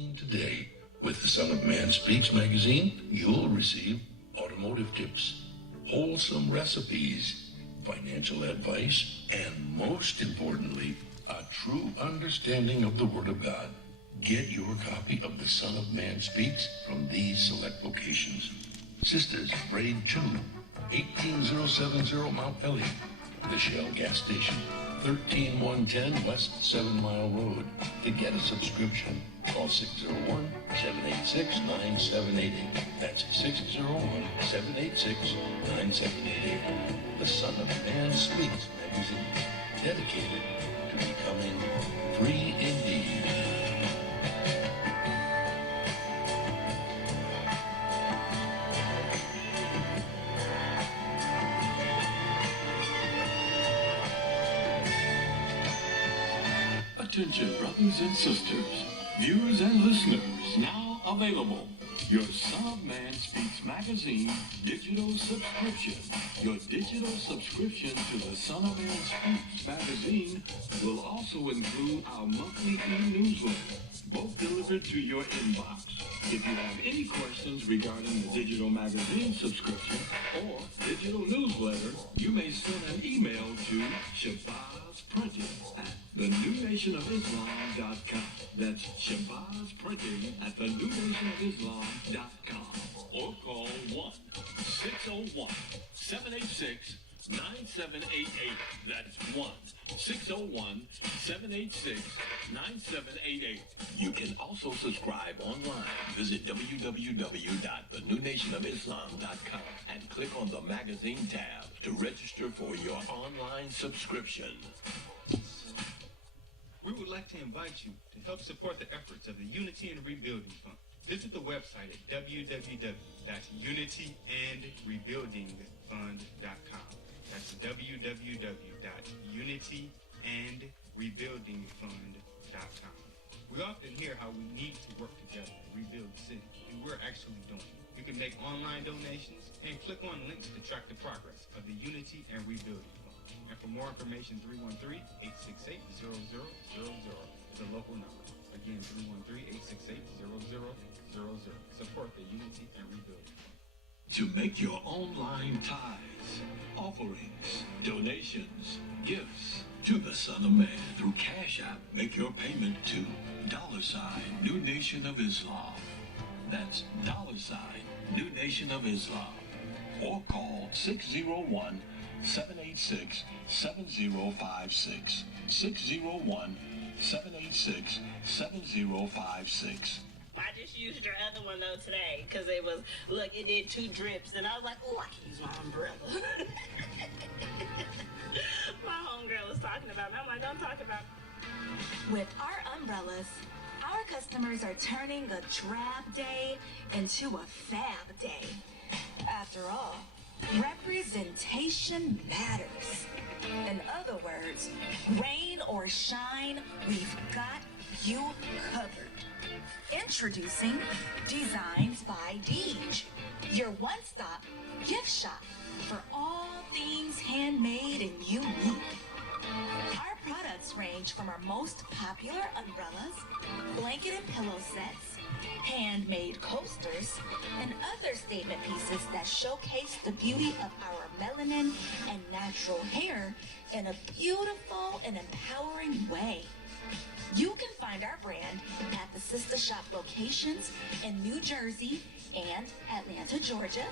Today, with the Son of Man Speaks magazine, you'll receive automotive tips, wholesome recipes, financial advice, and most importantly, a true understanding of the Word of God. Get your copy of The Son of Man Speaks from these select locations. Sisters, Braid 2, 18070 Mount Elliott. The Shell Gas Station, 13110 West 7 Mile Road. To get a subscription, call 601-786-9788. That's 601-786-9788. The Son of Man Speaks magazine, dedicated to becoming free indeed. Attention, brothers and sisters, viewers and listeners, now available. Your Son of Man Speaks magazine digital subscription. Your digital subscription to the Son of Man Speaks magazine will also include our monthly e-newsletter, both delivered to your inbox. If you have any questions regarding the digital magazine subscription or digital newsletter, you may send an email to Shabazz Printing at thenewnationofislam.com. That's Shabazz Printing at thenewnationofislam.com. Or call 1-601-786-9788. That's 1-601-786-9788. You can also subscribe online. Visit www.thenewnationofislam.com and click on the magazine tab to register for your online subscription. We would like to invite you to help support the efforts of the Unity and Rebuilding Fund. Visit the website at www.unityandrebuildingfund.com. That's www.unityandrebuildingfund.com. We often hear how we need to work together to rebuild the city, and we're actually doing it. You can make online donations and click on links to track the progress of the Unity and Rebuilding Fund. And for more information, 313-868-0000 is a local number. Again, 313-868-0000. Support the Unity and Rebuilding Fund. To make your online tithes, offerings, donations, gifts to the Son of Man through Cash App, make your payment to $New Nation of Islam. That's $New Nation of Islam. Or call 601-786-7056. 601-786-7056. I just used your other one though today because it was, look, it did 2 drips and I was like, oh, I can use my umbrella. My homegirl was talking about me. I'm like, don't talk about me. With our umbrellas, our customers are turning a drab day into a fab day. After all, representation matters. In other words, rain or shine, we've got you covered. Introducing Designs by Deej, your one-stop gift shop for all things handmade and unique. Our products range from our most popular umbrellas, blanket and pillow sets, handmade coasters, and other statement pieces that showcase the beauty of our melanin and natural hair in a beautiful and empowering way. You can find our brand at the sister shop locations in New Jersey and Atlanta, Georgia,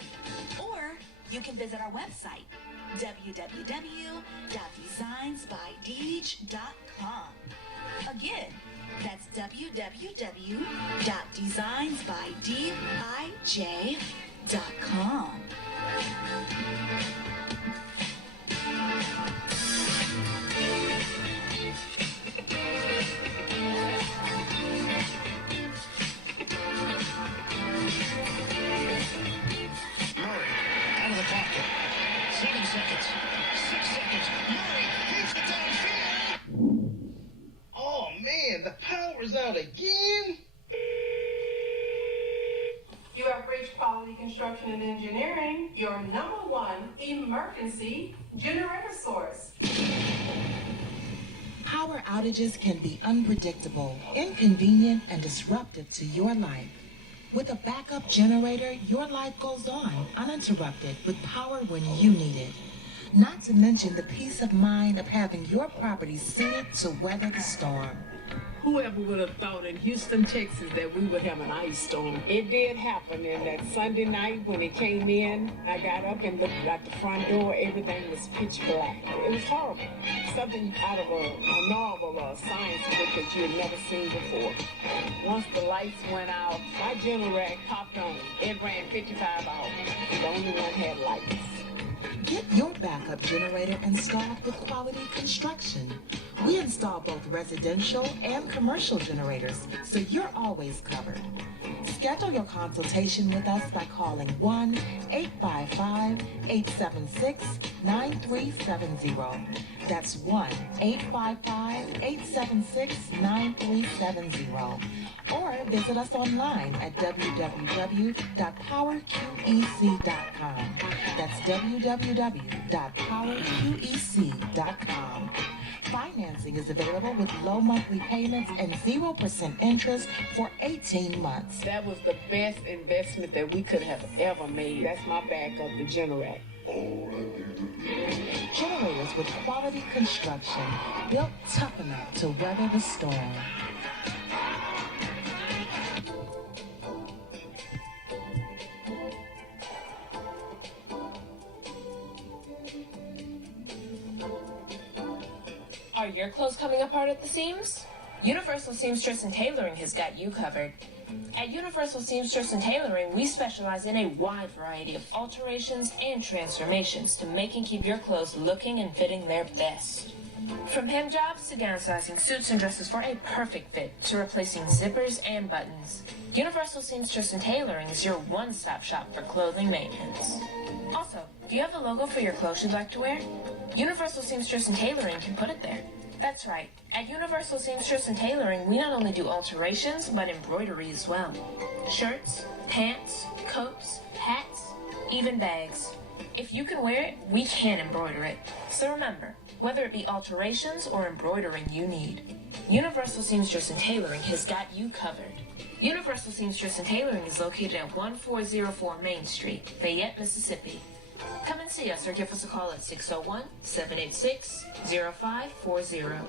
or you can visit our website, www.designsbydeej.com. Again, that's www.designsbydeej.com. The power's out again. You have reached Quality Construction and Engineering, your #1 emergency generator source. Hi. Power outages can be unpredictable, inconvenient, and disruptive to your life. With a backup generator, your life goes on uninterrupted with power when you need it. Not to mention the peace of mind of having your property suited to weather the storm. Whoever would have thought in Houston, Texas, that we would have an ice storm? It did happen, and that Sunday night when it came in, I got up and looked at the front door. Everything was pitch black. It was horrible. Something out of a novel or a science book that you had never seen before. Once the lights went out, my generator popped on. It ran 55 hours. The only one had lights. Get your backup generator installed with Quality Construction. We install both residential and commercial generators, so you're always covered. Schedule your consultation with us by calling 1-855-876-9370. That's 1-855-876-9370. Or visit us online at www.powerqec.com. That's www.powerqec.com. Financing is available with low monthly payments and 0% interest for 18 months. That was the best investment that we could have ever made. That's my backup, the generator. Generators with Quality Construction, built tough enough to weather the storm. Are your clothes coming apart at the seams? Universal Seamstress and Tailoring has got you covered. At Universal Seamstress and Tailoring, we specialize in a wide variety of alterations and transformations to make and keep your clothes looking and fitting their best. From hem jobs to downsizing suits and dresses for a perfect fit to replacing zippers and buttons, Universal Seamstress and Tailoring is your one-stop shop for clothing maintenance. Also, do you have a logo for your clothes you'd like to wear? Universal Seamstress and Tailoring can put it there. That's right. At Universal Seamstress and Tailoring, we not only do alterations, but embroidery as well. Shirts, pants, coats, hats, even bags. If you can wear it, we can embroider it. So remember, whether it be alterations or embroidering you need, Universal Seamstress and Tailoring has got you covered. Universal Seamstress and Tailoring is located at 1404 Main Street, Fayette, Mississippi. Come and see us or give us a call at 601-786-0540.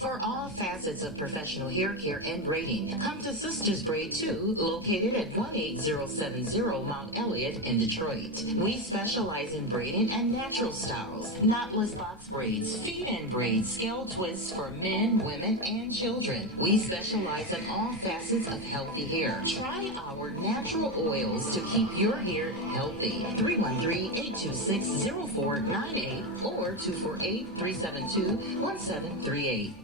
For all facets of professional hair care and braiding, come to Sisters Braid 2, located at 18070 Mount Elliott in Detroit. We specialize in braiding and natural styles, knotless box braids, feed-in braids, scale twists for men, women, and children. We specialize in all facets of healthy hair. Try our natural oils to keep your hair healthy. 313-826-0498 or 248-372-1738.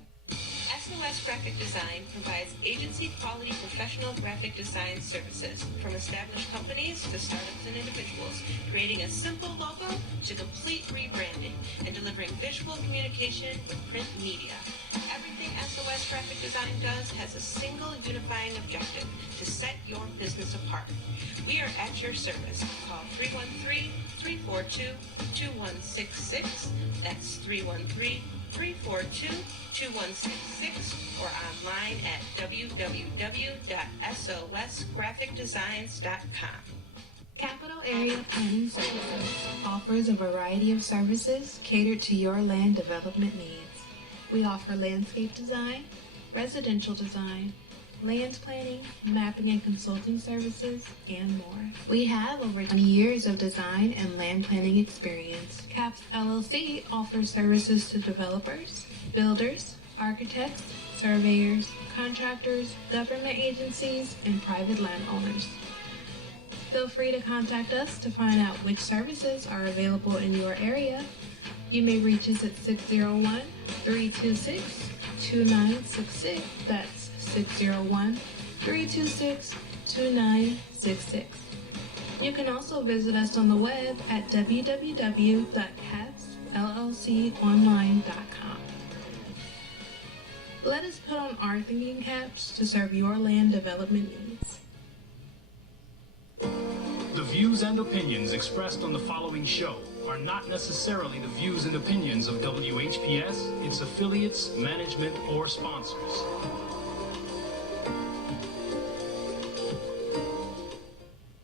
SOS Graphic Design provides agency-quality professional graphic design services from established companies to startups and individuals, creating a simple logo to complete rebranding and delivering visual communication with print media. Everything SOS Graphic Design does has a single unifying objective: to set your business apart. We are at your service. Call 313-342-2166. That's 313-342-2166 or online at www.sosgraphicdesigns.com. Capital Area Planning Services offers a variety of services catered to your land development needs. We offer landscape design, residential design, land planning, mapping and consulting services, and more. We have over 20 years of design and land planning experience. CAPS LLC offers services to developers, builders, architects, surveyors, contractors, government agencies, and private landowners. Feel free to contact us to find out which services are available in your area. You may reach us at 601-326-2966. That's 601-326-2966. You can also visit us on the web at www.capsllconline.com. Let us put on our thinking caps to serve your land development needs. The views and opinions expressed on the following show are not necessarily the views and opinions of WHPS, its affiliates, management, or sponsors.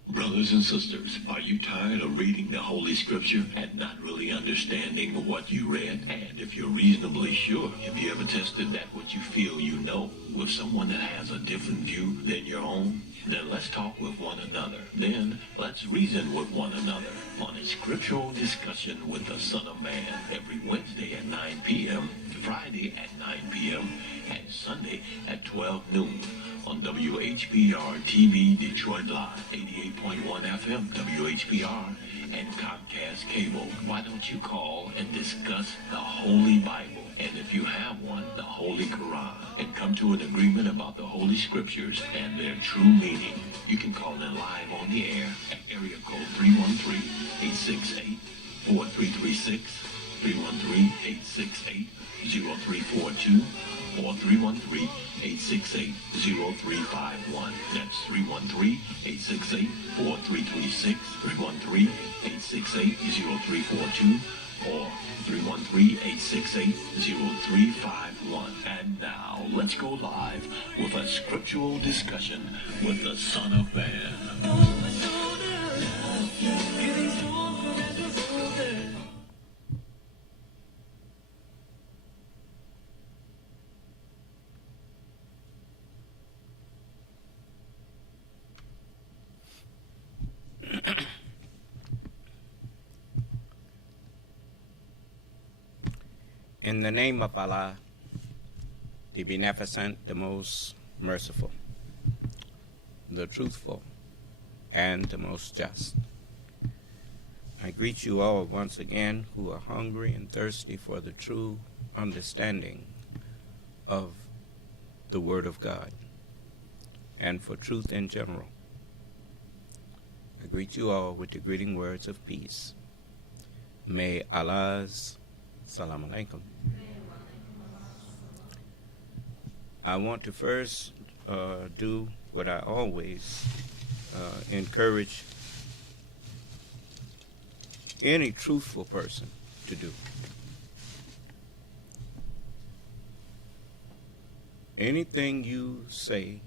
Brothers and sisters, are you tired of reading the Holy Scripture and not really understanding what you read? And if you're reasonably sure, have you ever tested that what you feel you know with someone that has a different view than your own? Then let's talk with one another. Then let's reason with one another on a Scriptural Discussion with the Son of Man every Wednesday at 9 p.m., Friday at 9 p.m., and Sunday at 12 noon. On WHPR TV Detroit Live, 88.1 FM WHPR, and Comcast Cable. Why don't you call and discuss the Holy Bible, and if you have one, the Holy Quran, and come to an agreement about the Holy Scriptures and their true meaning? You can call in live on the air at area code 313-868-4336, 313-868-0342, or 313-868-0351. That's 313-868-4336, 313-868-0342, or 313-868-0351. And now, let's go live with a Scriptural Discussion with the Son of Man. In the name of Allah, the Beneficent, the Most Merciful, the Truthful, and the Most Just, I greet you all once again who are hungry and thirsty for the true understanding of the Word of God and for truth in general. I greet you all with the greeting words of peace. May Allah's Salam alaikum. I want to first do what I always encourage any truthful person to do. Anything you say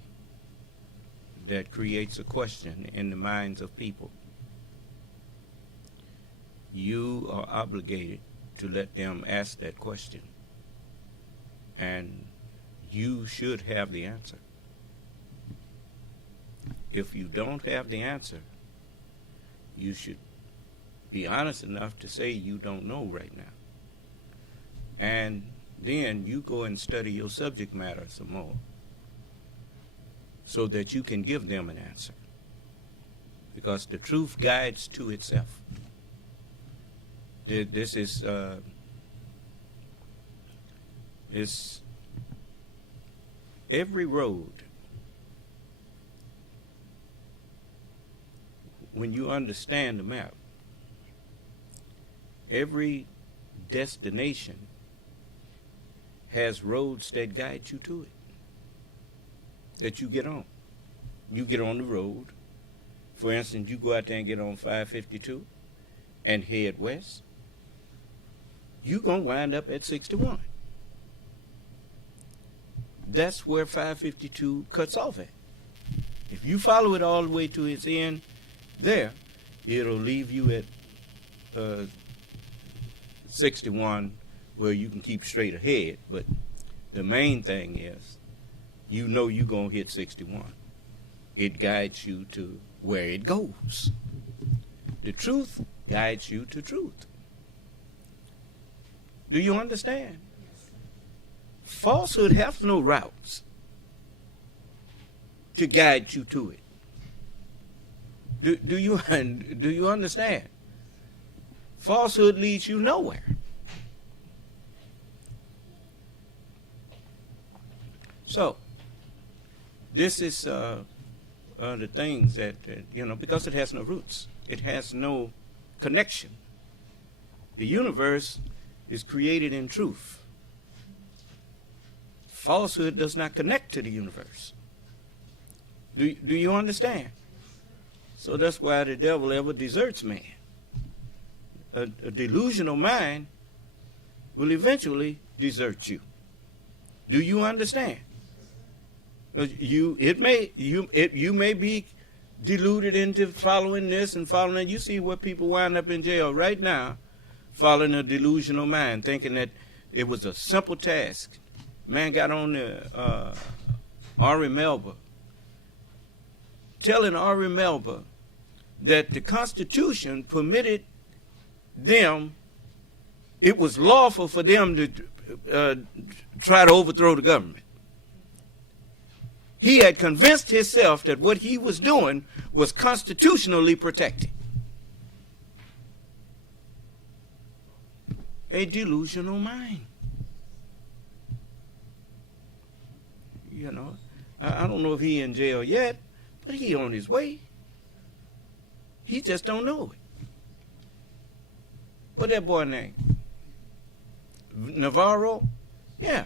that creates a question in the minds of people, you are obligated to let them ask that question, and you should have the answer. If you don't have the answer, you should be honest enough to say you don't know right now, and then you go and study your subject matter some more so that you can give them an answer, because the truth guides to itself. This is every road. When you understand the map, every destination has roads that guide you to it, that you get on. You get on the road. For instance, you go out there and get on 552 and head west, you're going to wind up at 61. That's where 552 cuts off at. If you follow it all the way to its end there, it'll leave you at 61 where you can keep straight ahead. But the main thing is, you know you're going to hit 61. It guides you to where it goes. The truth guides you to truth. Do you understand? Falsehood has no routes to guide you to it. Do you understand? Falsehood leads you nowhere. So, this is the things that, because it has no roots. It has no connection. The universe is created in truth. Falsehood does not connect to the universe. Do you understand? So that's why the devil ever deserts man. A delusional mind will eventually desert you. Do you understand? You may be deluded into following this and following that. You see what people wind up in jail right now, following a delusional mind, thinking that it was a simple task. Man got on the Ari Melba, telling Ari Melba that the Constitution permitted them, it was lawful for them to try to overthrow the government. He had convinced himself that what he was doing was constitutionally protected. A delusional mind. I don't know if he in jail yet, but he on his way. He just don't know it. What that boy name? Navarro? Yeah.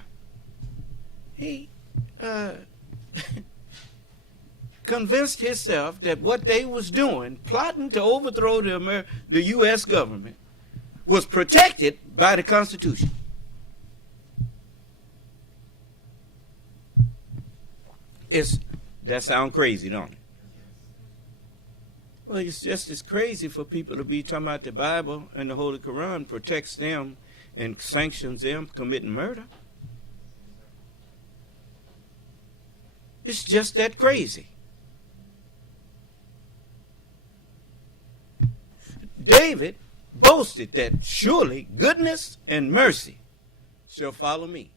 He convinced himself that what they was doing, plotting to overthrow the U.S. government, was protected by the Constitution. That sounds crazy, don't it? Well, it's just as crazy for people to be talking about the Bible and the Holy Quran protects them and sanctions them committing murder. It's just that crazy. David boasted that surely goodness and mercy shall follow me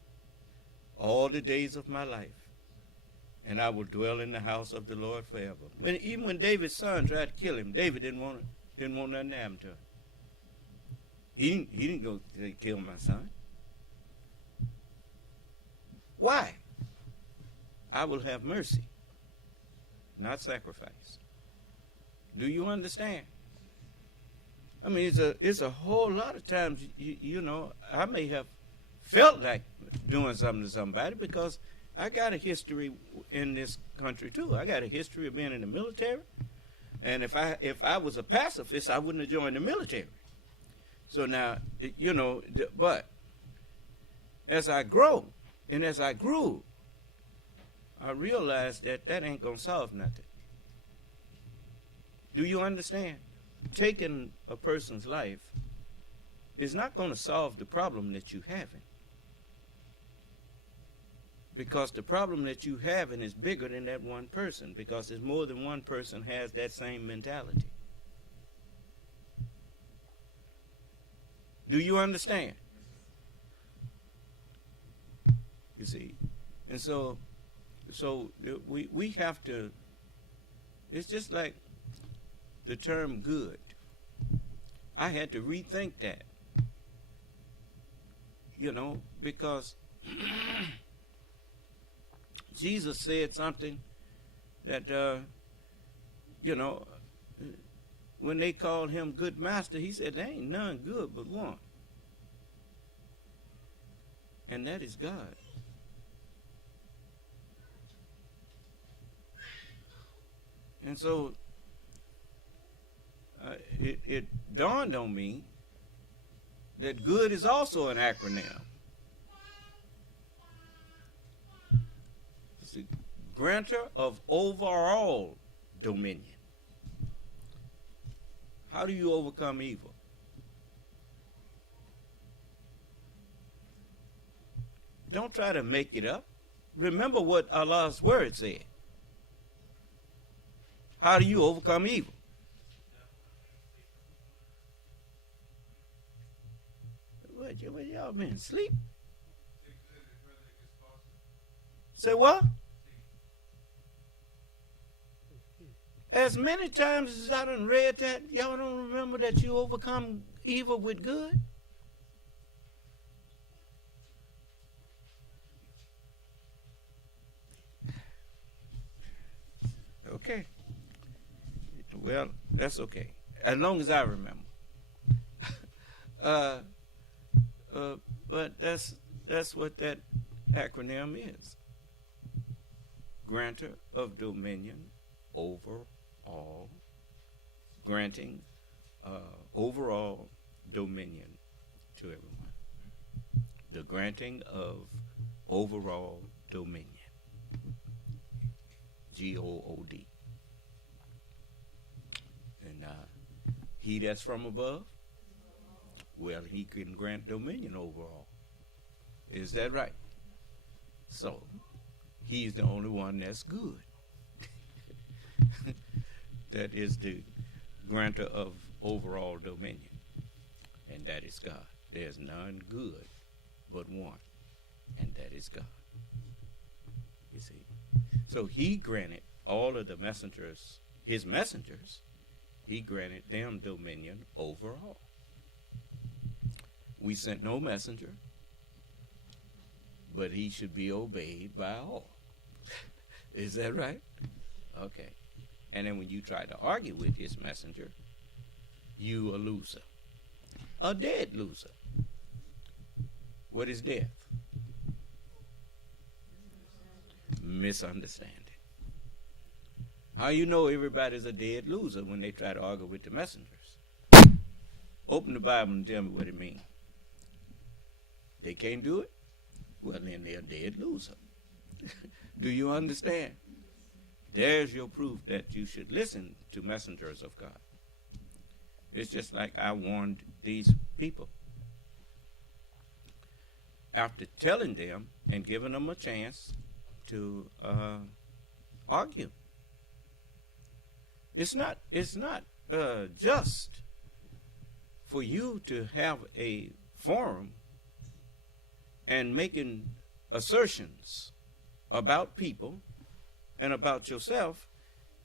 all the days of my life, and I will dwell in the house of the Lord forever. Even when David's son tried to kill him, David didn't want nothing to happen to him. He didn't go kill my son. Why? I will have mercy, not sacrifice. Do you understand? I mean, it's a whole lot of times, I may have felt like doing something to somebody because I got a history in this country too. I got a history of being in the military, and if I was a pacifist, I wouldn't have joined the military. So now, but as I grow and as I grew, I realized that ain't gonna solve nothing. Do you understand? Taking a person's life is not going to solve the problem that you having. Because the problem that you having is bigger than that one person, because there's more than one person has that same mentality. Do you understand? You see? And so we have to, it's just like the term good. I had to rethink that, because Jesus said something that, when they called him good master, he said, there ain't none good but one. And that is God. And so it dawned on me that good is also an acronym. It's the grantor of overall dominion. How do you overcome evil? Don't try to make it up. Remember what Allah's word said. How do you overcome evil? What y'all been asleep? Say what? As many times as I done read that, y'all don't remember that you overcome evil with good? Okay. Well, that's okay. As long as I remember. But that's what that acronym is. Grantor of dominion over all. Granting overall dominion to everyone. The granting of overall dominion. G-O-O-D. And he that's from above, well, he can grant dominion overall. Is that right? So, he's the only one that's good. That is the grantor of overall dominion. And that is God. There's none good but one, and that is God. You see? So he granted all of the messengers, his messengers, he granted them dominion over all. We sent no messenger, but he should be obeyed by all. Is that right? Okay. And then when you try to argue with his messenger, you a loser. A dead loser. What is death? Misunderstanding. How you know everybody's a dead loser when they try to argue with the messengers? Open the Bible and tell me what it means. They can't do it? Well, then they're a dead loser. Do you understand? There's your proof that you should listen to messengers of God. It's just like I warned these people. After telling them and giving them a chance to argue. It's not just for you to have a forum and making assertions about people and about yourself,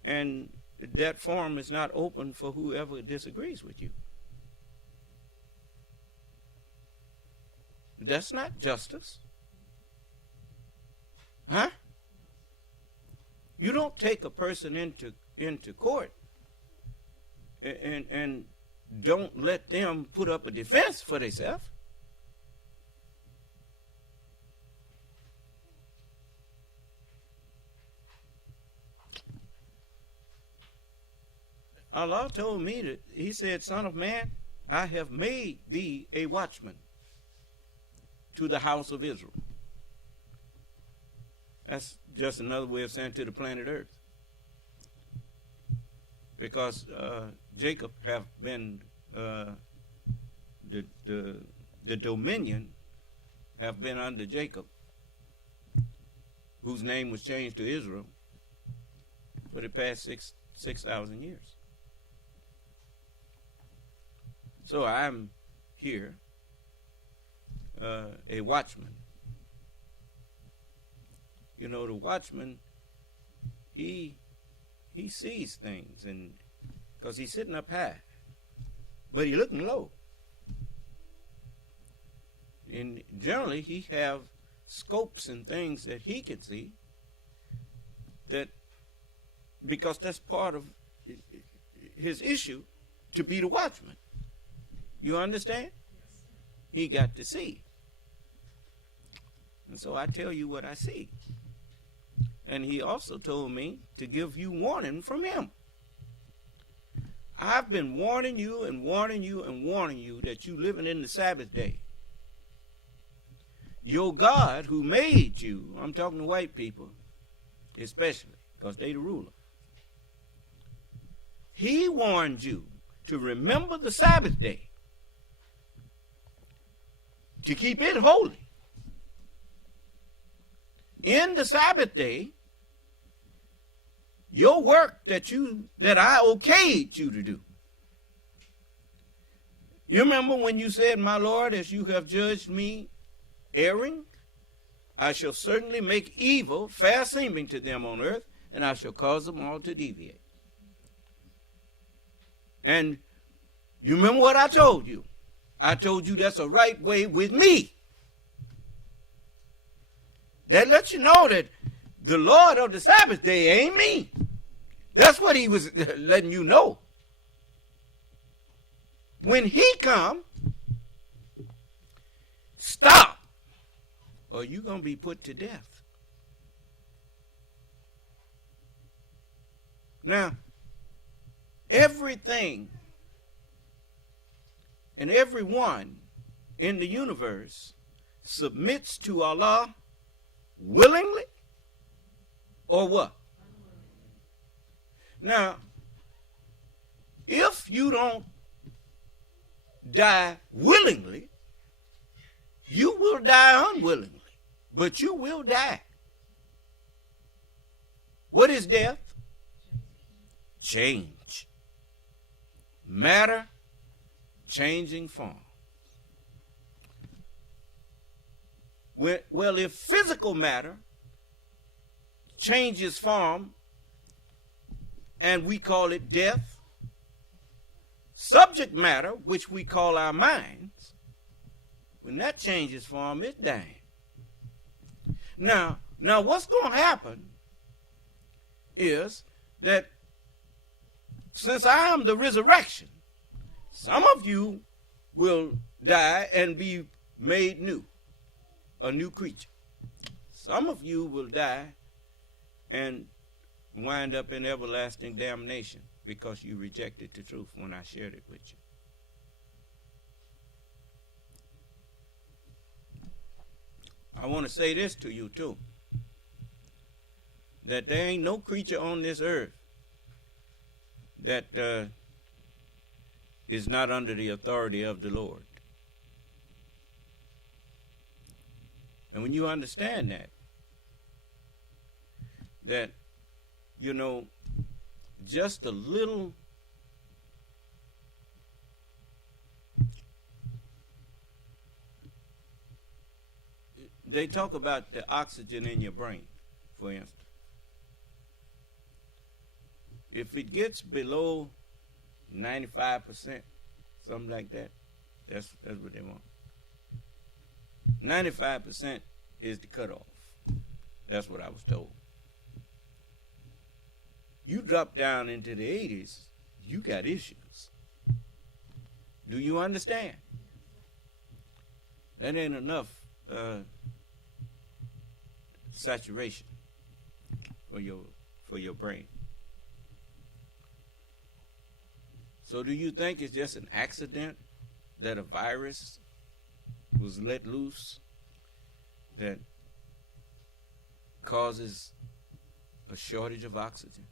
and that forum is not open for whoever disagrees with you. That's not justice. Huh? You don't take a person into court and don't let them put up a defense for themselves. Allah told me that, he said, "Son of man, I have made thee a watchman to the house of Israel." That's just another way of saying to the planet Earth. Because Jacob have been, the dominion have been under Jacob, whose name was changed to Israel for the past 6,000 years. So I'm here, a watchman. You know, the watchman, he sees things, and because he's sitting up high, but he's looking low. And generally, he have scopes and things that he can see, that because that's part of his issue to be the watchman. You understand? He got to see. And so I tell you what I see. And he also told me to give you warning from him. I've been warning you and warning you and warning you that you living in the Sabbath day. Your God who made you, I'm talking to white people especially, because they the ruler. He warned you to remember the Sabbath day, to keep it holy. In the Sabbath day, your work that I okayed you to do. You remember when you said, "My Lord, as you have judged me erring, I shall certainly make evil fair seeming to them on earth, and I shall cause them all to deviate." And you remember what I told you? I told you that's a right way with me. That lets you know that the Lord of the Sabbath day ain't me. That's what he was letting you know. When he come, stop, or you're going to be put to death. Now, everything and everyone in the universe submits to Allah willingly or what? Now, if you don't die willingly, you will die unwillingly, but you will die. What is death? Change. Matter changing form. Well, if physical matter changes form and we call it death, subject matter, which we call our minds, when that changes form, it's dying. Now what's going to happen is that since I am the resurrection, some of you will die and be made new, a new creature. Some of you will die and wind up in everlasting damnation because you rejected the truth when I shared it with you. I want to say this to you too, that there ain't no creature on this earth that is not under the authority of the Lord. And when you understand that, you know, just a little they talk about the oxygen in your brain, for instance. If it gets below 95%, something like that, that's what they want. 95% is the cutoff. That's what I was told. You drop down into the 80s, you got issues. Do you understand? That ain't enough saturation for your brain. So do you think it's just an accident that a virus was let loose that causes a shortage of oxygen?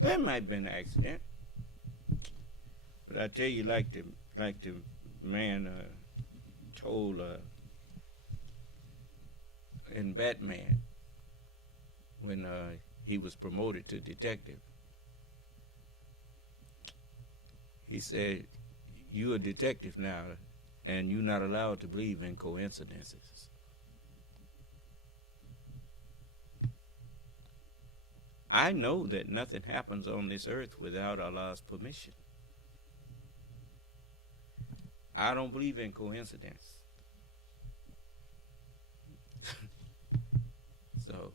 That might have been an accident. But I tell you, like the man told in Batman when he was promoted to detective, he said, "You a detective now, and you're not allowed to believe in coincidences." I know that nothing happens on this earth without Allah's permission. I don't believe in coincidence. So,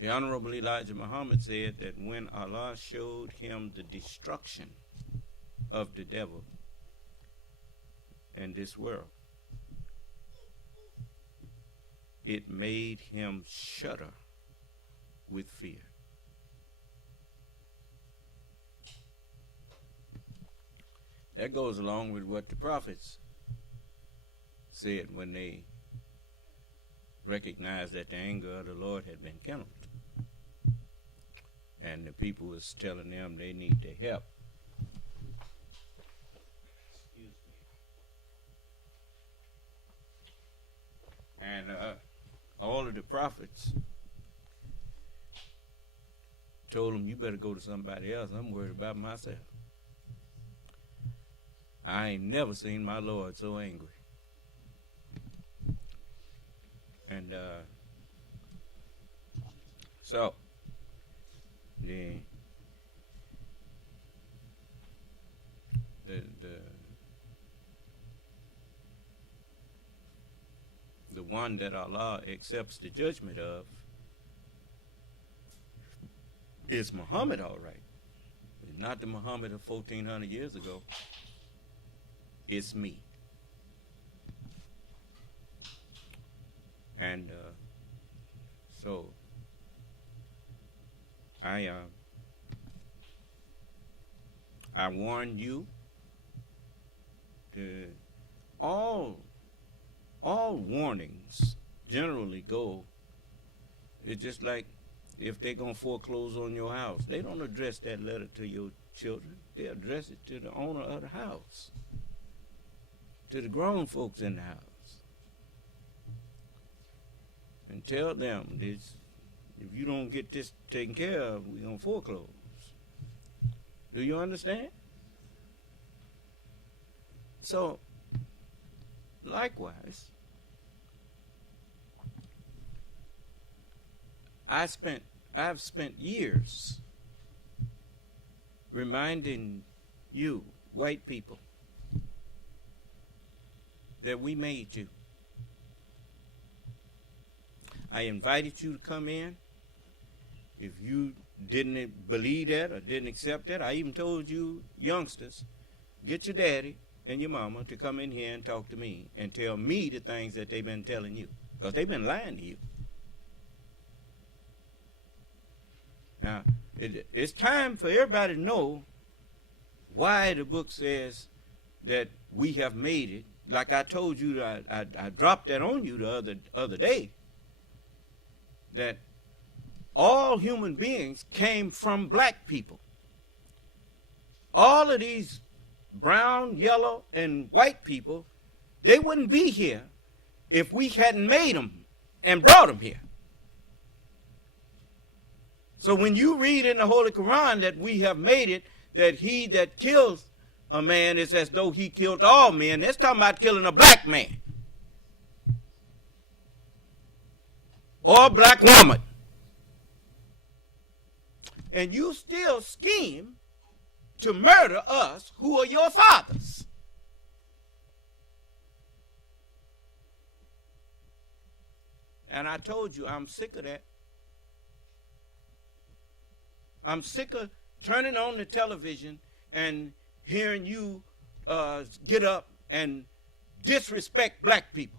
the Honorable Elijah Muhammad said that when Allah showed him the destruction of the devil in this world, it made him shudder with fear. That goes along with what the prophets said when they recognized that the anger of the Lord had been kindled. And the people was telling them they need to help. Excuse me. And all of the prophets told them, "You better go to somebody else. I'm worried about myself. I ain't never seen my Lord so angry." And so the one that Allah accepts the judgment of It's Muhammad, all right. It's not the Muhammad of 1400 years ago. It's me. And so I warn you to all warnings generally go. It's just like if they're going to foreclose on your house, they don't address that letter to your children. They address it to the owner of the house, to the grown folks in the house, and tell them this: if you don't get this taken care of, we're going to foreclose. Do you understand? So, likewise, I've spent years reminding you, white people, that we made you. I invited you to come in. If you didn't believe that or didn't accept that, I even told you youngsters, get your daddy and your mama to come in here and talk to me and tell me the things that they've been telling you, because they've been lying to you. Now, it's time for everybody to know why the book says that we have made it. Like I told you, I dropped that on you the other day, that all human beings came from black people. All of these brown, yellow, and white people, they wouldn't be here if we hadn't made them and brought them here. So when you read in the Holy Quran that we have made it, that he that kills a man is as though he killed all men, that's talking about killing a black man or a black woman. And you still scheme to murder us who are your fathers. And I told you, I'm sick of that. I'm sick of turning on the television and hearing you get up and disrespect black people.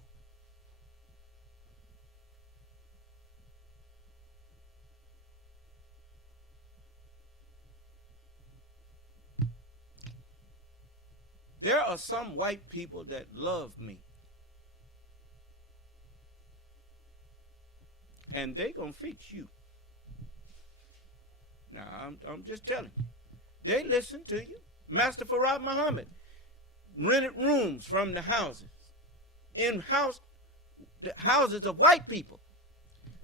There are some white people that love me. And they gonna fix you. Now, I'm just telling you. They listen to you. Master Farad Muhammad rented rooms from the houses, the houses of white people,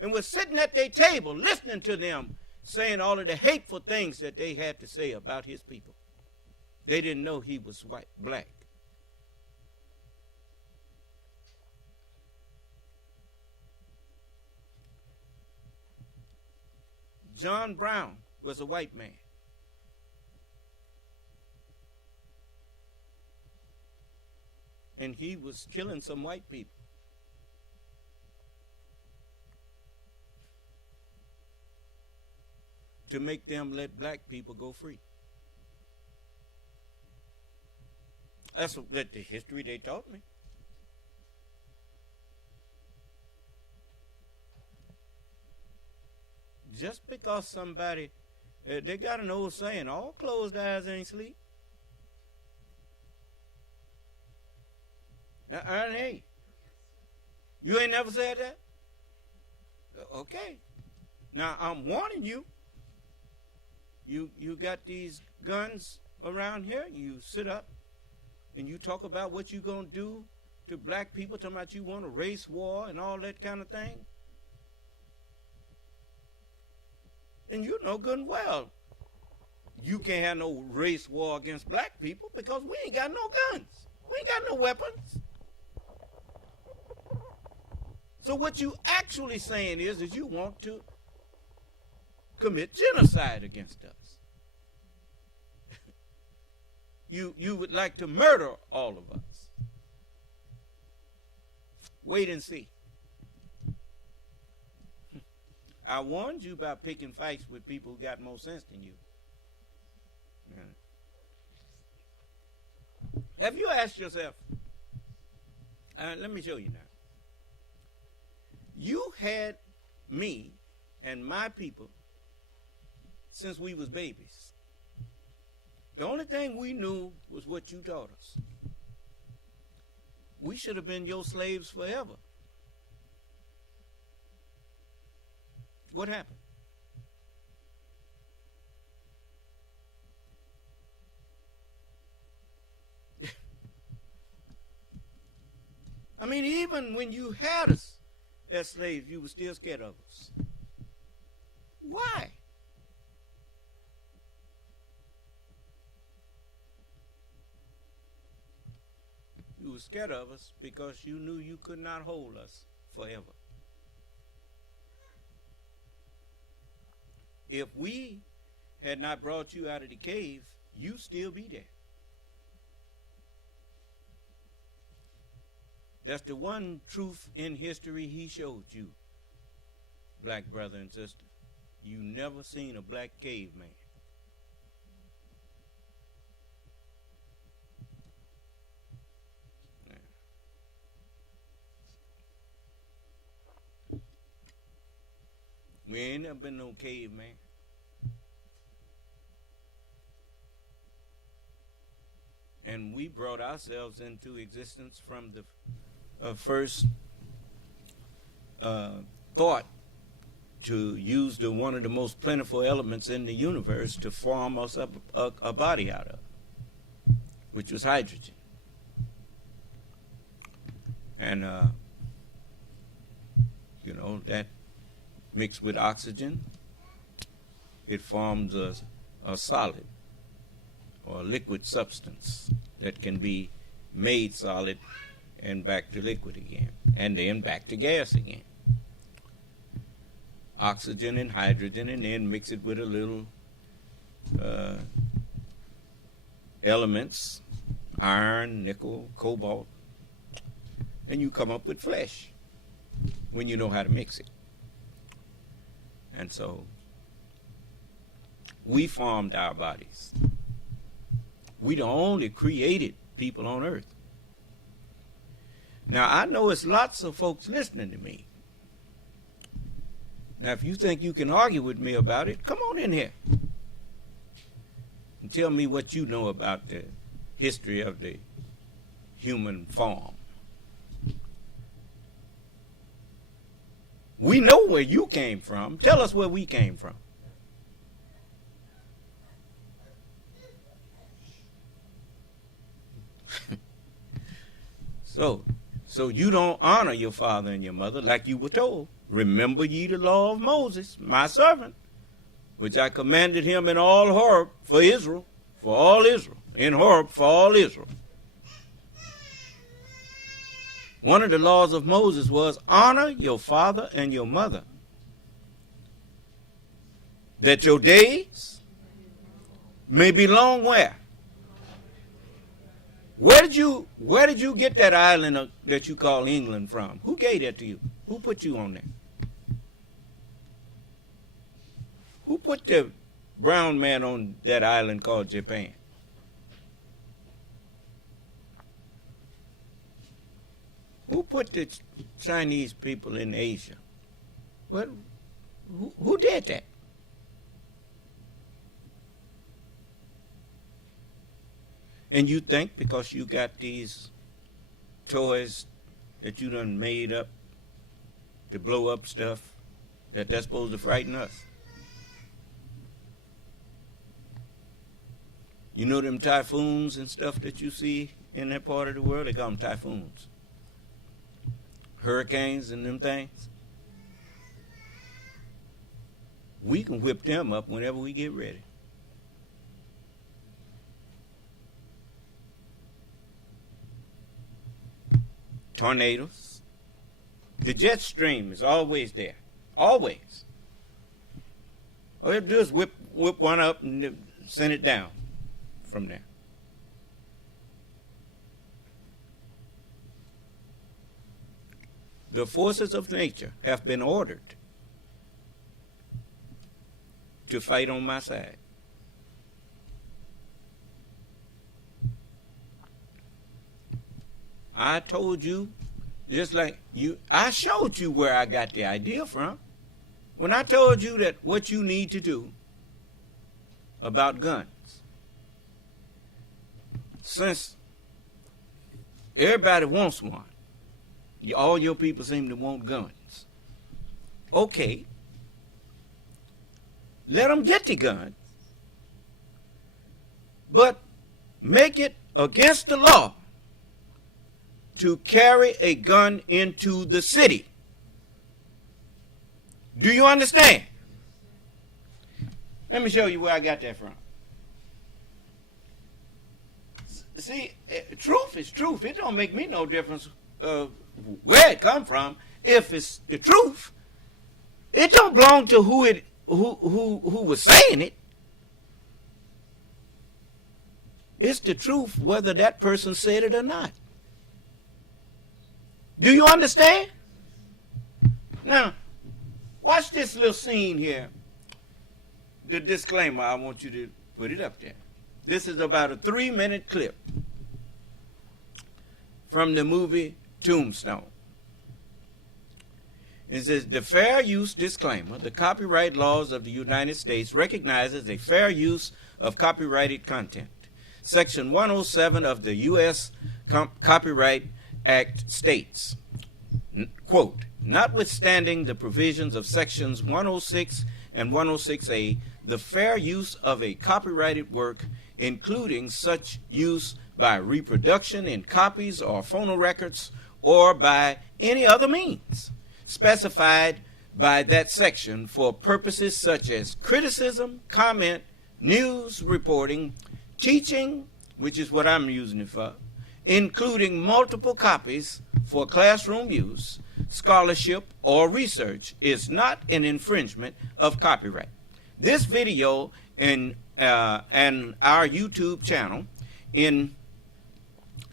and was sitting at their table listening to them saying all of the hateful things that they had to say about his people. They didn't know he was black. John Brown was a white man. And he was killing some white people. To make them let black people go free. That's the history they taught me. Just because somebody, they got an old saying, all closed eyes ain't sleep. Now, hey, you ain't never said that? Okay. Now, I'm warning you. You got these guns around here. You sit up and you talk about what you going to do to black people, talking about you want a race war and all that kind of thing. And you know good and well you can't have no race war against black people because we ain't got no guns. We ain't got no weapons. So what you actually saying is you want to commit genocide against us. You would like to murder all of us. Wait and see. I warned you about picking fights with people who got more sense than you. Yeah. Have you asked yourself, let me show you now. You had me and my people since we was babies. The only thing we knew was what you taught us. We should have been your slaves forever. What happened? I mean, even when you had us as slaves, you were still scared of us. Why? You were scared of us because you knew you could not hold us forever. If we had not brought you out of the cave, you'd still be there. That's the one truth in history he showed you, black brother and sister. You never seen a black caveman. We ain't never been no caveman. And we brought ourselves into existence from the first thought to use one of the most plentiful elements in the universe to form us up a body out of, which was hydrogen. And, you know, that mixed with oxygen, it forms a solid or a liquid substance that can be made solid and back to liquid again, and then back to gas again. Oxygen and hydrogen, and then mix it with a little elements, iron, nickel, cobalt, and you come up with flesh when you know how to mix it. And so we formed our bodies. We the only created people on earth. Now, I know it's lots of folks listening to me. Now, if you think you can argue with me about it, come on in here and tell me what you know about the history of the human form. We know where you came from. Tell us where we came from. So you don't honor your father and your mother like you were told. Remember ye the law of Moses, my servant, which I commanded him in all Horeb for Israel, for all Israel, in Horeb for all Israel. One of the laws of Moses was honor your father and your mother, that your days may be long where? Where did you get that island that you call England from? Who gave that to you? Who put you on there? Who put the brown man on that island called Japan? Who put the Chinese people in Asia? Who did that? And you think because you got these toys that you done made up to blow up stuff, that that's supposed to frighten us? You know them typhoons and stuff that you see in that part of the world? They call them typhoons. Hurricanes and them things. We can whip them up whenever we get ready. Tornadoes. The jet stream is always there. Always. All you have to do is whip one up and send it down from there. The forces of nature have been ordered to fight on my side. I told you, just like you, I showed you where I got the idea from. When I told you that what you need to do about guns, since everybody wants one, all your people seem to want guns. Okay, let them get the gun, but make it against the law to carry a gun into the city. Do you understand? Let me show you where I got that from. See, truth is truth. It don't make me no difference where it come from. If it's the truth, it don't belong to who was saying it. It's the truth whether that person said it or not. Do you understand? Now, watch this little scene here. The disclaimer, I want you to put it up there. This is about a 3-minute clip from the movie Tombstone. It says, the fair use disclaimer, the copyright laws of the United States recognizes a fair use of copyrighted content. Section 107 of the U.S. Copyright Act states, quote, notwithstanding the provisions of sections 106 and 106A, the fair use of a copyrighted work, including such use by reproduction in copies or phonorecords or by any other means specified by that section for purposes such as criticism, comment, news reporting, teaching, which is what I'm using it for, including multiple copies for classroom use, scholarship, or research, is not an infringement of copyright. This video and our YouTube channel in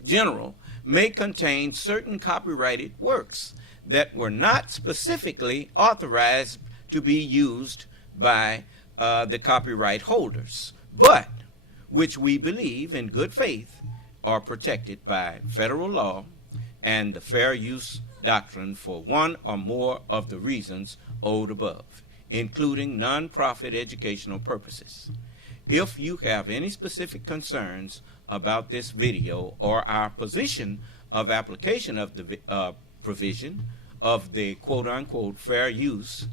general may contain certain copyrighted works that were not specifically authorized to be used by the copyright holders, but which we believe in good faith are protected by federal law and the fair use doctrine for one or more of the reasons owed above, including non-profit educational purposes. If you have any specific concerns about this video or our position of application of the provision of the quote-unquote fair use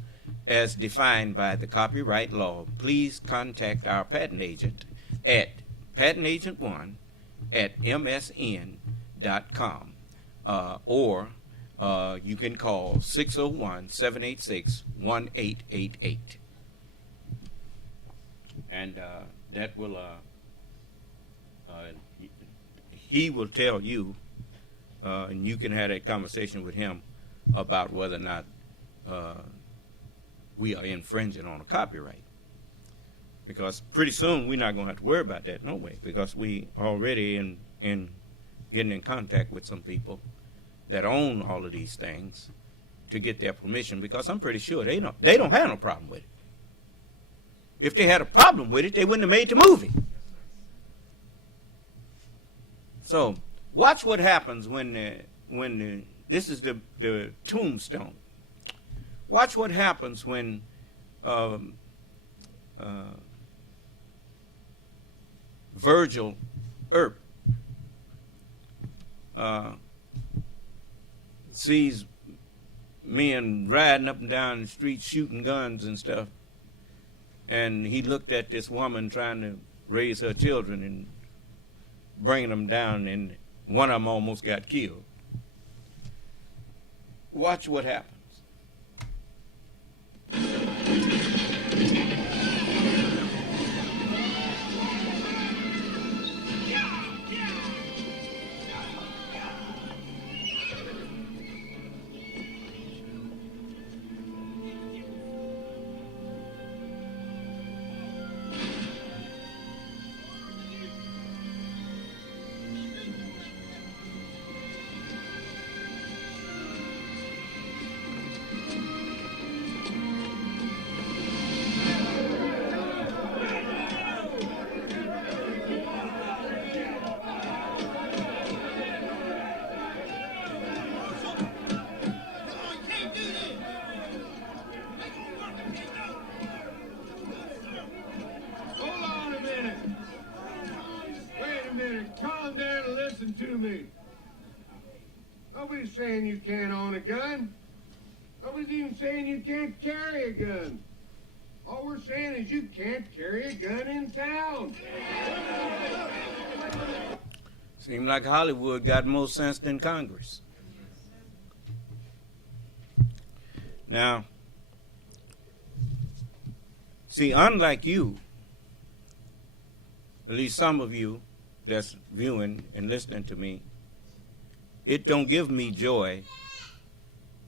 as defined by the copyright law, please contact our patent agent at patentagent1@msn.com or you can call 601-786-1888. And that will, he will tell you, and you can have that conversation with him about whether or not we are infringing on a copyright. Because pretty soon we're not going to have to worry about that no way, because we already in getting in contact with some people that own all of these things to get their permission, because I'm pretty sure they don't have no problem with it. If they had a problem with it, they wouldn't have made the movie. So watch what happens when this is the Tombstone. Watch what happens when Virgil Earp sees men riding up and down the street shooting guns and stuff, and he looked at this woman trying to raise her children and bringing them down, and one of them almost got killed. Watch what happens. Nobody's saying you can't own a gun. Nobody's even saying you can't carry a gun. All we're saying is you can't carry a gun in town. Seems like Hollywood got more sense than Congress. Now, see, unlike you, at least some of you that's viewing and listening to me, it don't give me joy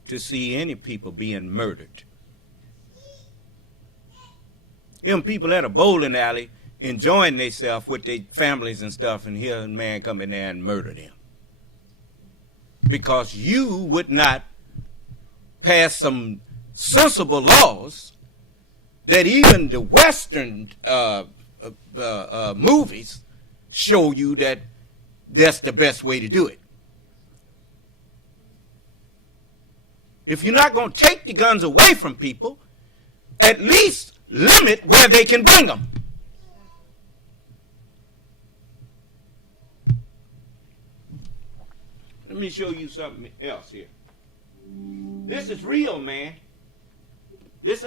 to see any people being murdered. Them people at a bowling alley enjoying themselves with their families and stuff, and here a man come in there and murder them. Because you would not pass some sensible laws that even the Western movies show you that that's the best way to do it. If you're not going to take the guns away from people, at least limit where they can bring them. Let me show you something else here. This is real, man. This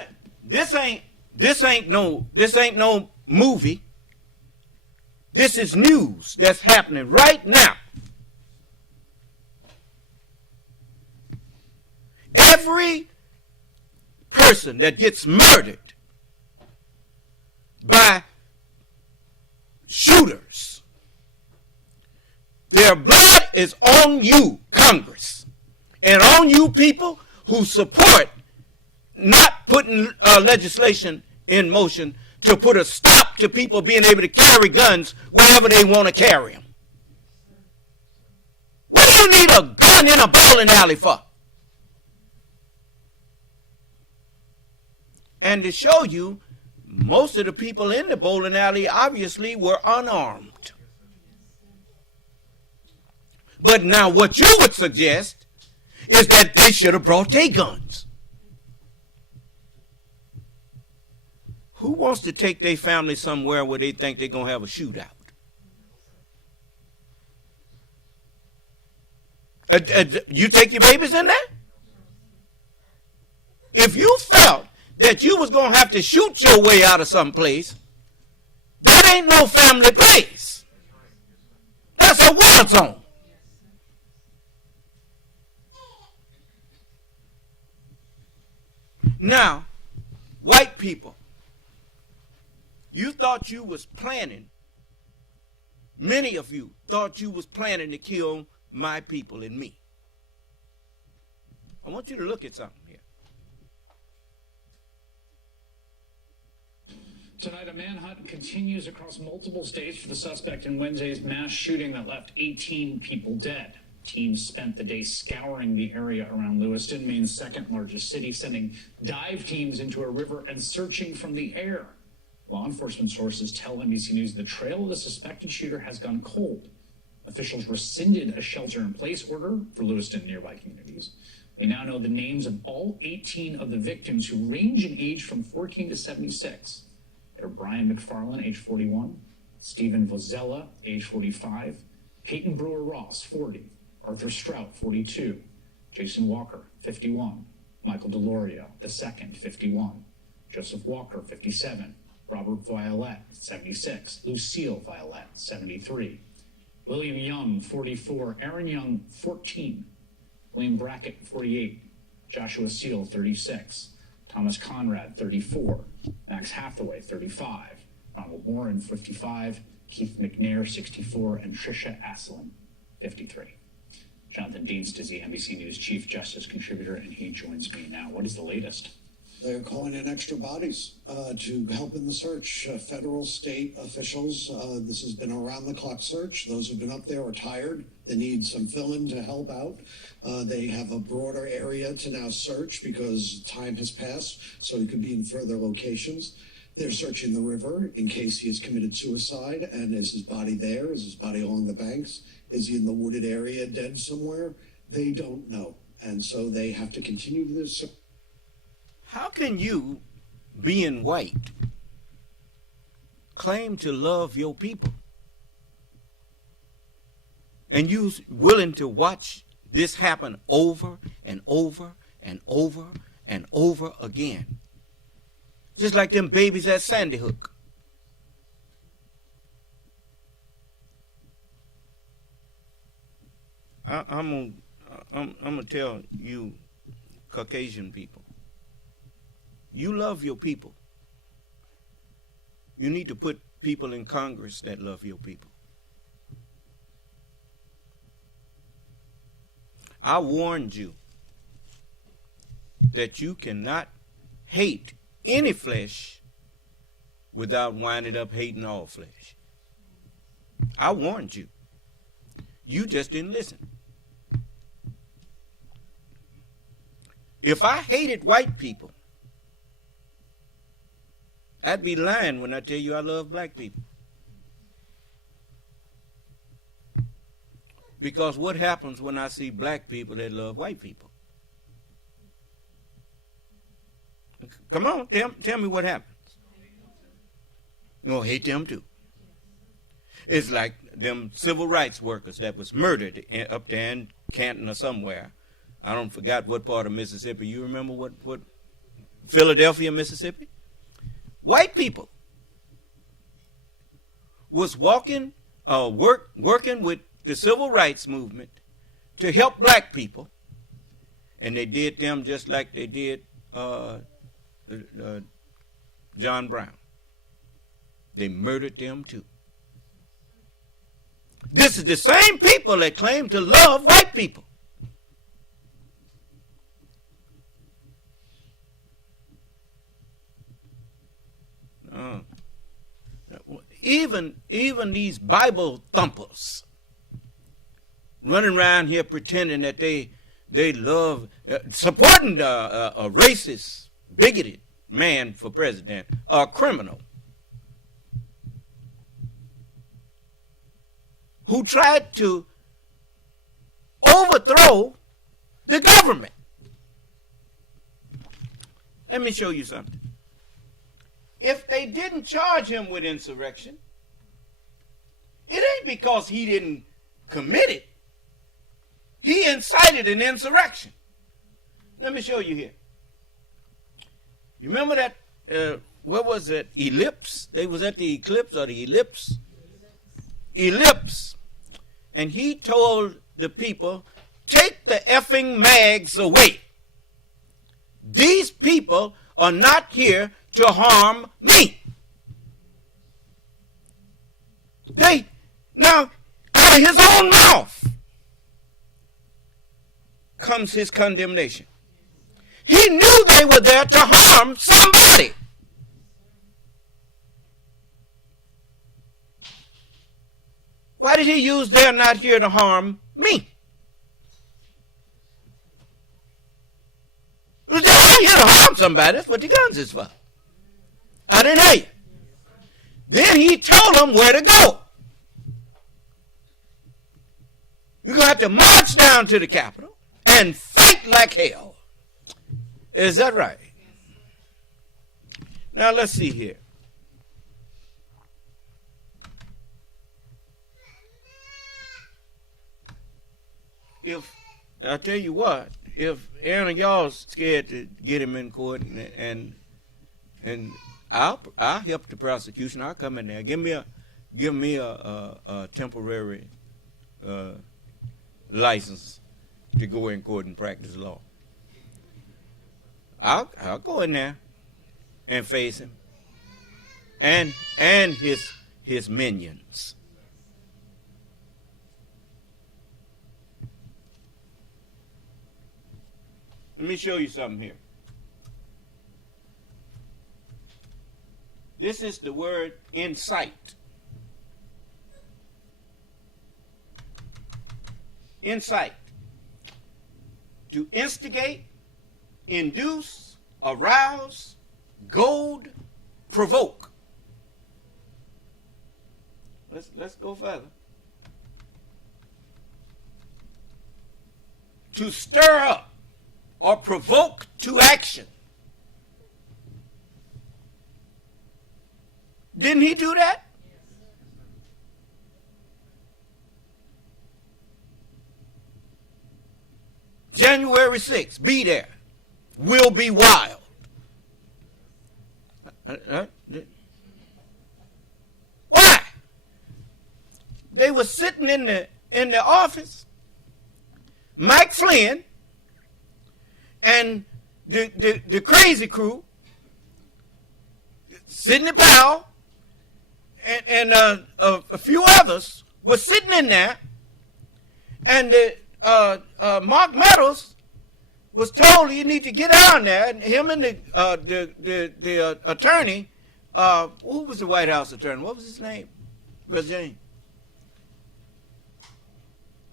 ain't no movie. This is news that's happening right now. Every person that gets murdered by shooters, their blood is on you, Congress, and on you people who support not putting legislation in motion to put a stop to people being able to carry guns wherever they want to carry them. What do you need a gun in a bowling alley for? And to show you, most of the people in the bowling alley obviously were unarmed. But now what you would suggest is that they should have brought their guns. Who wants to take their family somewhere where they think they're going to have a shootout? You take your babies in there? If you felt that you was going to have to shoot your way out of some place, that ain't no family place. That's a war zone. Now, white people, you thought you was planning, many of you thought you was planning to kill my people and me. I want you to look at something here. Tonight, a manhunt continues across multiple states for the suspect in Wednesday's mass shooting that left 18 people dead. Teams spent the day scouring the area around Lewiston, Maine's second largest city, sending dive teams into a river and searching from the air. Law enforcement sources tell NBC News the trail of the suspected shooter has gone cold. Officials rescinded a shelter-in-place order for Lewiston and nearby communities. We now know the names of all 18 of the victims, who range in age from 14 to 76. They're Brian McFarland, age 41, Stephen Vozella, age 45, Peyton Brewer Ross, 40, Arthur Strout, 42, Jason Walker, 51, Michael DeLoria, II, 51, Joseph Walker, 57, Robert Violette, 76, Lucille Violette, 73, William Young, 44, Aaron Young, 14, William Brackett, 48, Joshua Seal, 36, Thomas Conrad, 34, Max Hathaway, 35, Ronald Warren, 55, Keith McNair, 64, and Tricia Aslin, 53. Jonathan Dienst is the NBC News Chief Justice contributor, and he joins me now. What is the latest? They're calling in extra bodies to help in the search. Federal, state officials, this has been a around-the-clock search. Those who've been up there are tired. They need some fill-in to help out. They have a broader area to now search because time has passed, so he could be in further locations. They're searching the river in case he has committed suicide. And is his body there? Is his body along the banks? Is he in the wooded area dead somewhere? They don't know. And so they have to continue this. How can you, being white, claim to love your people? And you willing to watch This happened over and over and over and over again. Just like them babies at Sandy Hook. I'm gonna tell you, Caucasian people, you love your people. You need to put people in Congress that love your people. I warned you that you cannot hate any flesh without winding up hating all flesh. I warned you. You just didn't listen. If I hated white people, I'd be lying when I tell you I love black people. Because what happens when I see black people that love white people? Come on, tell me what happens. You're going to hate them too. It's like them civil rights workers that was murdered up there in Canton or somewhere. I don't forgot what part of Mississippi. You remember what Philadelphia, Mississippi? White people was working with the civil rights movement to help black people, and they did them just like they did John Brown. They murdered them too. This is the same people that claim to love white people. Even these Bible thumpers running around here pretending that they love, supporting a racist, bigoted man for president, a criminal who tried to overthrow the government. Let me show you something. If they didn't charge him with insurrection, it ain't because he didn't commit it. He incited an insurrection. Let me show you here. You remember that, what was it, ellipse? They was at the eclipse or the ellipse? Ellipse. And he told the people, take the effing mags away. These people are not here to harm me. Now, out of his own mouth comes his condemnation. He knew they were there to harm somebody. Why did he use they're not here to harm me? They're not here to harm somebody. That's what the guns is for. I didn't hear you. Then he told them where to go. You're going to have to march down to the Capitol and fight like hell. Is that right? Now let's see here. If, I tell you what, if Aaron, y'all scared to get him in court and I'll help the prosecution. I'll come in there. Give me a temporary license to go in court and practice law. I'll go in there and face him and his minions. Let me show you something here. This is the word incite. Incite. To instigate, induce, arouse, goad, provoke. Let's go further. To stir up or provoke to action. Didn't he do that? January 6th, be there. Will be wild. Why? They were sitting in the office. Mike Flynn and the crazy crew, Sidney Powell, and a few others were sitting in there, and Mark Meadows was told you need to get down there, and him and the attorney, who was the White House attorney? What was his name? Brother James.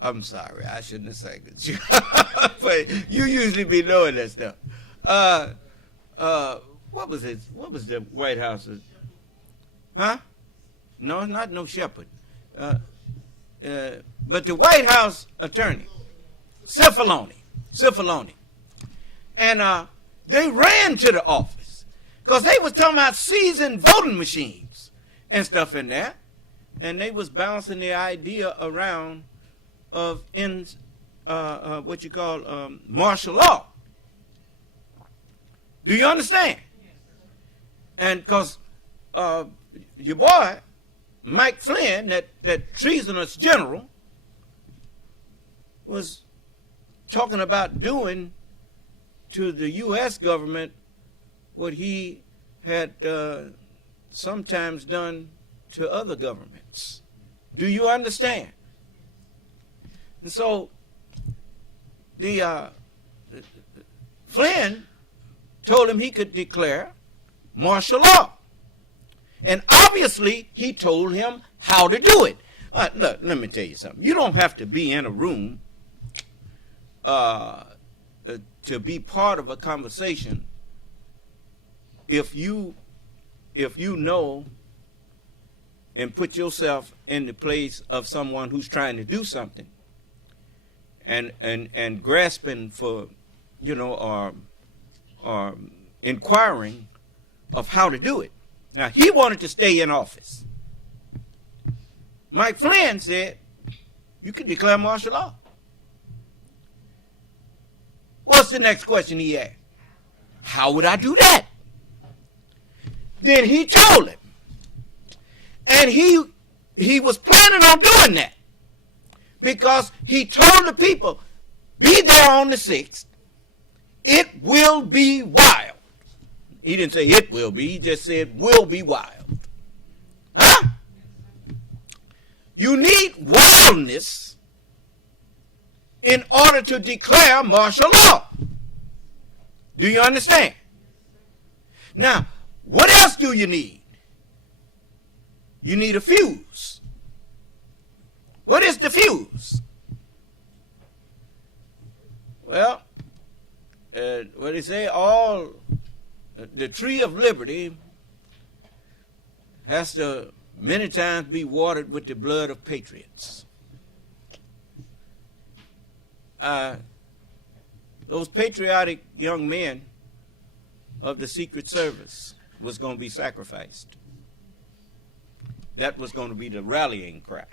I'm sorry, I shouldn't have said it. But you usually be knowing that stuff. What was the White House? Huh? No, it's not no Shepherd. But the White House attorney, Cipollone. And they ran to the office because they was talking about seasoned voting machines and stuff in there. And they was bouncing the idea around of what you call martial law. Do you understand? And because your boy, Mike Flynn, that treasonous general, was talking about doing to the U.S. government what he had sometimes done to other governments. Do you understand? And so the Flynn told him he could declare martial law. And obviously he told him how to do it. Look, let me tell you something. You don't have to be in a room to be part of a conversation if you know and put yourself in the place of someone who's trying to do something and grasping for, or inquiring of how to do it. Now, he wanted to stay in office. Mike Flynn said, you can declare martial law. What's the next question he asked? How would I do that? Then he told him. And he was planning on doing that because he told the people, be there on the 6th. It will be wild. He didn't say it will be. He just said will be wild. Huh? You need wildness in order to declare martial law. Do you understand? Now, what else do you need? You need a fuse. What is the fuse? Well, what do they say? The tree of liberty has to many times be watered with the blood of patriots. Those patriotic young men of the Secret Service was going to be sacrificed. That was going to be the rallying cry.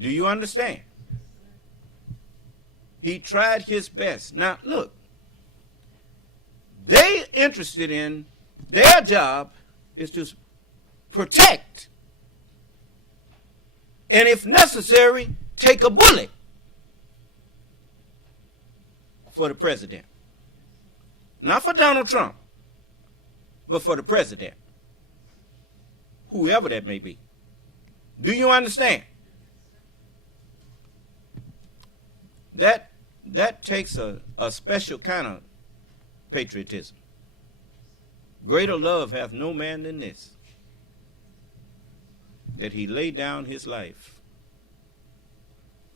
Do you understand? He tried his best. Now, look, they interested in their job is to protect and, if necessary, take a bullet for the president. Not for Donald Trump, but for the president, whoever that may be. Do you understand? That takes a special kind of patriotism. Greater love hath no man than this, that he lay down his life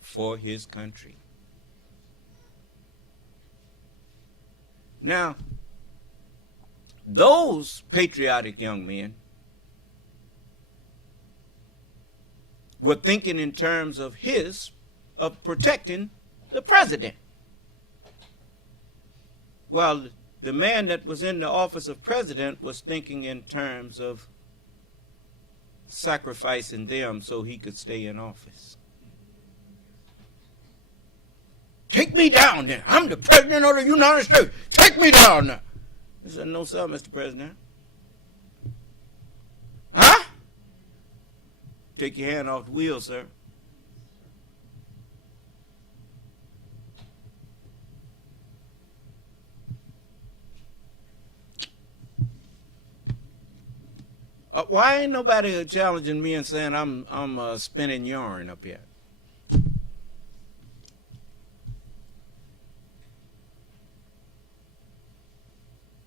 for his country. Now, those patriotic young men were thinking in terms of protecting the president. While the man that was in the office of president was thinking in terms of sacrificing them so he could stay in office. Take me down there. I'm the president of the United States. Take me down there. I said, no, sir, Mr. President. Huh? Take your hand off the wheel, sir. Why ain't nobody challenging me and saying I'm spinning yarn up here?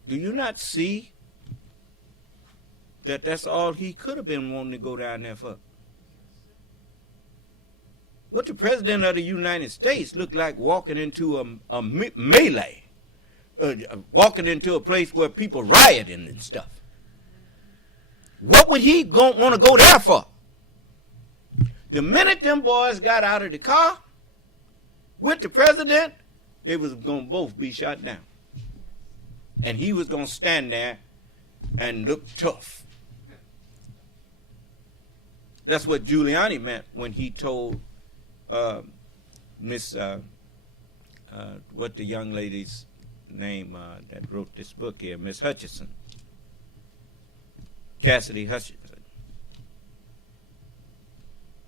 Do you not see that that's all he could have been wanting to go down there for? What the President of the United States looked like walking into a melee, walking into a place where people rioting and stuff. What would he want to go there for? The minute them boys got out of the car with the president, they was going to both be shot down. And he was going to stand there and look tough. That's what Giuliani meant when he told Miss, what the young lady's name that wrote this book here, Miss Hutchinson. Cassidy Hutchinson.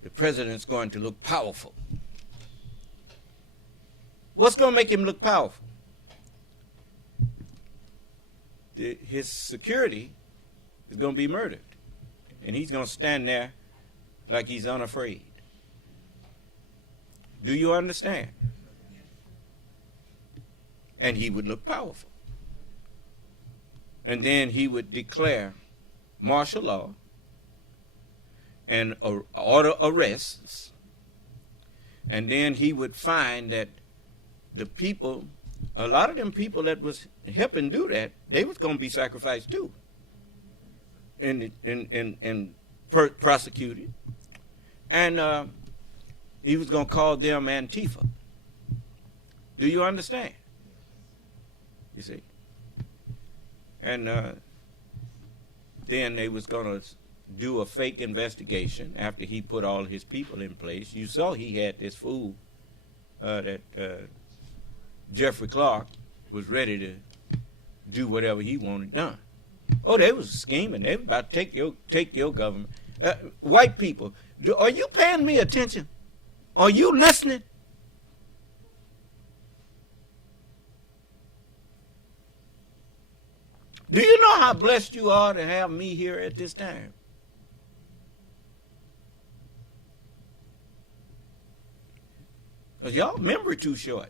The president's going to look powerful. What's going to make him look powerful? His security is going to be murdered. And he's going to stand there like he's unafraid. Do you understand? And he would look powerful. And then he would declare martial law and order arrests, and then he would find that the people, a lot of them people that was helping do that, they was going to be sacrificed too, and prosecuted, and he was going to call them Antifa. Do you understand? You see, and then they was going to do a fake investigation after he put all his people in place. You saw he had this fool that Jeffrey Clark was ready to do whatever he wanted done. Oh, they was scheming. They was about to take your government. White people, are you paying me attention? Are you listening? Do you know how blessed you are to have me here at this time? Because y'all memory too short.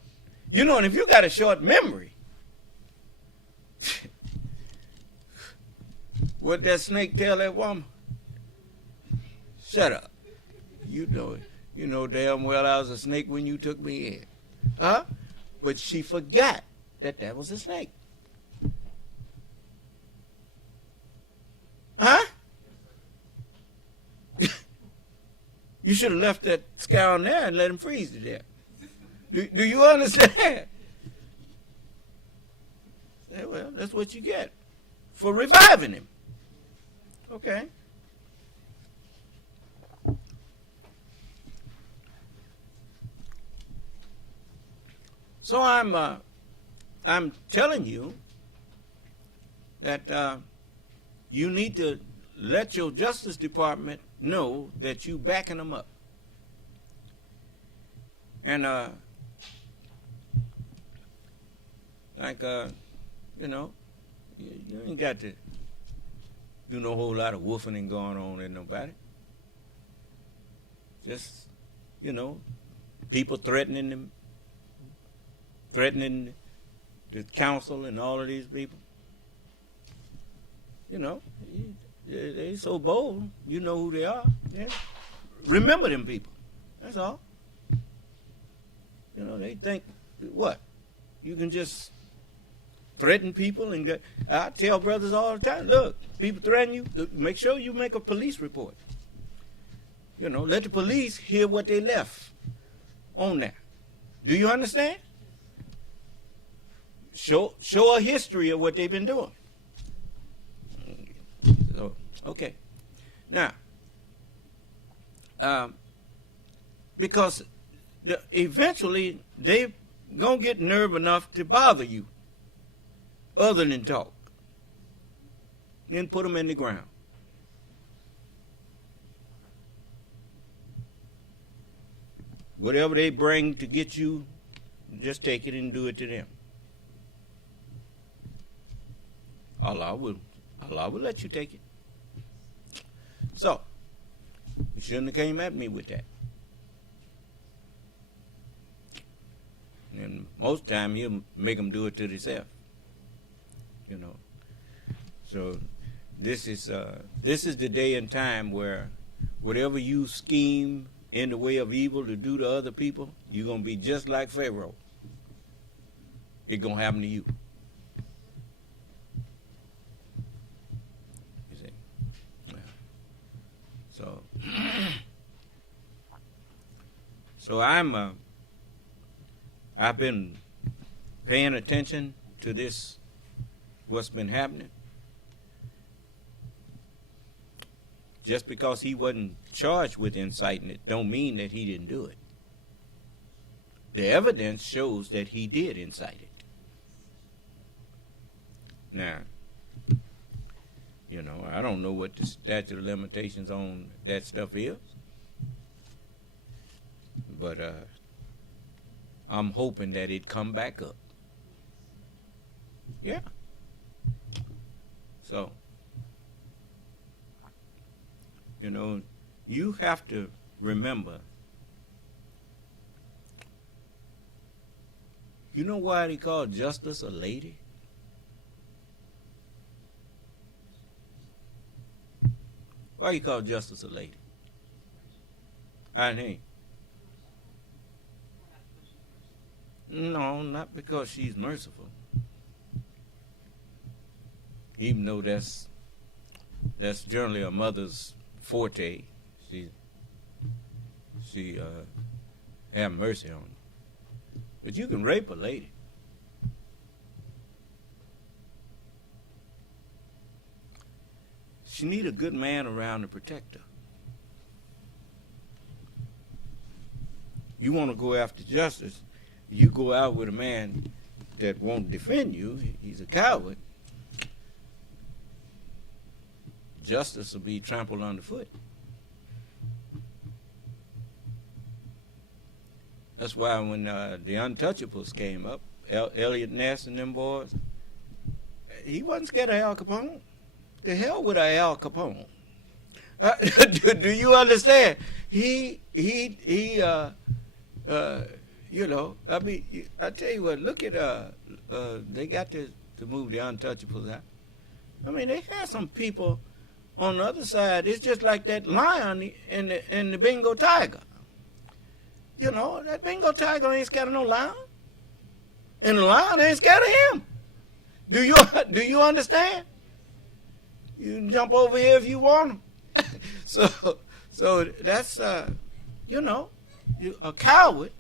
You know, and if you got a short memory, what that snake tell that woman? Shut up. You know damn well I was a snake when you took me in. Huh? But she forgot that was a snake. Huh? You should have left that scow on there and let him freeze to death. Do you understand? Say, well, that's what you get for reviving him. Okay. So I'm telling you that you need to let your Justice Department know that you backing them up. And you know, you ain't got to do no whole lot of woofing going on in nobody. Just, you know, people threatening the council and all of these people. You know, they so bold, you know who they are. Yeah. Remember them people. That's all. You know, they think, what? You can just threaten people and get, I tell brothers all the time, look, people threaten you, make sure you make a police report. You know, let the police hear what they left on there. Do you understand? Show a history of what they've been doing. So, okay. Now, because eventually they gonna get nerve enough to bother you other than talk. Then put them in the ground. Whatever they bring to get you, just take it and do it to them. Allah will let you take it. So, you shouldn't have came at me with that. And most time he'll make them do it to themselves. You know. So this is the day and time where whatever you scheme in the way of evil to do to other people, you're gonna be just like Pharaoh. It's gonna happen to you. You see? Yeah. So I've been paying attention to this, what's been happening. Just because he wasn't charged with inciting it don't mean that he didn't do it. The evidence shows that he did incite it. Now, you know, I don't know what the statute of limitations on that stuff is, but I'm hoping that it come back up. Yeah. So, you know, you have to remember, you know why they call justice a lady? Why you call justice a lady? I think. No, not because she's merciful. Even though that's generally a mother's forte. She have mercy on you. But you can rape a lady. She need a good man around to protect her. You want to go after justice, you go out with a man that won't defend you, he's a coward. Justice will be trampled underfoot. That's why when the Untouchables came up, Elliot Ness and them boys, he wasn't scared of Al Capone. The hell with Al Capone. Do you understand? He you know, I mean, I tell you what, look at, they got to move the Untouchables out. I mean, they had some people on the other side. It's just like that lion and the Bengal tiger. You know, that Bengal tiger ain't scared of no lion. And the lion ain't scared of him. Do you understand? You can jump over here if you want to. So that's, you know, a coward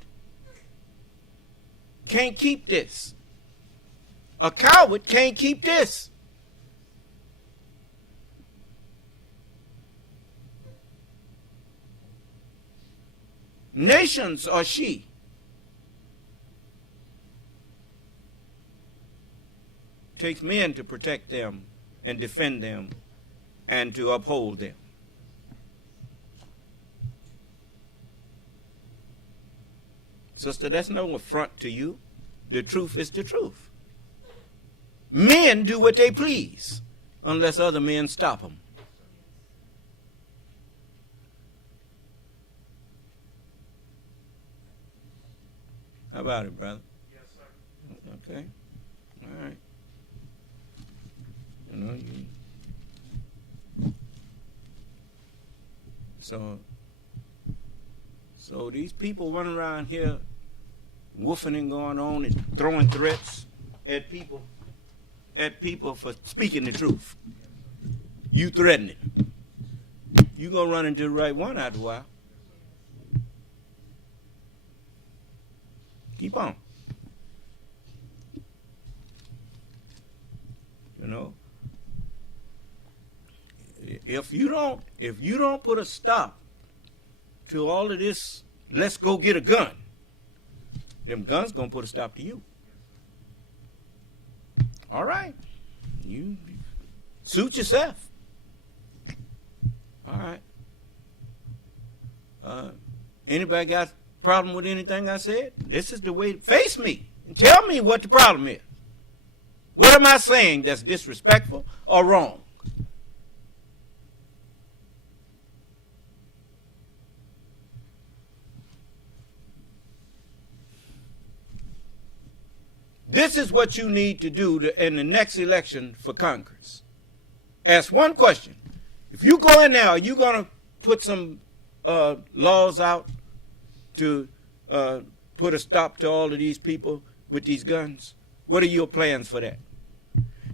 can't keep this. A coward can't keep this. Nations are she. Takes men to protect them and defend them and to uphold them. Sister, that's no affront to you. The truth is the truth. Men do what they please unless other men stop them. How about it, brother? Yes, sir. Okay. All right. You know, so these people running around here woofing and going on and throwing threats at people for speaking the truth. You threaten it. You gonna run into the right one after a while. Keep on. You know, if you don't put a stop to all of this, let's go get a gun. them guns going to put a stop to you. All right. You suit yourself. All right. Anybody got a problem with anything I said? This is the way. Face me and tell me what the problem is. What am I saying that's disrespectful or wrong? This is what you need to do in the next election for Congress. Ask one question. If you go in there, are you going to put some laws out to put a stop to all of these people with these guns? What are your plans for that?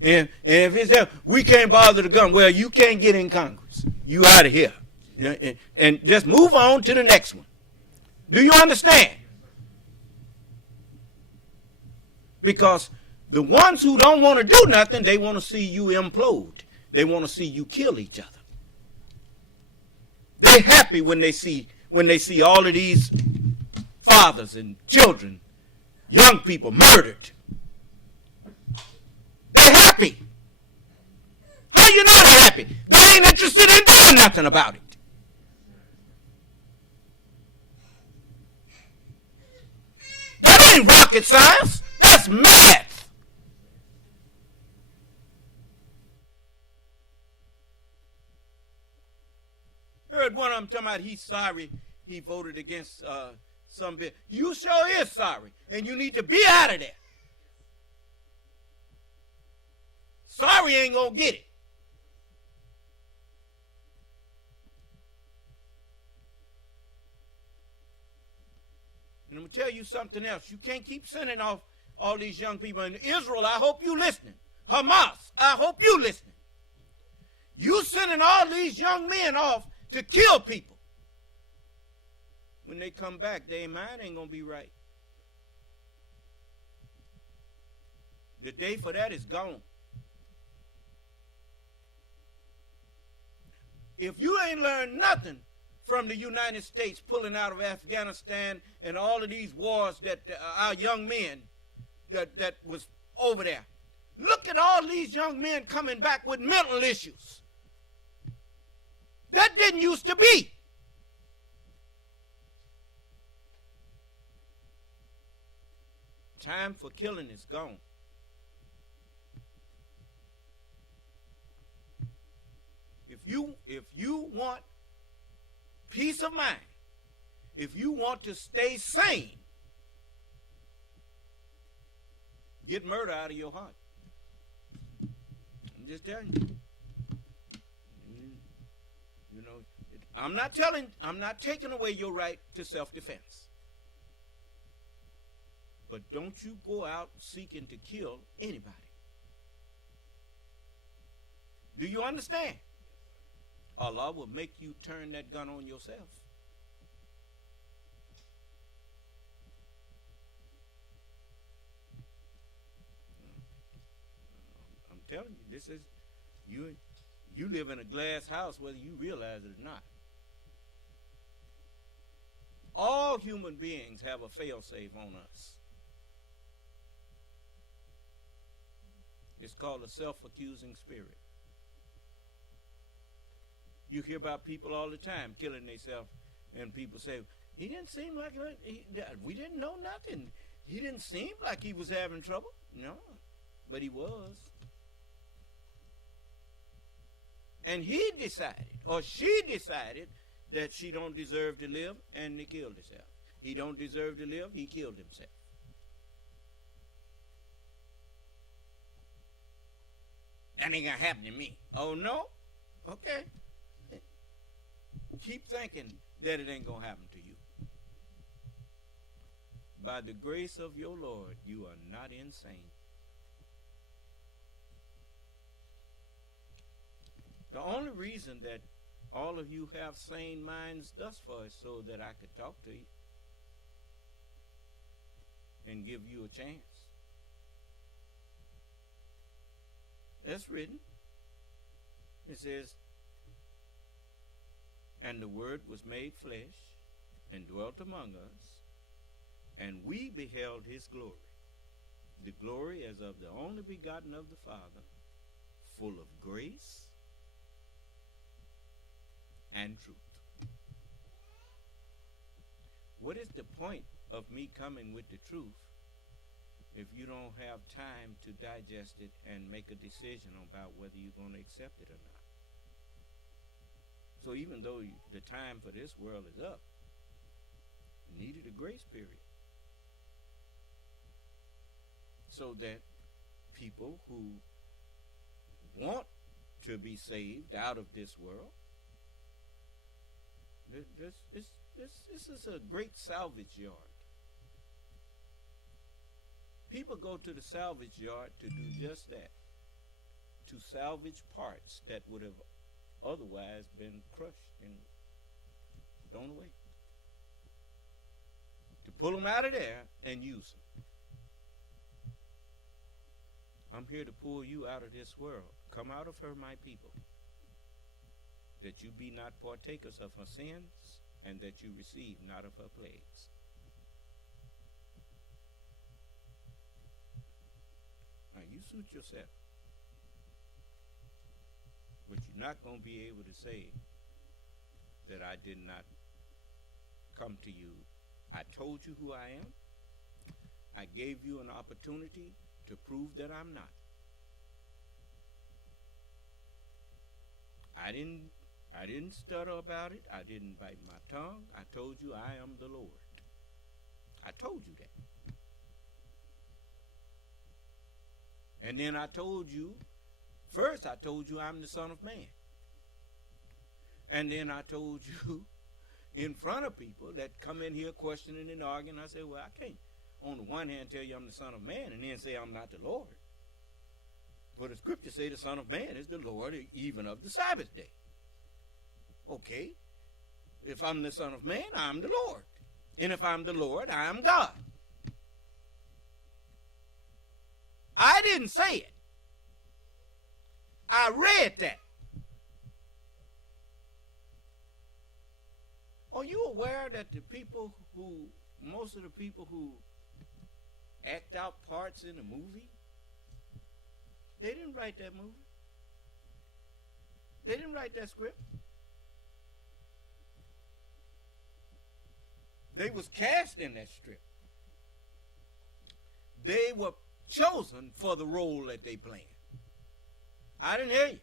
And if it's that we can't bother the gun, well, you can't get in Congress. You out of here. And just move on to the next one. Do you understand? Because the ones who don't want to do nothing, they want to see you implode. They want to see you kill each other. They're happy when they see all of these fathers and children, young people murdered. They're happy. How you not happy? They ain't interested in doing nothing about it. That ain't rocket science. That's math. Heard one of them talking about he's sorry he voted against some bill. You sure is sorry, and you need to be out of there. Sorry ain't gonna get it. And I'm gonna tell you something else. You can't keep sending off all these young people. In Israel, I hope you listening. Hamas, I hope you listening. You sending all these young men off to kill people. When they come back, their mind ain't going to be right. The day for that is gone. If you ain't learned nothing from the United States pulling out of Afghanistan and all of these wars that our young men that was over there. Look at all these young men coming back with mental issues. That didn't used to be. Time for killing is gone. If you want peace of mind, if you want to stay sane, get murder out of your heart. I'm just telling you. You know, I'm not taking away your right to self-defense. But don't you go out seeking to kill anybody. Do you understand? Allah will make you turn that gun on yourself. I'm telling you, this is you live in a glass house whether you realize it or not. All human beings have a fail-safe on us. It's called a self-accusing spirit. You hear about people all the time killing themselves, and people say, he didn't seem like we didn't know nothing. He didn't seem like he was having trouble. No, but he was. And he decided, or she decided, that she don't deserve to live, and they killed herself. He don't deserve to live, he killed himself. That ain't gonna happen to me. Oh no? Okay. Keep thinking that it ain't gonna happen to you. By the grace of your Lord, you are not insane. The only reason that all of you have sane minds thus far is so that I could talk to you and give you a chance. That's written. It says, and the Word was made flesh and dwelt among us, And we beheld his glory, the glory as of the only begotten of the Father, full of grace and truth. What is the point of me coming with the truth if you don't have time to digest it and make a decision about whether you're going to accept it or not? So even though the time for this world is up, you needed a grace period, so that people who want to be saved out of this world, this is a great salvage yard. People go to the salvage yard to do just that, to salvage parts that would have otherwise been crushed and thrown away, to pull them out of there and use them. I'm here to pull you out of this world. Come out of her, my people, that you be not partakers of her sins, and that you receive not of her plagues. Now you suit yourself, but you're not going to be able to say that I did not come to you. I told you who I am. I gave you an opportunity to prove that I'm not. I didn't stutter about it. I didn't bite my tongue. I told you I am the Lord. I told you that. And then I told you, first I told you I'm the Son of Man. And then I told you in front of people that come in here questioning and arguing, I said, well, I can't on the one hand tell you I'm the Son of Man and then say I'm not the Lord. For the scripture say the Son of Man is the Lord even of the Sabbath day. Okay, if I'm the Son of Man, I'm the Lord. And if I'm the Lord, I am God. I didn't say it. I read that. Are you aware that most of the people who act out parts in a movie, they didn't write that movie. They didn't write that script. They was cast in that script. They were chosen for the role that they played. I didn't hear you.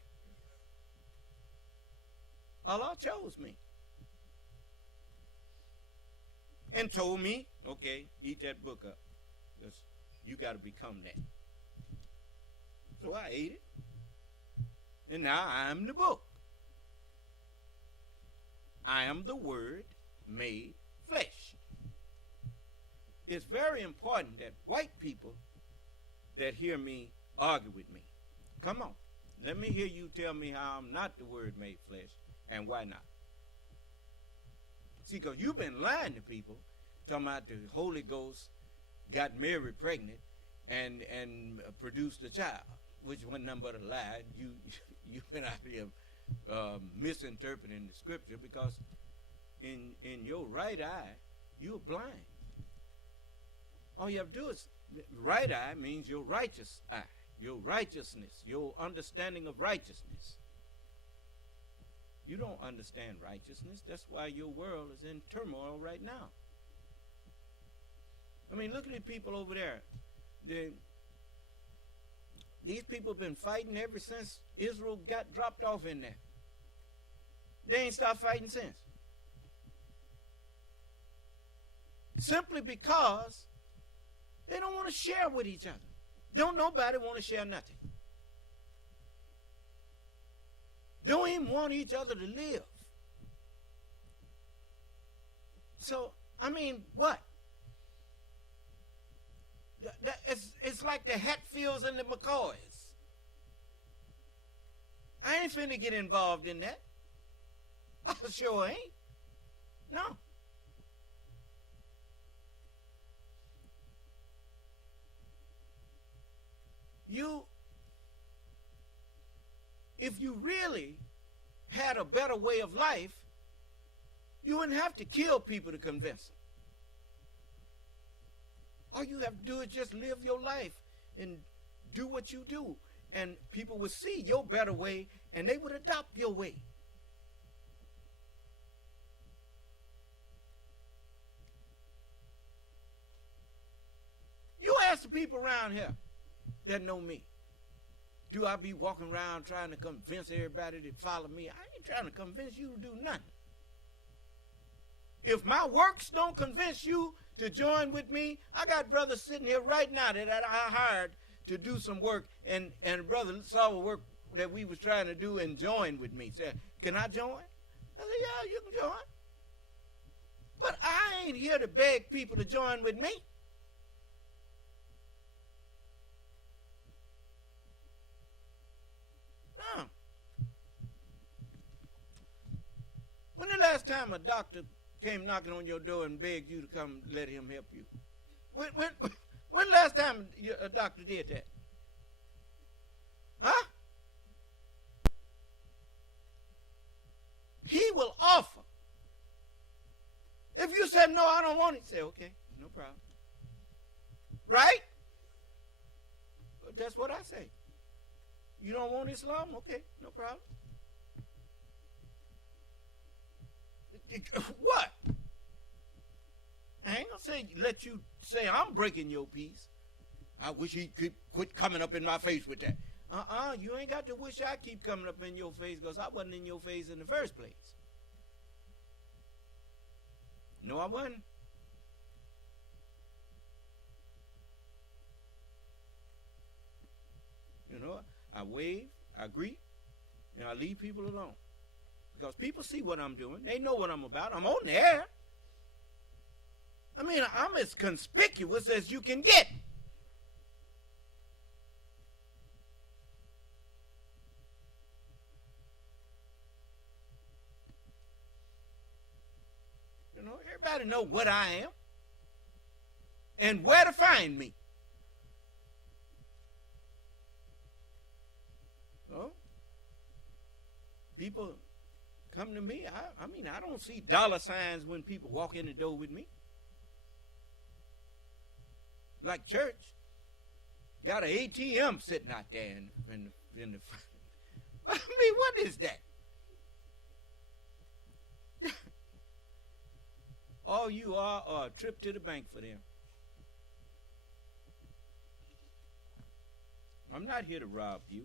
Allah chose me and told me, okay, eat that book up, because you got to become that. So I ate it, and now I am the book. I am the Word made flesh. It's very important that white people that hear me argue with me, come on, let me hear you tell me how I'm not the Word made flesh, and why not. See, because you've been lying to people, talking about the Holy Ghost got Mary pregnant and produced a child, which wasn't nothing but a lie. You've been out here misinterpreting the scripture, because in your right eye, you're blind. All you have to do is, right eye means your righteous eye, your righteousness, your understanding of righteousness. You don't understand righteousness. That's why your world is in turmoil right now. I mean, look at the people over there. These people have been fighting ever since Israel got dropped off in there. They ain't stopped fighting since. Simply because they don't want to share with each other. Don't nobody want to share nothing. Don't even want each other to live. So, I mean, what? It's like the Hatfields and the McCoys. I ain't finna get involved in that. I sure ain't. No. If you really had a better way of life, you wouldn't have to kill people to convince them. All you have to do is just live your life and do what you do. And people would see your better way and they would adopt your way. You ask the people around here that know me. Do I be walking around trying to convince everybody to follow me? I ain't trying to convince you to do nothing. If my works don't convince you to join with me, I got brothers sitting here right now that I hired to do some work, and a brother saw the work that we was trying to do and joined with me. Said, can I join? I said, yeah, you can join. But I ain't here to beg people to join with me. No. When the last time a doctor came knocking on your door and begged you to come let him help you? When last time a doctor did that? Huh? He will offer. If you said, no, I don't want it, say, okay, no problem. Right? But that's what I say. You don't want Islam? Okay, no problem. What? I ain't gonna say let you say I'm breaking your peace. I wish he could quit coming up in my face with that. You ain't got to wish I keep coming up in your face because I wasn't in your face in the first place. No, I wasn't. You know, I wave, I greet, and I leave people alone. Because people see what I'm doing. They know what I'm about. I'm on the air. I mean, I'm as conspicuous as you can get. You know, everybody know what I am and where to find me. So, people come to me. I mean, I don't see dollar signs when people walk in the door with me. Like church, got an ATM sitting out there in the I mean, what is that? All you are a trip to the bank for them. I'm not here to rob you.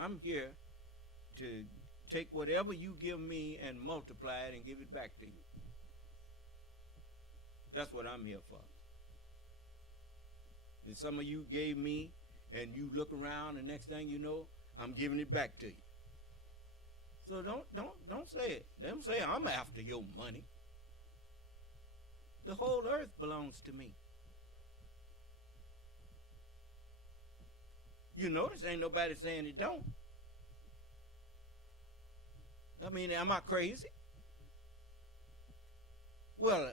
I'm here to take whatever you give me and multiply it and give it back to you. That's what I'm here for. And some of you gave me, and you look around, and next thing you know, I'm giving it back to you. So don't say it. Don't say I'm after your money. The whole earth belongs to me. You notice ain't nobody saying it don't. I mean, am I crazy? Well,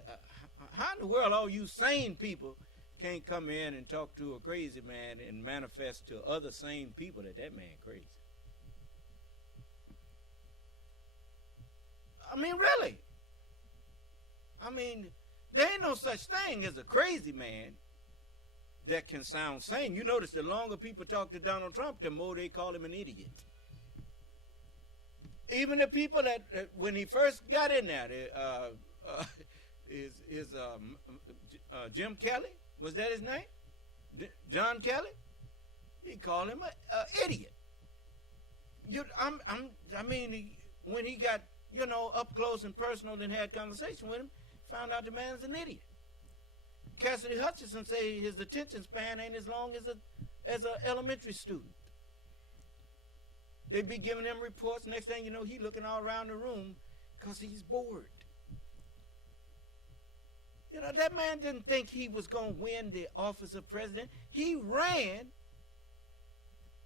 how in the world all you sane people can't come in and talk to a crazy man and manifest to other sane people that man crazy? I mean, really? I mean, there ain't no such thing as a crazy man that can sound sane. You notice the longer people talk to Donald Trump, the more they call him an idiot. Even the people that when he first got in there, Jim Kelly, was that his name? John Kelly? He called him an idiot. I mean, when he got, you know, up close and personal and had conversation with him, found out the man's an idiot. Cassidy Hutchinson say his attention span ain't as long as a elementary student. They be giving him reports. Next thing you know, he looking all around the room because he's bored. You know, that man didn't think he was going to win the office of president. He ran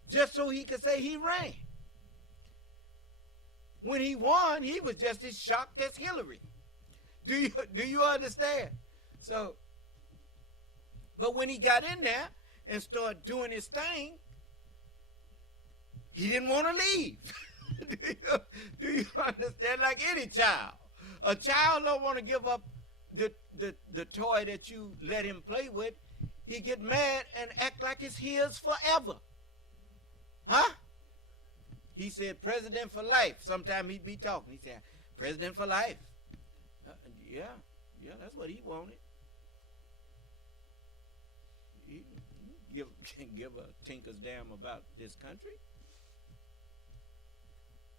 just so he could say he ran. When he won, he was just as shocked as Hillary. Do you understand? So, but when he got in there and started doing his thing, he didn't want to leave. Do you understand? Like any child. A child don't want to give up the toy that you let him play with, he get mad and act like it's his forever. Huh? He said president for life. Sometime he'd be talking. He said, president for life. Yeah, that's what he wanted. He can give a tinker's damn about this country.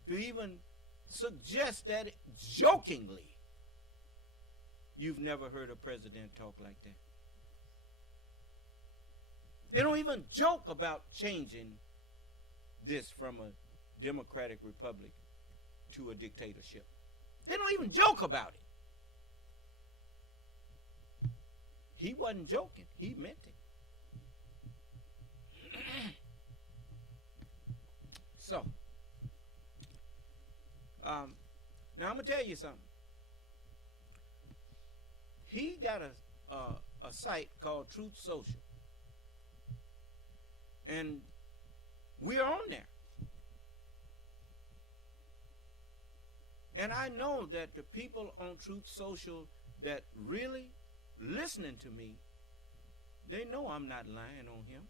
To even suggest that jokingly, you've never heard a president talk like that. They don't even joke about changing this from a democratic republic to a dictatorship. They don't even joke about it. He wasn't joking. He meant it. So, now I'm going to tell you something. He got a site called Truth Social. And we're on there. And I know that the people on Truth Social that really listening to me, they know I'm not lying on him.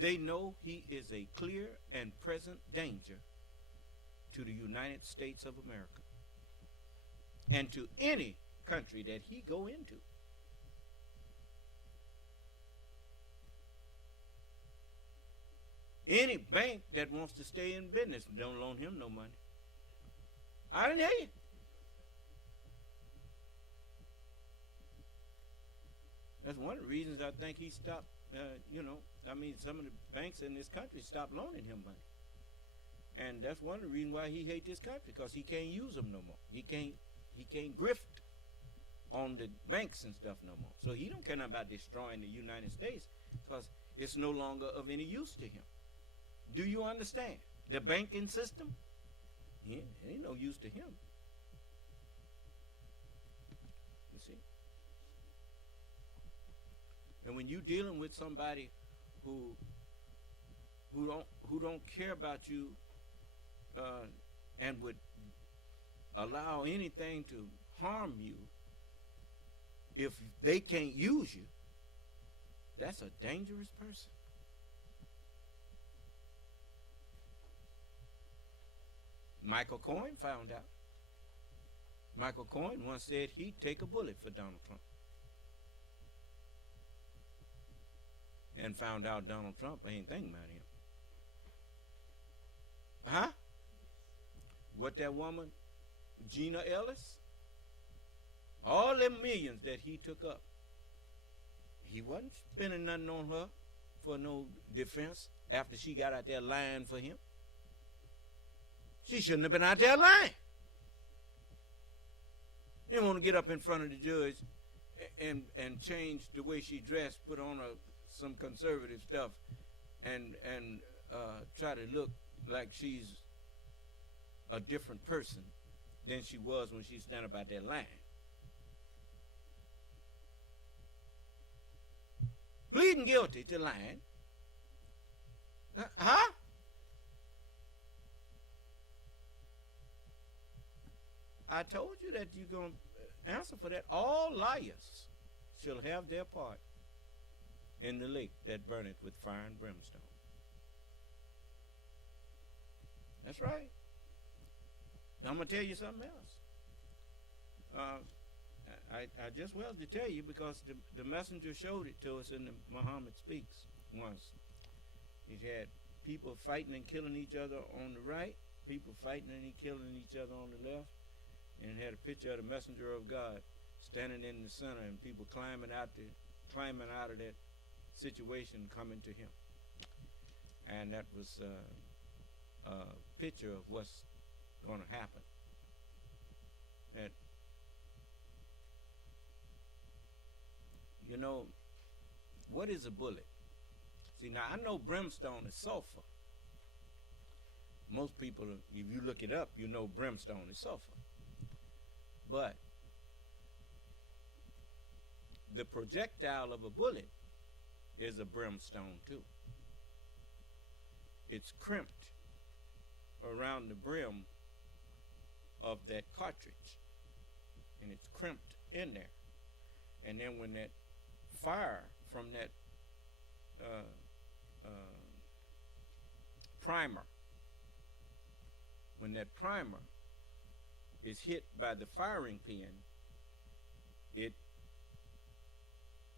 They know he is a clear and present danger to the United States of America and to any country that he go into. Any bank that wants to stay in business don't loan him no money. I didn't hear you. That's one of the reasons I think he stopped, some of the banks in this country stopped loaning him money. And that's one of the reasons why he hates this country, because he can't use them no more. He can't grift on the banks and stuff no more. So he don't care nothing about destroying the United States, because it's no longer of any use to him. Do you understand? The banking system, it ain't no use to him. You see? And when you're dealing with somebody who don't care about you and would allow anything to harm you if they can't use you, that's a dangerous person. Michael Cohen found out. Michael Cohen once said he'd take a bullet for Donald Trump. And found out Donald Trump ain't thinking about him. Huh? What that woman, Gina Ellis, all them millions that he took up, he wasn't spending nothing on her for no defense after she got out there lying for him. She shouldn't have been out there lying. They want to get up in front of the judge and change the way she dressed, put on some conservative stuff, and try to look like she's a different person than she was when she stand up out there lying. Pleading guilty to lying. Huh? I told you that you're going to answer for that. All liars shall have their part in the lake that burneth with fire and brimstone. That's right. Now I'm going to tell you something else. I just well to tell you because the messenger showed it to us in the Muhammad Speaks once. He had people fighting and killing each other on the right, people fighting and killing each other on the left, and had a picture of the messenger of God standing in the center and people climbing out of that situation coming to him. And that was a picture of what's going to happen. That, you know, what is a bullet? See, now I know brimstone is sulfur. Most people, if you look it up, you know brimstone is sulfur. But the projectile of a bullet is a brimstone too. It's crimped around the brim of that cartridge. and it's crimped in there. And then when that fire from that primer, when that primer is hit by the firing pin, it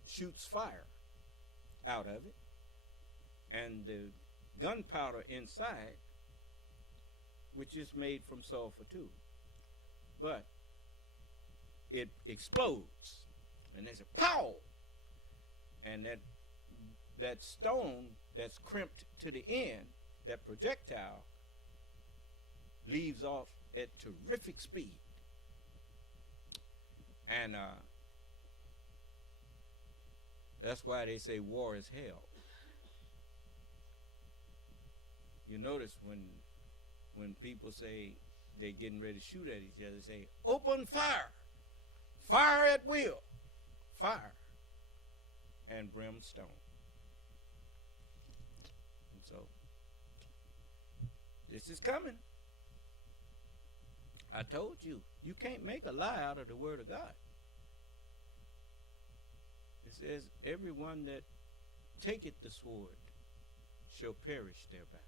shoots fire out of it, and the gunpowder inside, which is made from sulfur too, but it explodes, and there's a pow, and that stone that's crimped to the end, that projectile, leaves off at terrific speed. And that's why they say war is hell. You notice when people say they're getting ready to shoot at each other, they say, open fire, fire at will, fire and brimstone. And so this is coming. I told you, you can't make a lie out of the word of God. It says, everyone that taketh the sword shall perish thereby.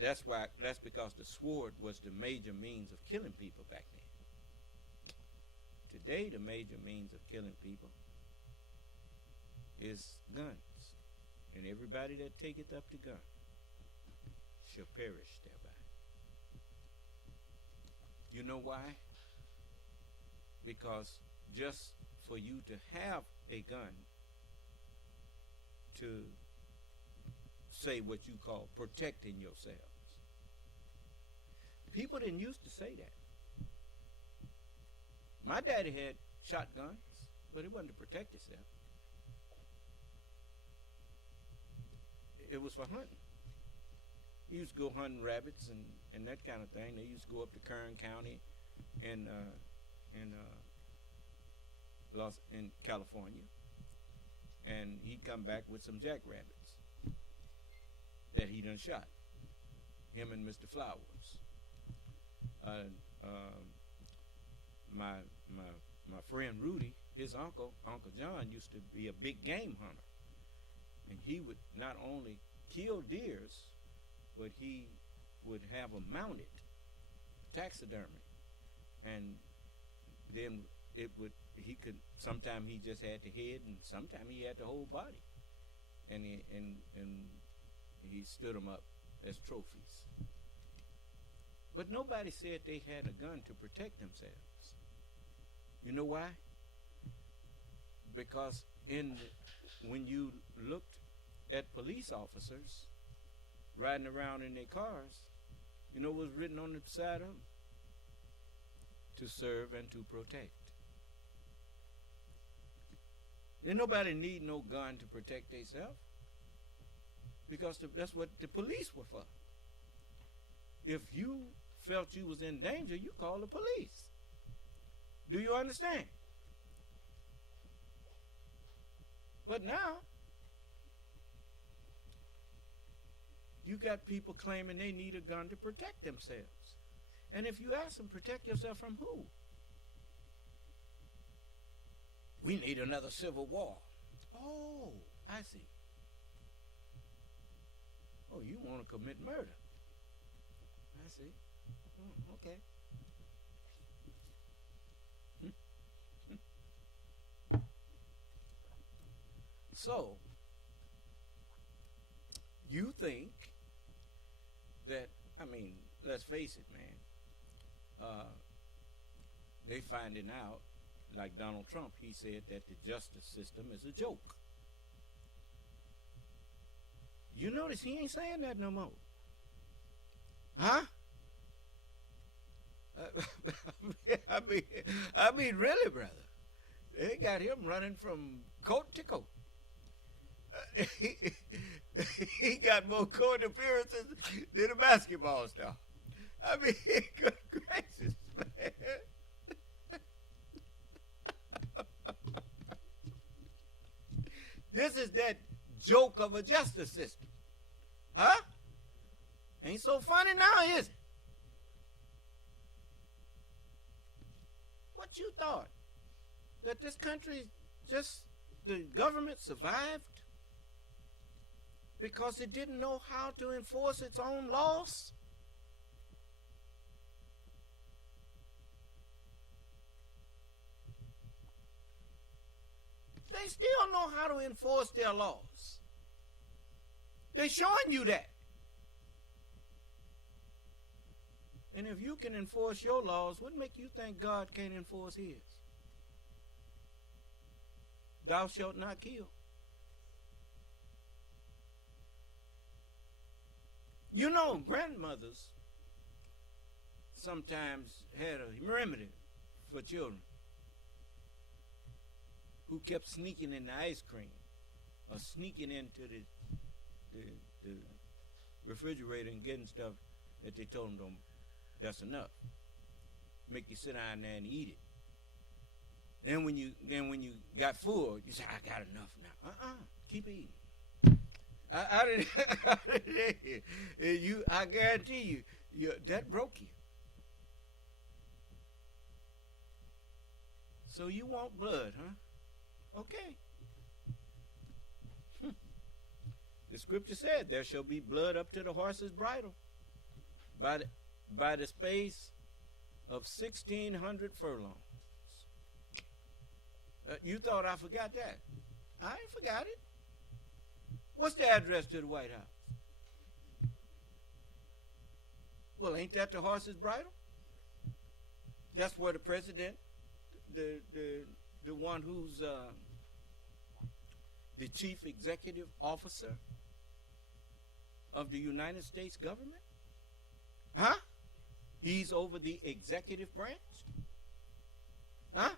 That's because the sword was the major means of killing people back then. Today, the major means of killing people is guns. And everybody that taketh up the gun shall perish thereby. You know why? Because just for you to have a gun to say what you call protecting yourselves, people didn't used to say that. My daddy had shotguns, but it wasn't to protect yourself. It was for hunting. He used to go hunting rabbits and that kind of thing. They used to go up to Kern County in California, and he'd come back with some jackrabbits that he done shot. Him and Mr. Flowers. My friend Rudy, his Uncle John, used to be a big game hunter, and he would not only kill deers, but he would have them mounted, taxidermy, and then sometimes he just had the head, and sometimes he had the whole body, and he stood them up as trophies. But nobody said they had a gun to protect themselves. You know why? Because when you looked at police officers riding around in their cars, you know what was written on the side of them? To serve and to protect. Didn't nobody need no gun to protect themselves, because that's what the police were for. If you felt you was in danger, you call the police. Do you understand? But now, you got people claiming they need a gun to protect themselves. And if you ask them, protect yourself from who? We need another civil war. Oh, I see. Oh, you want to commit murder. I see. Oh, okay. So, you think that, I mean, let's face it, man. They finding out, like Donald Trump, he said that the justice system is a joke. You notice he ain't saying that no more. Huh? I mean, really, brother. They got him running from court to court. He got more court appearances than a basketball star. I mean, good gracious, man. This is that joke of a justice system. Huh? Ain't so funny now, is it? you thought that this country, just the government survived because it didn't know how to enforce its own laws? They still know how to enforce their laws. They're showing you that. And if you can enforce your laws, what make you think God can't enforce his? Thou shalt not kill. You know, grandmothers sometimes had a remedy for children who kept sneaking in the ice cream or sneaking into the refrigerator and getting stuff that they told them that's enough. Make you sit down there and eat it. Then when you got full, you say, I got enough now. Keep eating. I guarantee you, that broke you. So you want blood, huh? Okay. The scripture said, there shall be blood up to the horse's bridle by the space of 1,600 furlongs. You thought I forgot that? I ain't forgot it. What's the address to the White House? Well, ain't that the horse's bridle? That's where the president, the one who's the chief executive officer of the United States government? Huh? He's over the executive branch? Huh?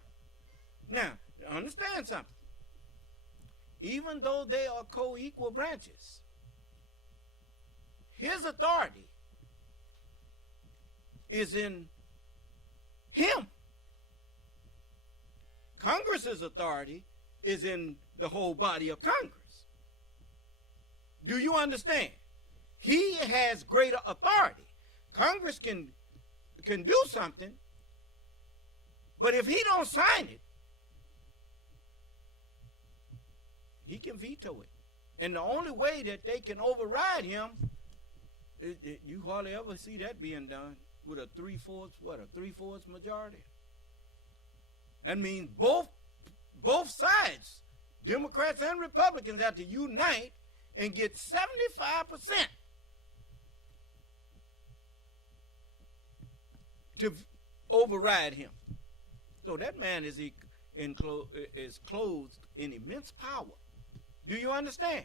Now, understand something. Even though they are co-equal branches, his authority is in him. Congress's authority is in the whole body of Congress. Do you understand? He has greater authority. Congress can do something, but if he don't sign it, he can veto it. And the only way that they can override him, you hardly ever see that being done with a three-fourths majority. That means both sides, Democrats and Republicans, have to unite and get 75% to override him. So that man is clothed in immense power. Do you understand?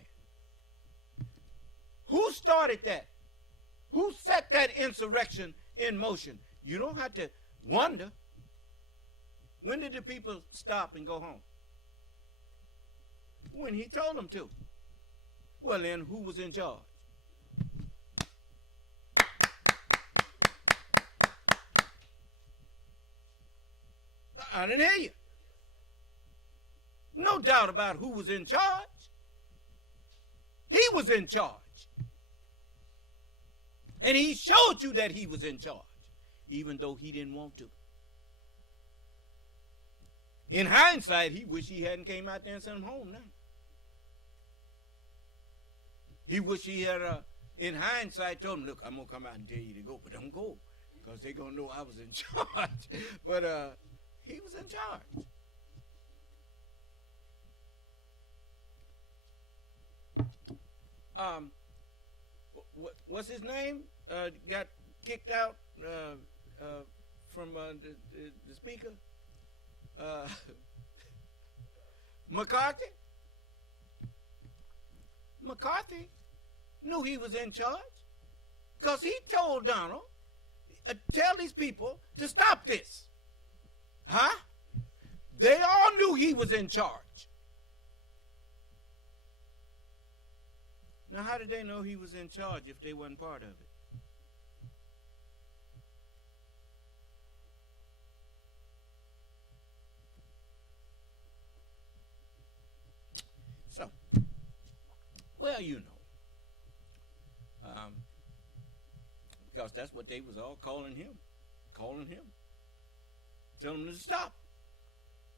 Who started that? Who set that insurrection in motion? You don't have to wonder. When did the people stop and go home? When he told them to. Well, then, who was in charge? I didn't hear you. No doubt about who was in charge. He was in charge. And he showed you that he was in charge, even though he didn't want to. In hindsight, he wished he hadn't came out there and sent him home now. He wished he had, in hindsight, told him, look, I'm going to come out and tell you to go, but don't go, because they're going to know I was in charge. But he was in charge. What's his name? Got kicked out from the speaker? McCarthy? McCarthy knew he was in charge because he told Donald, tell these people to stop this. Huh? They all knew he was in charge. Now, how did they know he was in charge if they wasn't part of it? So, well, you know, because that's what they was all calling him, telling him to stop.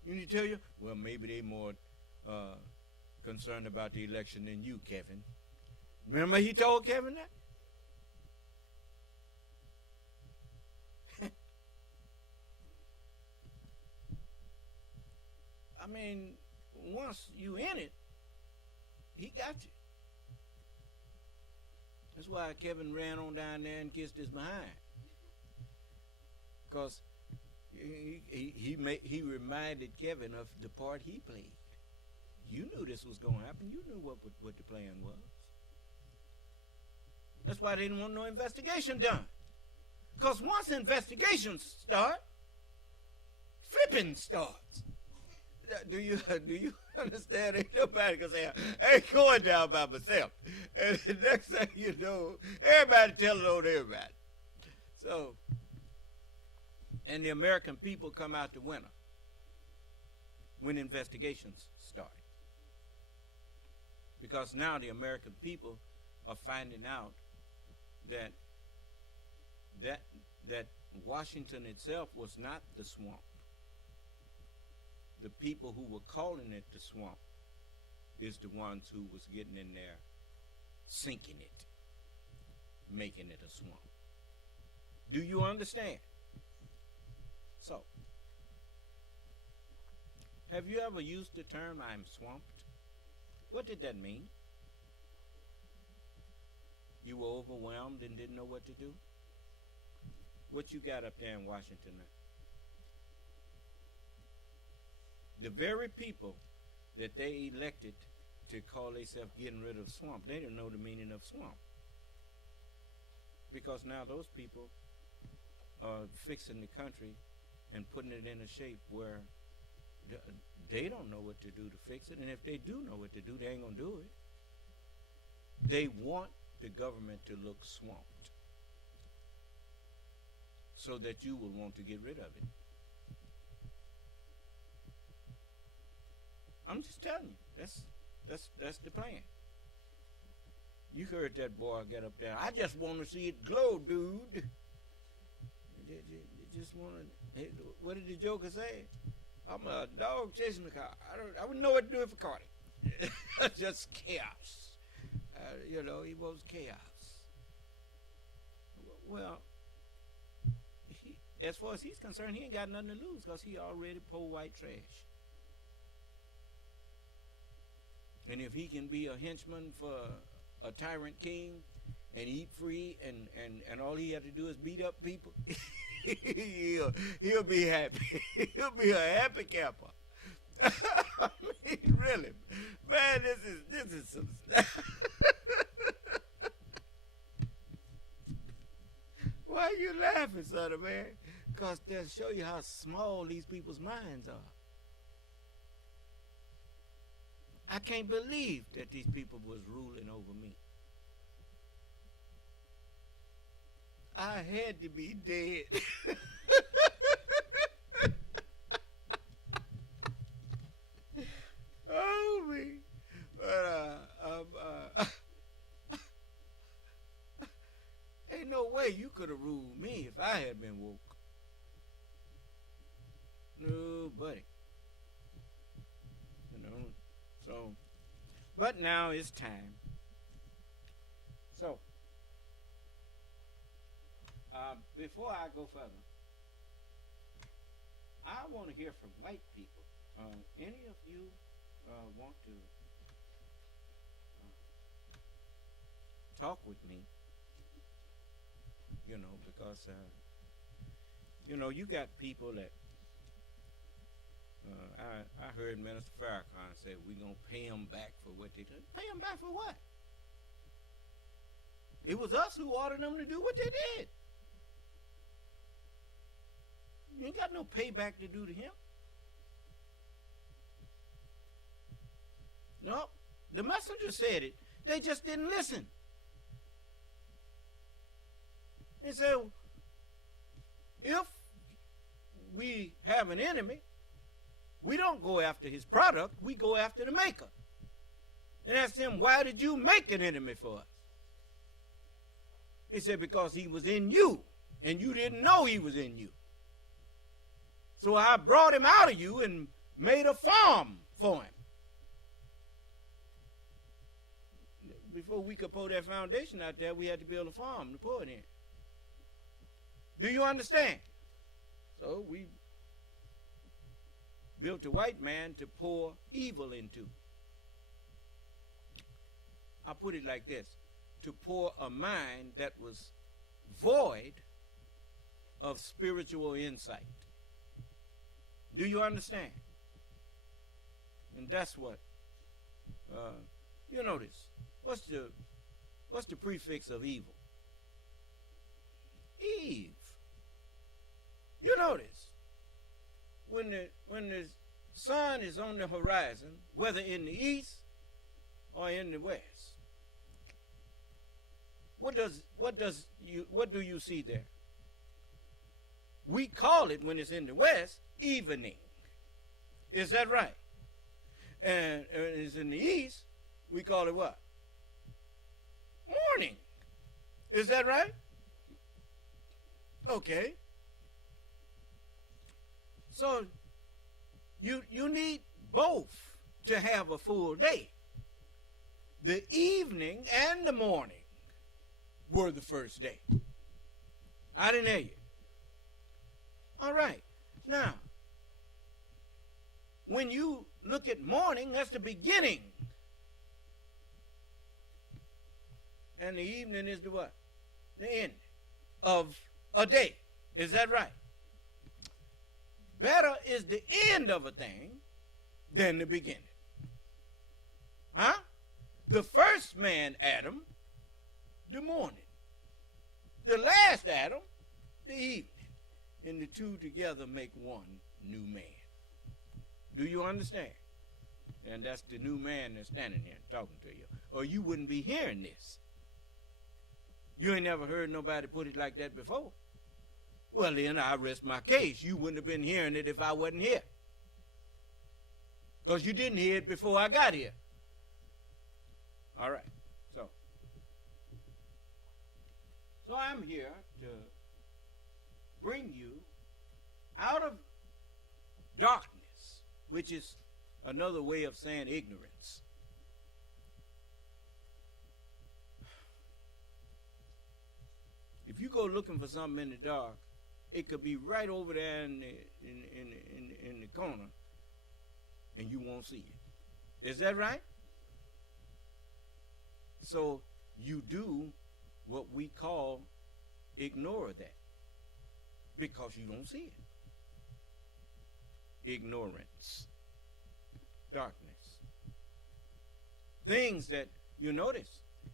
You need to tell you, well, maybe they more concerned about the election than you, Kevin. Remember he told Kevin that? I mean, once you in it, he got you. That's why Kevin ran on down there and kissed his behind. Because he reminded Kevin of the part he played. You knew this was going to happen. You knew what the plan was. That's why they didn't want no investigation done. Because once investigations start, flipping starts. Do you understand? Ain't nobody can say, I ain't going down by myself. And the next thing you know, everybody telling on everybody. So, and the American people come out the winner when investigations start. Because now the American people are finding out that Washington itself was not the swamp. The people who were calling it the swamp is the ones who was getting in there, sinking it, making it a swamp. Do you understand? So, have you ever used the term, I'm swamped? What did that mean? You were overwhelmed and didn't know what to do? What you got up there in Washington now? The very people that they elected to call themselves getting rid of swamp, they didn't know the meaning of swamp. Because now those people are fixing the country and putting it in a shape where they don't know what to do to fix it. And if they do know what to do, they ain't going to do it. They want the government to look swamped so that you will want to get rid of it. I'm just telling you, that's the plan. You heard that boy get up there. I just want to see it glow, dude. You just want to. What did the Joker say? I'm a dog chasing the car. I wouldn't know what to do if I caught it. Just chaos. He wants chaos. Well, as far as he's concerned, he ain't got nothing to lose because he already poor white trash. And if he can be a henchman for a tyrant king and eat free and all he had to do is beat up people, he'll be happy. He'll be a happy camper. I mean, really, man, this is some stuff. Why are you laughing, son of man? Because they'll show you how small these people's minds are. I can't believe that these people was ruling over me. I had to be dead. Oh, me. But, ain't no way you could have ruled me if I had been woke. No, buddy. So, but now it's time. So, before I go further, I want to hear from white people. Any of you want to talk with me? Because you got people that I heard Minister Farrakhan say we're going to pay them back for what they did. Pay them back for what? It was us who ordered them to do what they did. You ain't got no payback to do to him. No, the messenger said it. They just didn't listen. They said, if we have an enemy, we don't go after his product, we go after the maker. And asked him, why did you make an enemy for us? He said, because he was in you, and you didn't know he was in you. So I brought him out of you and made a farm for him. Before we could pour that foundation out there, we had to build a farm to pour it in. Do you understand? So we built a white man to pour evil into. I put it like this: to pour a mind that was void of spiritual insight. Do you understand? And that's what you notice. What's the prefix of evil? Eve. You notice when the sun is on the horizon, whether in the east or in the west, what do you see there? We call it, when it's in the west, evening. Is that right? And it's in the east, we call it what? Morning. Is that right? Okay. So you need both to have a full day. The evening and the morning were the first day. I didn't hear you. All right. Now, when you look at morning, that's the beginning. And the evening is the what? The end of a day. Is that right? Better is the end of a thing than the beginning. Huh? The first man, Adam, the morning. The last Adam, the evening. And the two together make one new man. Do you understand? And that's the new man that's standing here talking to you. Or you wouldn't be hearing this. You ain't never heard nobody put it like that before. Well, then I rest my case. You wouldn't have been hearing it if I wasn't here. Because you didn't hear it before I got here. All right. So I'm here to bring you out of darkness, which is another way of saying ignorance. If you go looking for something in the dark, it could be right over there in the corner, and you won't see it. Is that right? So you do what we call ignore that, because you don't see it. Ignorance. Darkness. Things that you notice,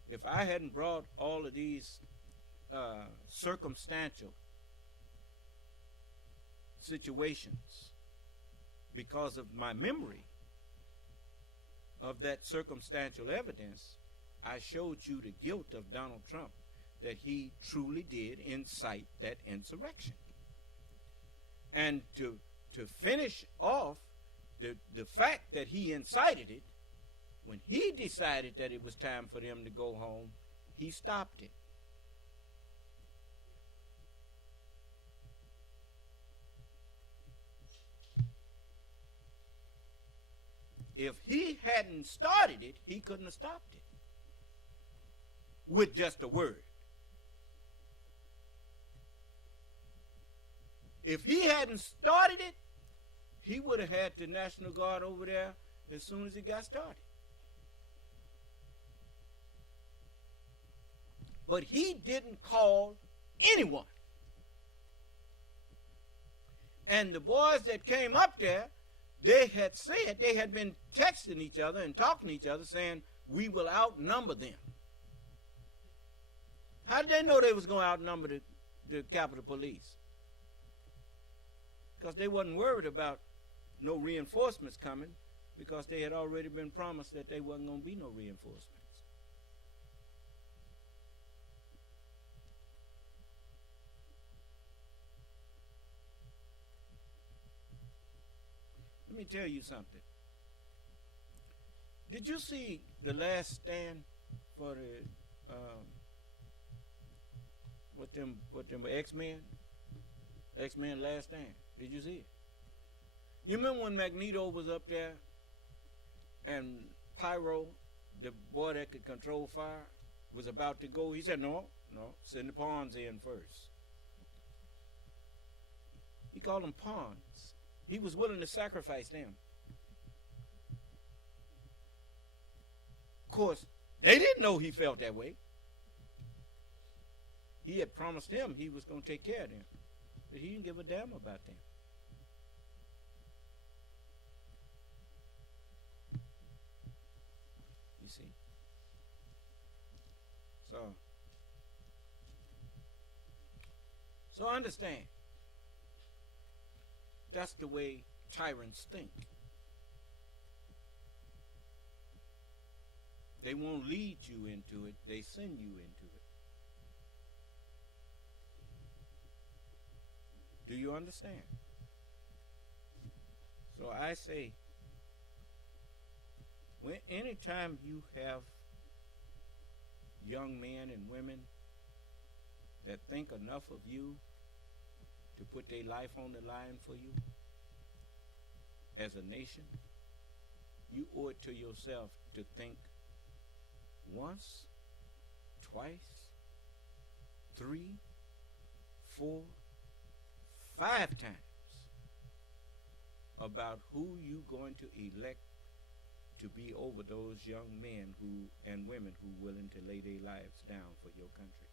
if I hadn't brought all of these circumstantial situations, because of my memory of that circumstantial evidence, I showed you the guilt of Donald Trump, that he truly did incite that insurrection. And to finish off the fact that he incited it, when he decided that it was time for them to go home, he stopped it. If he hadn't started it, he couldn't have stopped it with just a word. If he hadn't started it, he would have had the National Guard over there as soon as it got started. But he didn't call anyone. And the boys that came up there, they had said, they had been texting each other and talking to each other saying, we will outnumber them. How did they know they was going to outnumber the Capitol Police? Because they wasn't worried about no reinforcements coming, because they had already been promised that there wasn't going to be no reinforcements. Let me tell you something. Did you see The Last Stand for the what them X-Men? X-Men Last Stand. Did you see it? You remember when Magneto was up there and Pyro, the boy that could control fire, was about to go? He said, no, send the pawns in first. He called them pawns. He was willing to sacrifice them. Of course, they didn't know he felt that way. He had promised them he was going to take care of them. But he didn't give a damn about them. You see? So understand. That's the way tyrants think. They won't lead you into it, they send you into it. Do you understand? So I say, anytime you have young men and women that think enough of you to put their life on the line for you as a nation, you owe it to yourself to think once, twice, 3, 4, 5 times about who you going to elect to be over those young men and women who are willing to lay their lives down for your country.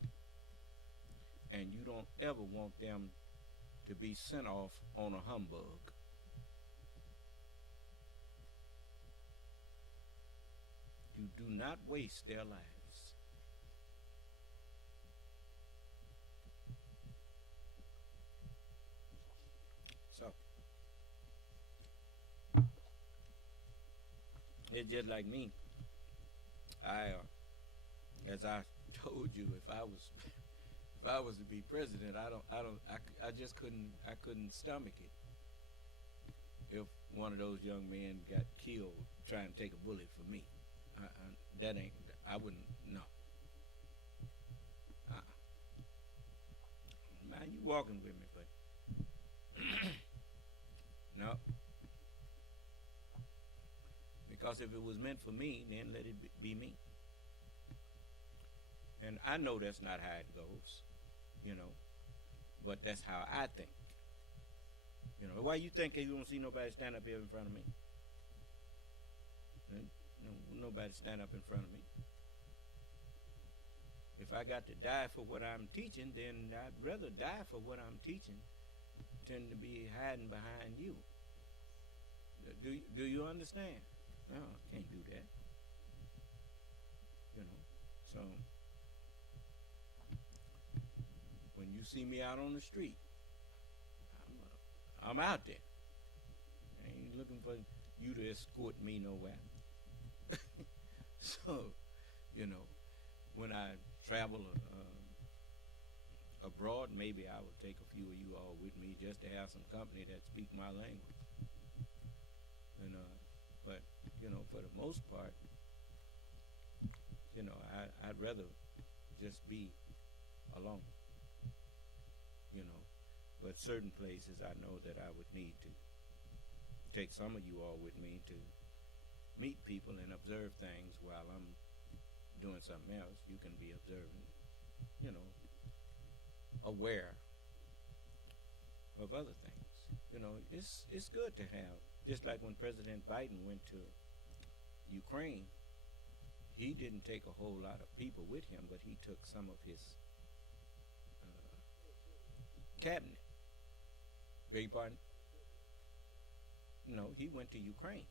And you don't ever want them to be sent off on a humbug. You do not waste their lives. So, it's just like me. As I told you, if I was to be president, I just couldn't stomach it. If one of those young men got killed trying to take a bullet for me, I wouldn't, no. Man, you walking with me, but no. Because if it was meant for me, then let it be me. And I know that's not how it goes, but that's how I think. Why you think you don't see nobody stand up here in front of me? Nobody stand up in front of me. If I got to die for what I'm teaching, then I'd rather die for what I'm teaching than to be hiding behind you. Do you understand? No, I can't do that. So when you see me out on the street, I'm out there. I ain't looking for you to escort me nowhere. So, when I travel abroad, maybe I would take a few of you all with me just to have some company that speak my language. But for the most part, I'd rather just be alone. But certain places I know that I would need to take some of you all with me to meet people and observe things while I'm doing something else. You can be observing, aware of other things. It's good to have, just like when President Biden went to Ukraine, he didn't take a whole lot of people with him, but he took some of his cabinet. Beg your pardon? No, he went to Ukraine.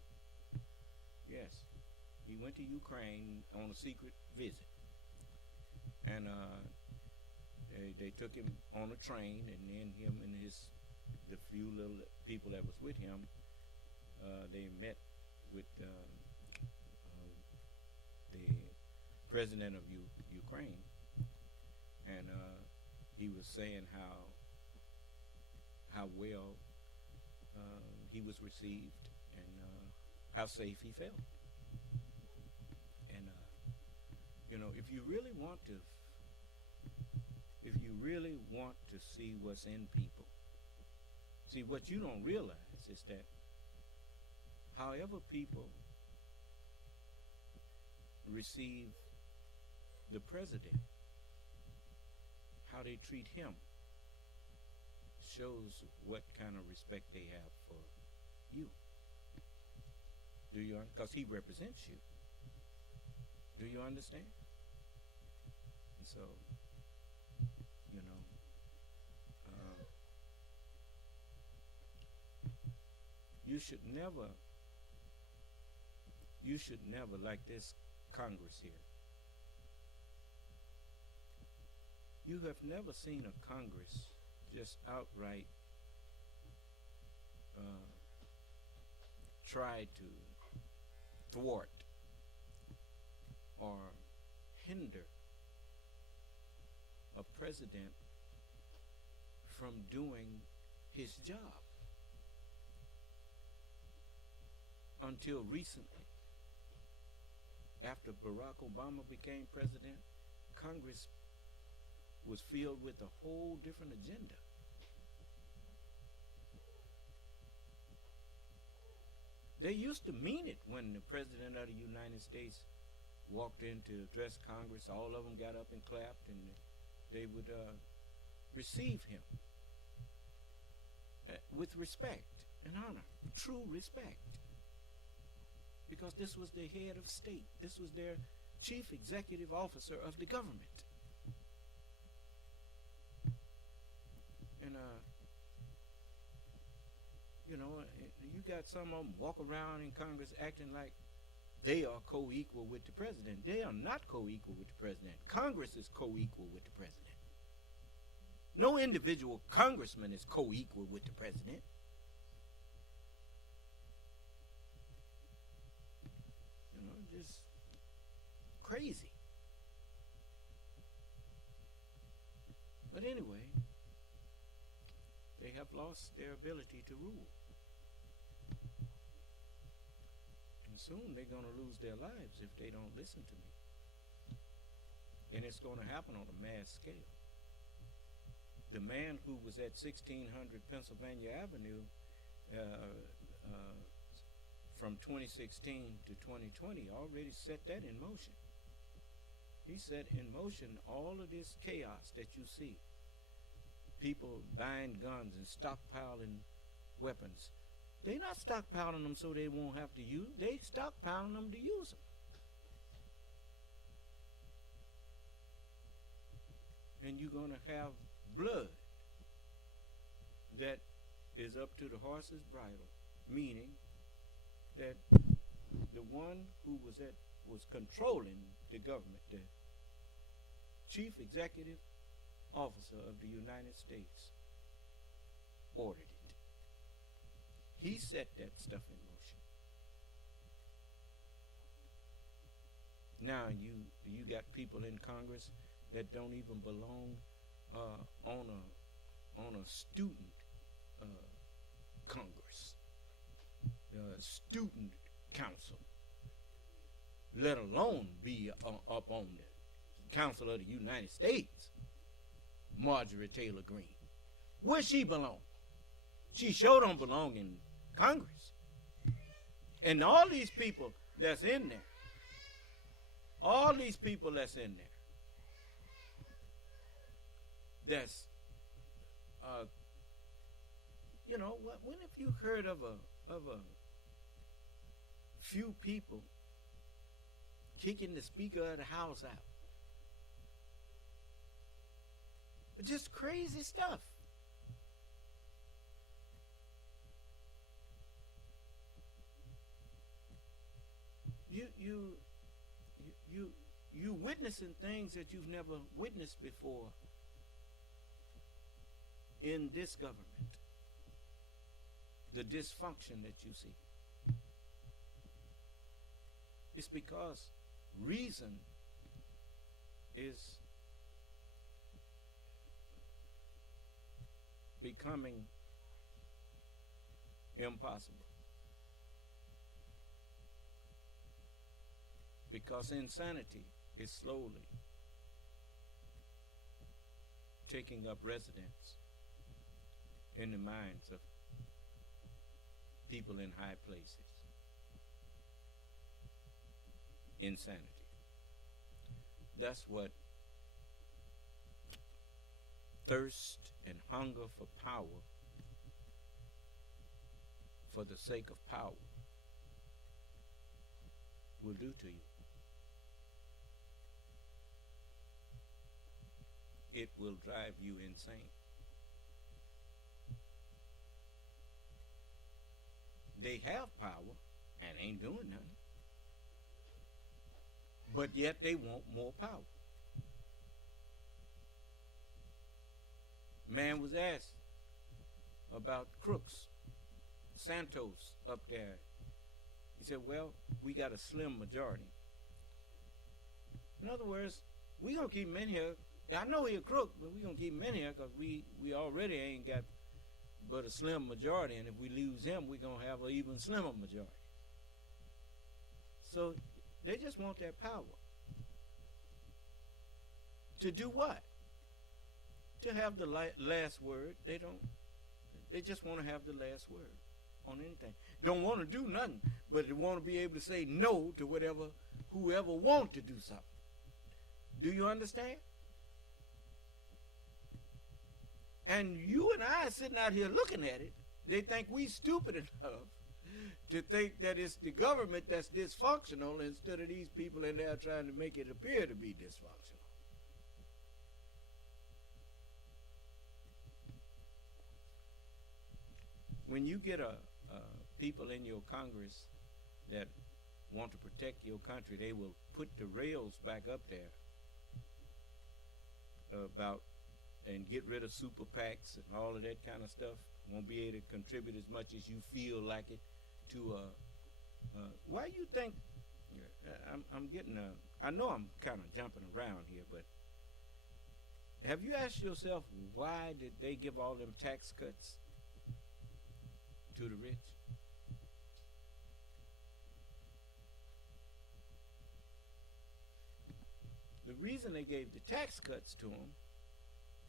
Yes, he went to Ukraine on a secret visit, and they took him on a train, and then him and the few little people that was with him, they met with the president of Ukraine, and he was saying how well he was received and how safe he felt. And if you really want to see what's in people, see, what you don't realize is that however people receive the president, how they treat him, shows what kind of respect they have for you. Do you? Because he represents you. Do you understand? And so, you know, you should never, like this Congress here. You have never seen a Congress just outright try to thwart or hinder a president from doing his job. Until recently, after Barack Obama became president, Congress was filled with a whole different agenda. They used to mean it when the President of the United States walked in to address Congress. All of them got up and clapped, and they would receive him with respect and honor, true respect. Because this was the head of state. This was their chief executive officer of the government. And, you know, you got some of them walk around in Congress acting like they are co-equal with the president. They are not co-equal with the president. Congress is co-equal with the president. No individual congressman is co-equal with the president. You know, just crazy. But anyway, they have lost their ability to rule. And soon they're going to lose their lives if they don't listen to me. And it's going to happen on a mass scale. The man who was at 1600 Pennsylvania Avenue from 2016 to 2020 already set that in motion. He set in motion all of this chaos that you see. People buying guns and stockpiling weapons. They're not stockpiling them so they won't have to use. They stockpiling them to use them. And you're going to have blood that is up to the horse's bridle, meaning that the one who was controlling the government, the chief executive officer of the United States, ordered it. He set that stuff in motion. Now you got people in Congress that don't even belong on a student Congress, student council, let alone be up on the Council of the United States. Marjorie Taylor Greene, where she belong? She sure don't belong in Congress. And all these people that's in there, that's you know, when have you heard of a few people kicking the Speaker of the House out? Just crazy stuff. You witnessing things that you've never witnessed before in this government. The dysfunction that you see. It's because reason is becoming impossible. Because insanity is slowly taking up residence in the minds of people in high places. insanity. That's what thirst and hunger for power, for the sake of power, will do to you. It will drive you insane. They have power and ain't doing nothing, but yet they want more power. Man was asked about Crooks, Santos up there. He said, well, we got a slim majority. In other words, we gonna keep him in here. I know he a crook, but we gonna keep him in here because we already ain't got but a slim majority, and if we lose him, we gonna have an even slimmer majority. So they just want that power. To do what? To have the last word. They just want to have the last word on anything. Don't want to do nothing, but they want to be able to say no to whoever want to do something. Do you understand? And you and I sitting out here looking at it, they think we stupid enough to think that it's the government that's dysfunctional instead of these people in there trying to make it appear to be dysfunctional. When you get people in your Congress that want to protect your country, they will put the rails back up there and get rid of super PACs and all of that kind of stuff. Won't be able to contribute as much as you feel like it to why you think I'm getting I know I'm kind of jumping around here, but have you asked yourself why did they give all them tax cuts to the rich? The reason they gave the tax cuts to them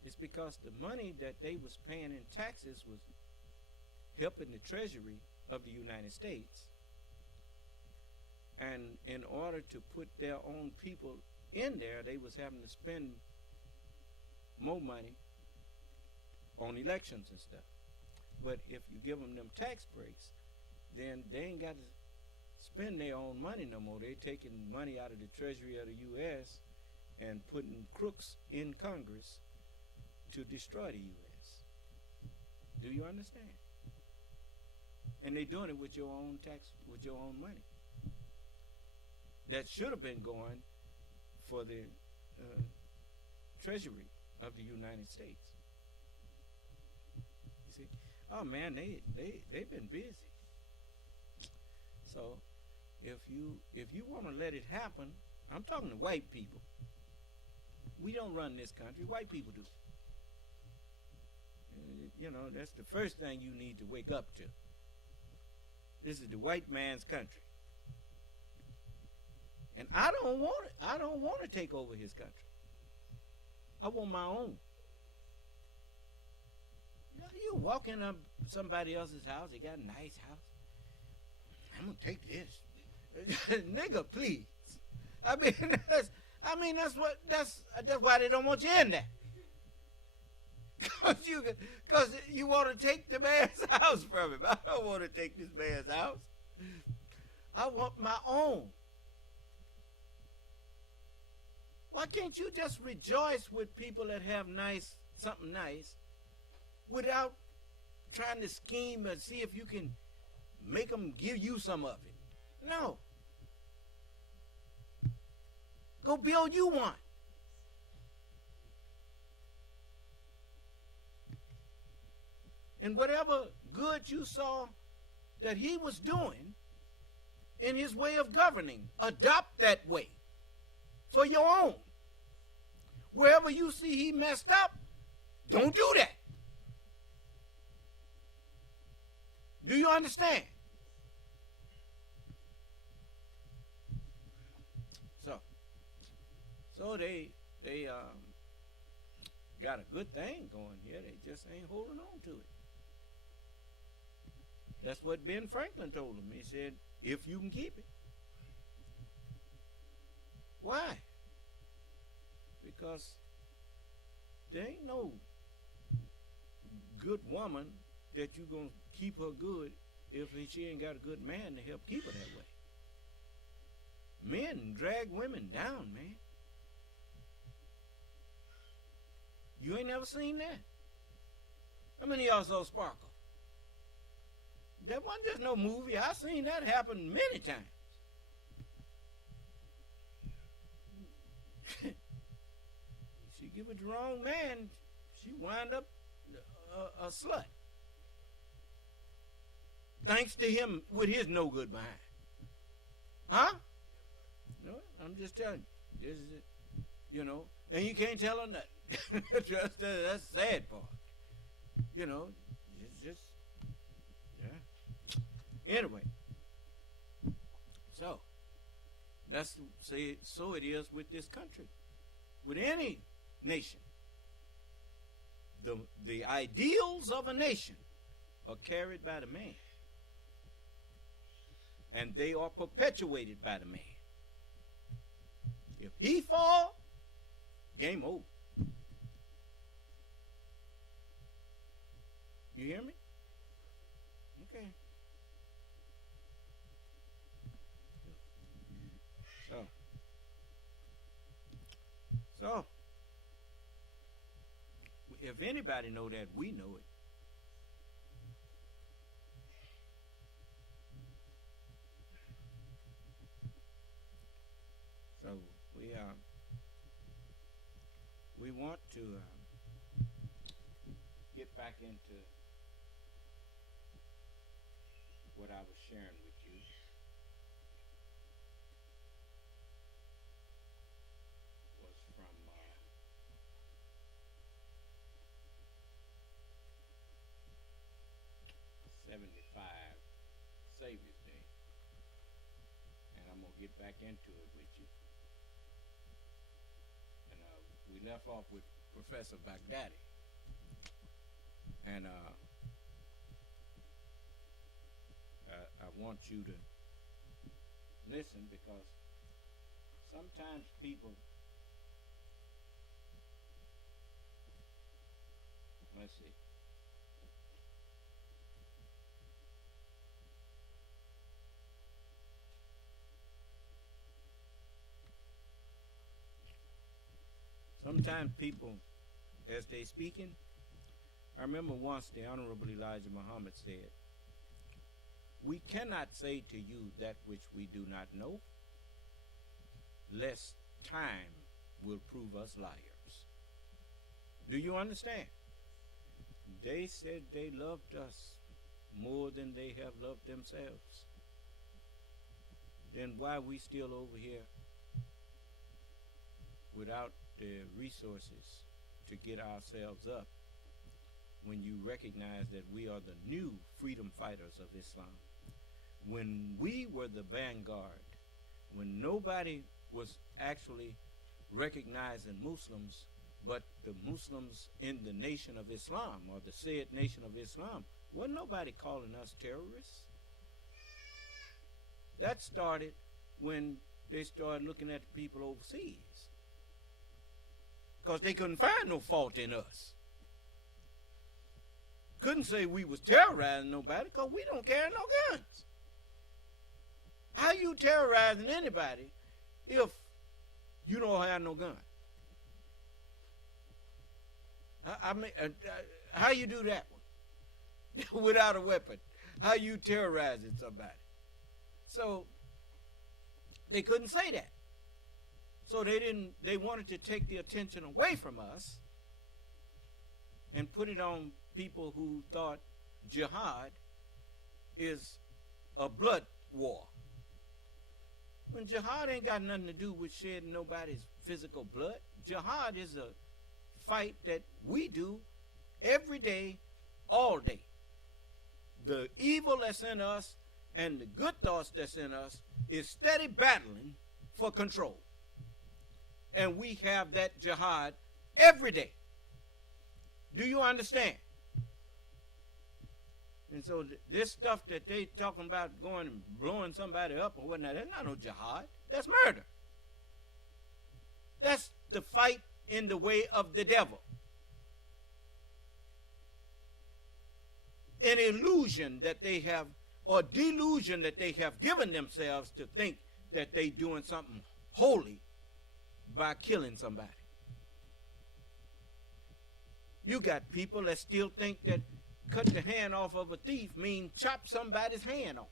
is because the money that they was paying in taxes was helping the Treasury of the United States. And in order to put their own people in there, they was having to spend more money on elections and stuff. But if you give them tax breaks, then they ain't got to spend their own money no more. They're taking money out of the Treasury of the U.S. and putting crooks in Congress to destroy the U.S. Do you understand? And they're doing it with your own tax, with your own money. That should have been going for the Treasury of the United States. You see? Oh man, they've been busy. So if you want to let it happen, I'm talking to white people. We don't run this country, white people do. You know, that's the first thing you need to wake up to. This is the white man's country. And I don't want it. I don't want to take over his country. I want my own. You walk in somebody else's house, they got a nice house. I'm gonna take this. Nigga, please. That's why they don't want you in there. Cause you want to take the man's house from him. I don't want to take this man's house. I want my own. Why can't you just rejoice with people that have something nice without trying to scheme and see if you can make them give you some of it? No. Go build you one. And whatever good you saw that he was doing in his way of governing, adopt that way for your own. Wherever you see he messed up, don't do that. Do you understand? So they got a good thing going here. They just ain't holding on to it. That's what Ben Franklin told him. He said, if you can keep it. Why? Because there ain't no good woman that you gonna keep her good if she ain't got a good man to help keep her that way. Men drag women down, man. You ain't never seen that? How many of y'all saw Sparkle? That wasn't just no movie. I seen that happen many times. She give it the wrong man, she wind up a slut. Thanks to him with his no good behind. Huh? No, I'm just telling you. This is it. You know, and you can't tell her nothing. That's the sad part. You know, it's just, yeah. Anyway, so that's say so it is with this country, with any nation. The ideals of a nation are carried by the man, and they are perpetuated by the man. If he fall, game over. You hear me? Okay. So, if anybody know that, we know it. So we want to get back into what I was sharing with you. Was from '75 Savior's Day, and I'm gonna get back into it with you. And we left off with Professor Baghdadi, and I want you to listen, because sometimes people, let's see, sometimes people, as they speaking, I remember once the Honorable Elijah Muhammad said, "We cannot say to you that which we do not know, lest time will prove us liars." Do you understand? They said they loved us more than they have loved themselves. Then why are we still over here without the resources to get ourselves up, when you recognize that we are the new freedom fighters of Islam? When we were the vanguard, when nobody was actually recognizing Muslims, but the Muslims in the nation of Islam, or the said nation of Islam, wasn't nobody calling us terrorists. That started when they started looking at the people overseas, because they couldn't find no fault in us. Couldn't say we was terrorizing nobody, because we don't carry no guns. How you terrorizing anybody if you don't have no gun? I mean, how you do that one without a weapon? How you terrorizing somebody? So they couldn't say that. So they wanted to take the attention away from us and put it on people who thought jihad is a blood war. When jihad ain't got nothing to do with shedding nobody's physical blood. Jihad is a fight that we do every day, all day. The evil that's in us and the good thoughts that's in us is steady battling for control. And we have that jihad every day. Do you understand? And so this stuff that they talking about going and blowing somebody up or whatnot, that's not no jihad. That's murder. That's the fight in the way of the devil. An illusion that they have, or delusion that they have given themselves to think that they're doing something holy by killing somebody. You got people that still think that cut the hand off of a thief means chop somebody's hand off.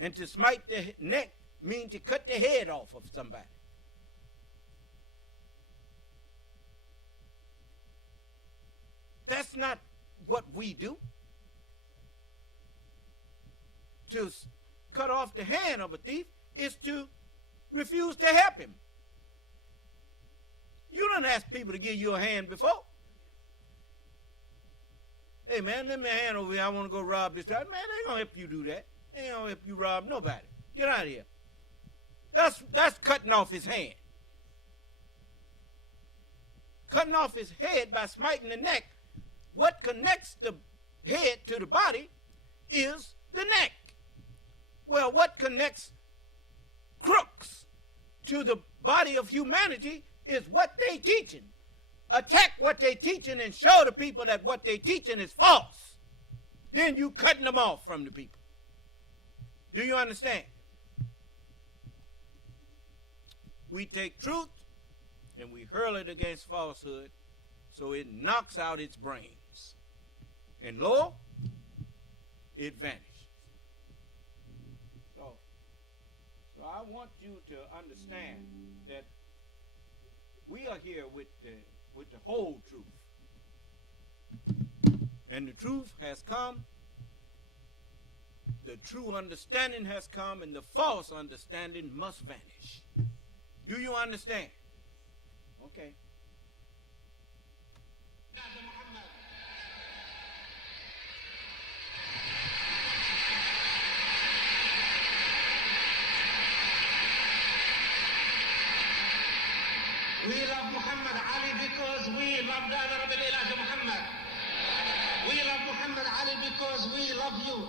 And to smite the neck means to cut the head off of somebody. That's not what we do. To cut off the hand of a thief is to refuse to help him. You don't ask people to give you a hand before. Hey, man, lend me a hand over here. I want to go rob this guy. Man, they ain't going to help you do that. They ain't going to help you rob nobody. Get out of here. That's cutting off his hand. Cutting off his head by smiting the neck. What connects the head to the body is the neck. Well, what connects crooks to the body of humanity is what they teaching. Attack what they teaching and show the people that what they teaching is false. Then you cutting them off from the people. Do you understand? We take truth and we hurl it against falsehood so it knocks out its brains. And lo, it vanishes. So I want you to understand that we are here with the whole truth. And the truth has come. The true understanding has come, and the false understanding must vanish. Do you understand? Okay. We love Muhammad Ali because we love the Honorable Elijah Muhammad. We love Muhammad Ali because we love you.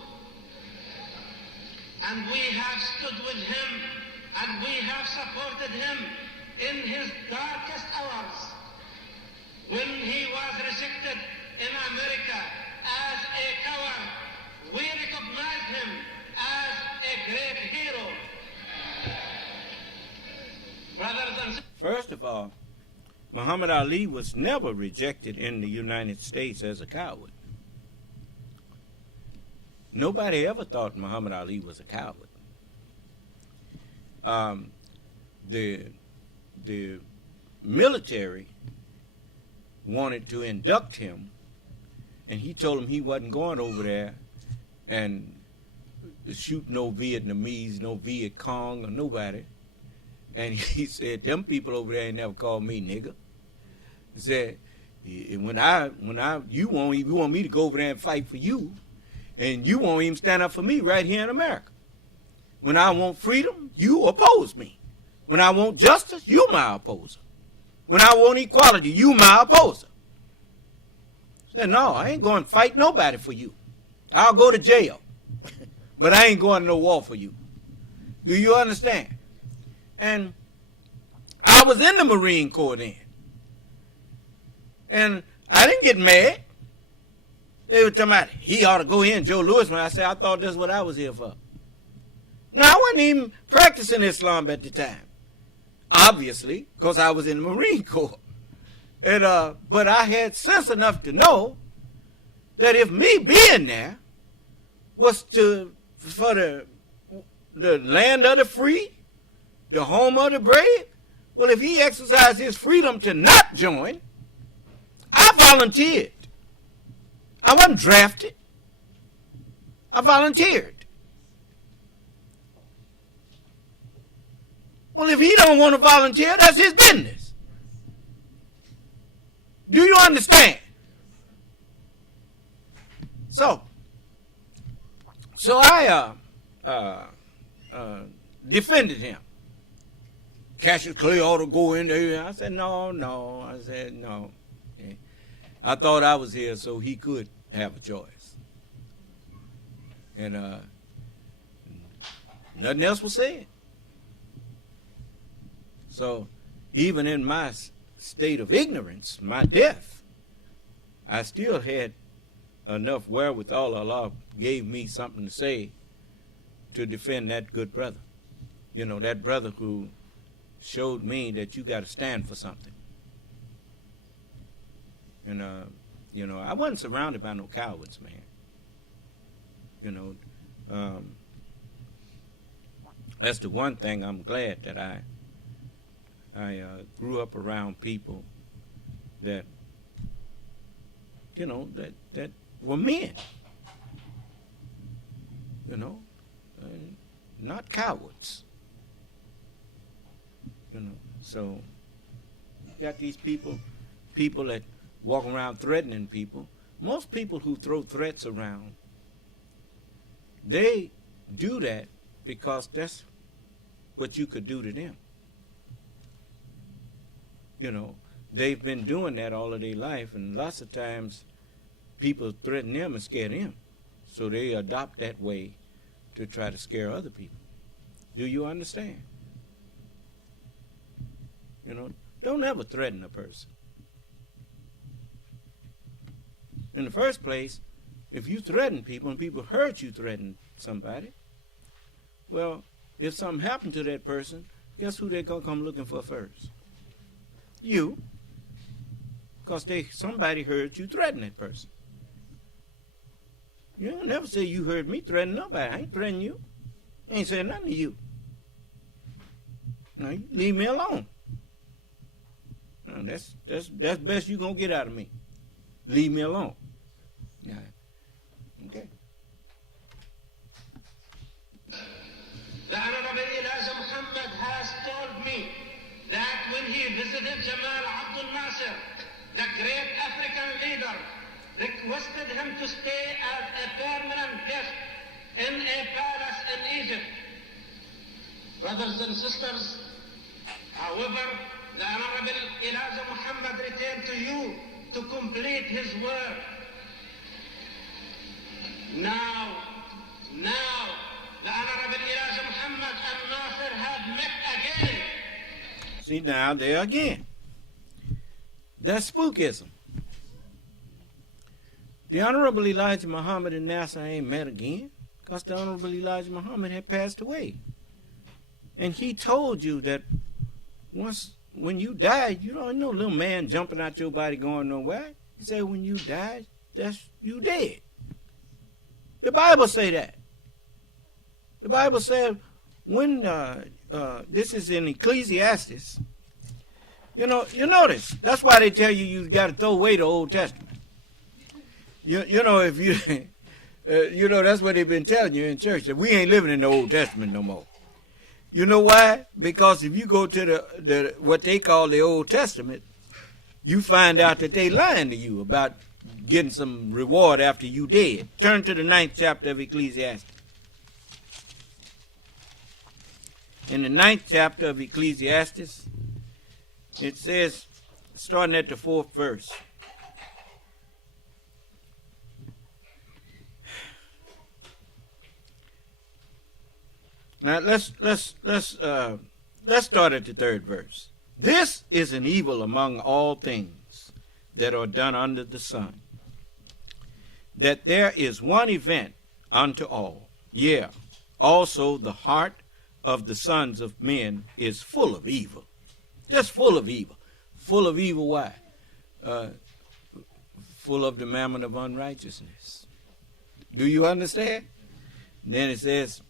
And we have stood with him and we have supported him in his darkest hours. When he was rejected in America as a coward, we recognized him as a great hero. Brothers and sisters. First of all, Muhammad Ali was never rejected in the United States as a coward. Nobody ever thought Muhammad Ali was a coward. The military wanted to induct him, and he told him he wasn't going over there and shoot no Vietnamese, no Viet Cong, or nobody. And he said, them people over there ain't never called me nigger. He said, you want me to go over there and fight for you, and you won't even stand up for me right here in America. When I want freedom, you oppose me. When I want justice, you my opposer. When I want equality, you my opposer. I said, no, I ain't going to fight nobody for you. I'll go to jail. But I ain't going to no war for you. Do you understand? And I was in the Marine Corps then. And I didn't get mad. They were talking about, he ought to go in, Joe Louis. I said, I thought that's what I was here for. Now, I wasn't even practicing Islam at the time. Obviously, because I was in the Marine Corps. And, but I had sense enough to know that if me being there was for the land of the free, the home of the brave, well, if he exercised his freedom to not join, I volunteered. I wasn't drafted. I volunteered. Well, if he don't want to volunteer, that's his business. Do you understand? So I defended him. Cassius Clay ought to go in there. I said, no. I said, no. I thought I was here so he could have a choice. And nothing else was said. So even in my state of ignorance, my death, I still had enough wherewithal. Allah gave me something to say to defend that good brother. You know, that brother who showed me that you got to stand for something. And, you know, I wasn't surrounded by no cowards, man. You know, that's the one thing I'm glad that I grew up around people that, you know, that were men. You know, not cowards. You know, so you got these people that walk around threatening people. Most people who throw threats around, they do that because that's what you could do to them. You know, they've been doing that all of their life, and lots of times people threaten them and scare them. So they adopt that way to try to scare other people. Do you understand? You know, don't ever threaten a person. In the first place, if you threaten people and people heard you threaten somebody, well, if something happened to that person, guess who they're going to come looking for first? You. Because somebody heard you threaten that person. You don't never say you heard me threaten nobody. I ain't threatening you. I ain't saying nothing to you. No, you leave me alone. No, that's best you gonna get out of me. Leave me alone. Yeah. Okay. The Honorable Elijah Muhammad has told me that when he visited Jamal Abdul Nasser, the great African leader, requested him to stay as a permanent guest in a palace in Egypt. Brothers and sisters, however, the Honorable Elijah Muhammad returned to you to complete his work. Now, the Honorable Elijah Muhammad and Nasser have met again. See, now there again. That's spookism. The Honorable Elijah Muhammad and Nasser ain't met again because the Honorable Elijah Muhammad had passed away. And he told you that when you died, you don't know little man jumping out your body going nowhere. He said when you died, that's you dead. The Bible say that. The Bible said when this is in Ecclesiastes. You notice that's why they tell you got to throw away the Old Testament. You know if you you know that's what they've been telling you in church, that we ain't living in the Old Testament no more. You know why? Because if you go to the what they call the Old Testament, you find out that they lying to you about getting some reward after you dead. Turn to the 9th chapter of Ecclesiastes. In the 9th chapter of Ecclesiastes, it says, starting at the 4th verse. Now let's start at the 3rd verse. This is an evil among all things that are done under the sun, that there is one event unto all. Yeah, also the heart of the sons of men is full of evil. Just full of evil. Full of evil, why? Full of the mammon of unrighteousness. Do you understand? Then it says,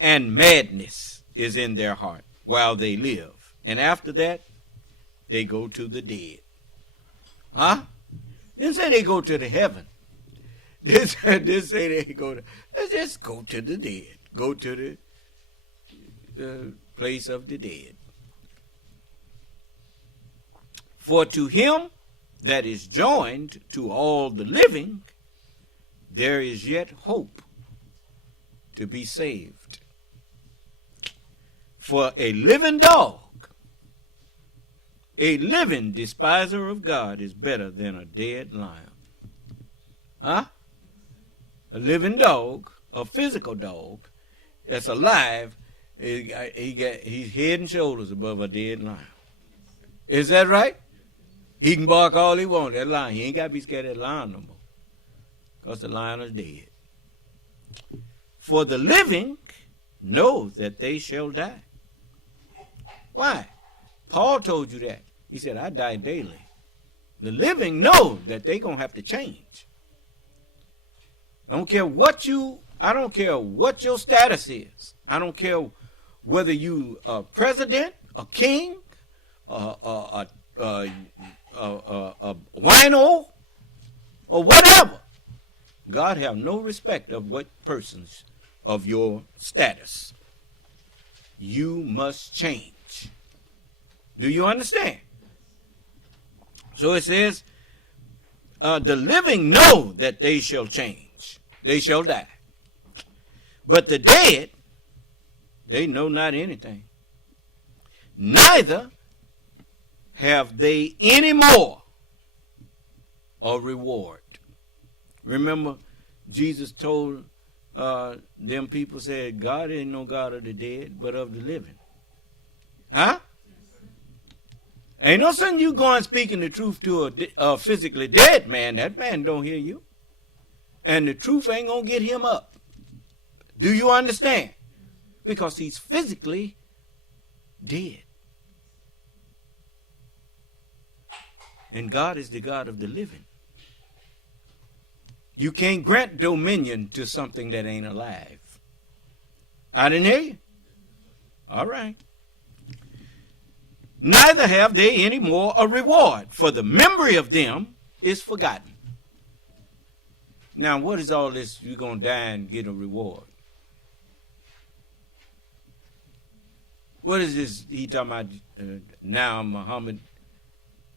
and madness is in their heart while they live. And after that, they go to the dead. Huh? Didn't say they go to the heaven. Didn't say they go to, let's just go to the dead. Go to the place of the dead. For to him that is joined to all the living, there is yet hope to be saved. For a living dog, a living despiser of God is better than a dead lion. Huh? A living dog, a physical dog that's alive, He's head and shoulders above a dead lion. Is that right? He can bark all he wants. That lion, he ain't got to be scared of that lion no more, because the lion is dead. For the living know that they shall die. Why? Paul told you that. He said, I die daily. The living know that they're going to have to change. I don't care what your status is. I don't care whether you a president, a king, a wino, or whatever. God have no respect of what persons of your status. You must change. Do you understand? So it says, the living know that they shall change. They shall die. But the dead, they know not anything. Neither have they any more a reward. Remember, Jesus told them people, said, God ain't no God of the dead, but of the living. Huh? Ain't no sense you going speaking the truth to a physically dead man. That man don't hear you. And the truth ain't going to get him up. Do you understand? Because he's physically dead. And God is the God of the living. You can't grant dominion to something that ain't alive. I didn't hear you? All right. Neither have they any more a reward, for the memory of them is forgotten. Now, what is all this? You're going to die and get a reward. What is this? He talking about now Muhammad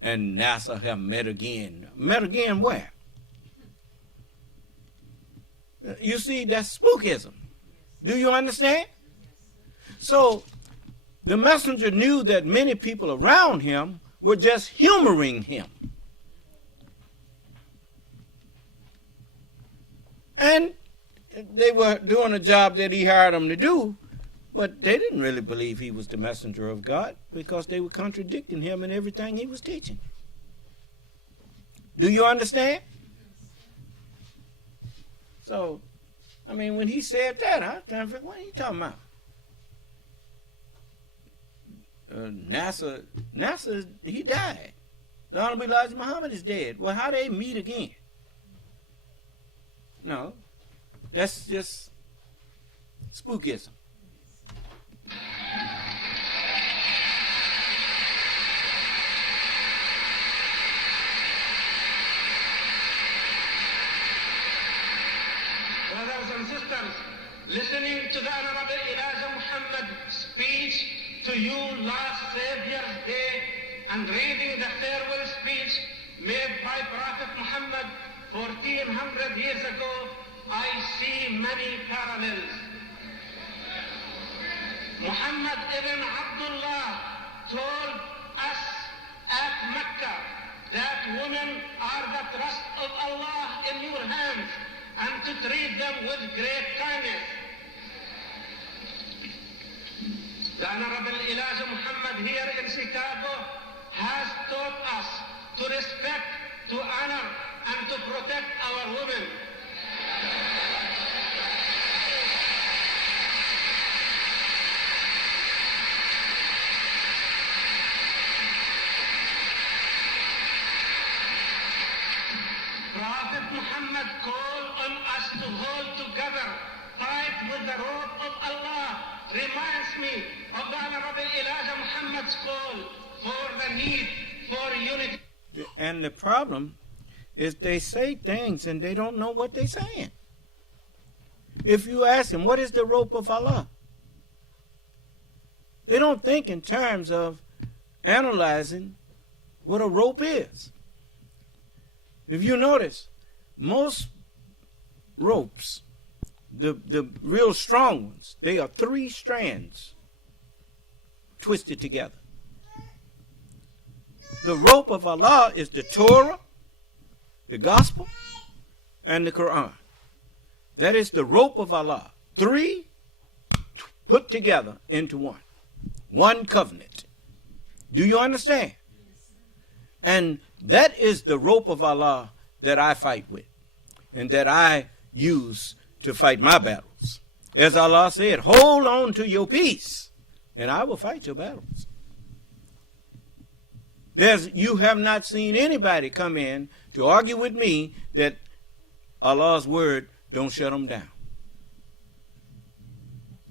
and NASA have met again. Met again where? You see, that's spookism. Do you understand? So, the messenger knew that many people around him were just humoring him. And they were doing a job that he hired them to do, but they didn't really believe he was the messenger of God, because they were contradicting him in everything he was teaching. Do you understand? So, I mean, when he said that, I was trying to figure, what are you talking about? NASA, he died. The Honorable Elijah Muhammad is dead. Well, how they meet again? No, that's just spookism. Brothers and sisters, listening to the Honorable Elijah Muhammad speech to you last Savior's Day and reading the farewell speech made by Prophet Muhammad 1400 years ago, I see many parallels. Muhammad ibn Abdullah told us at Mecca that women are the trust of Allah in your hands and to treat them with great kindness. The Honorable Elijah Muhammad here in Chicago has taught us to respect, to honor, and to protect our women. Prophet Muhammad called on us to hold together, fight with the rope of Allah. Reminds me of the Honorable Elijah Muhammad's call for the need for unity. And the problem is they say things and they don't know what they're saying. If you ask them, what is the rope of Allah? They don't think in terms of analyzing what a rope is. If you notice, most ropes, the real strong ones, they are 3 strands twisted together. The rope of Allah is the Torah, the Gospel, and the Quran. That is the rope of Allah. 3 put together into one covenant. Do you understand? And that is the rope of Allah that I fight with and that I use to fight my battles. As Allah said, hold on to your peace and I will fight your battles. You have not seen anybody come in to argue with me that Allah's word don't shut them down.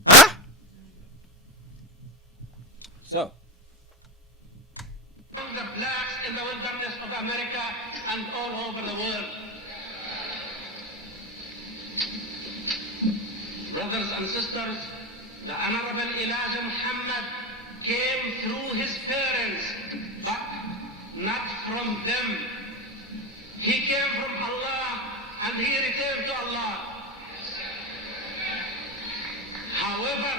Huh? So, the blacks in the wilderness of America and all over the world. Brothers and sisters, the Honorable Elijah Muhammad came through his parents, but not from them. He came from Allah and he returned to Allah. However,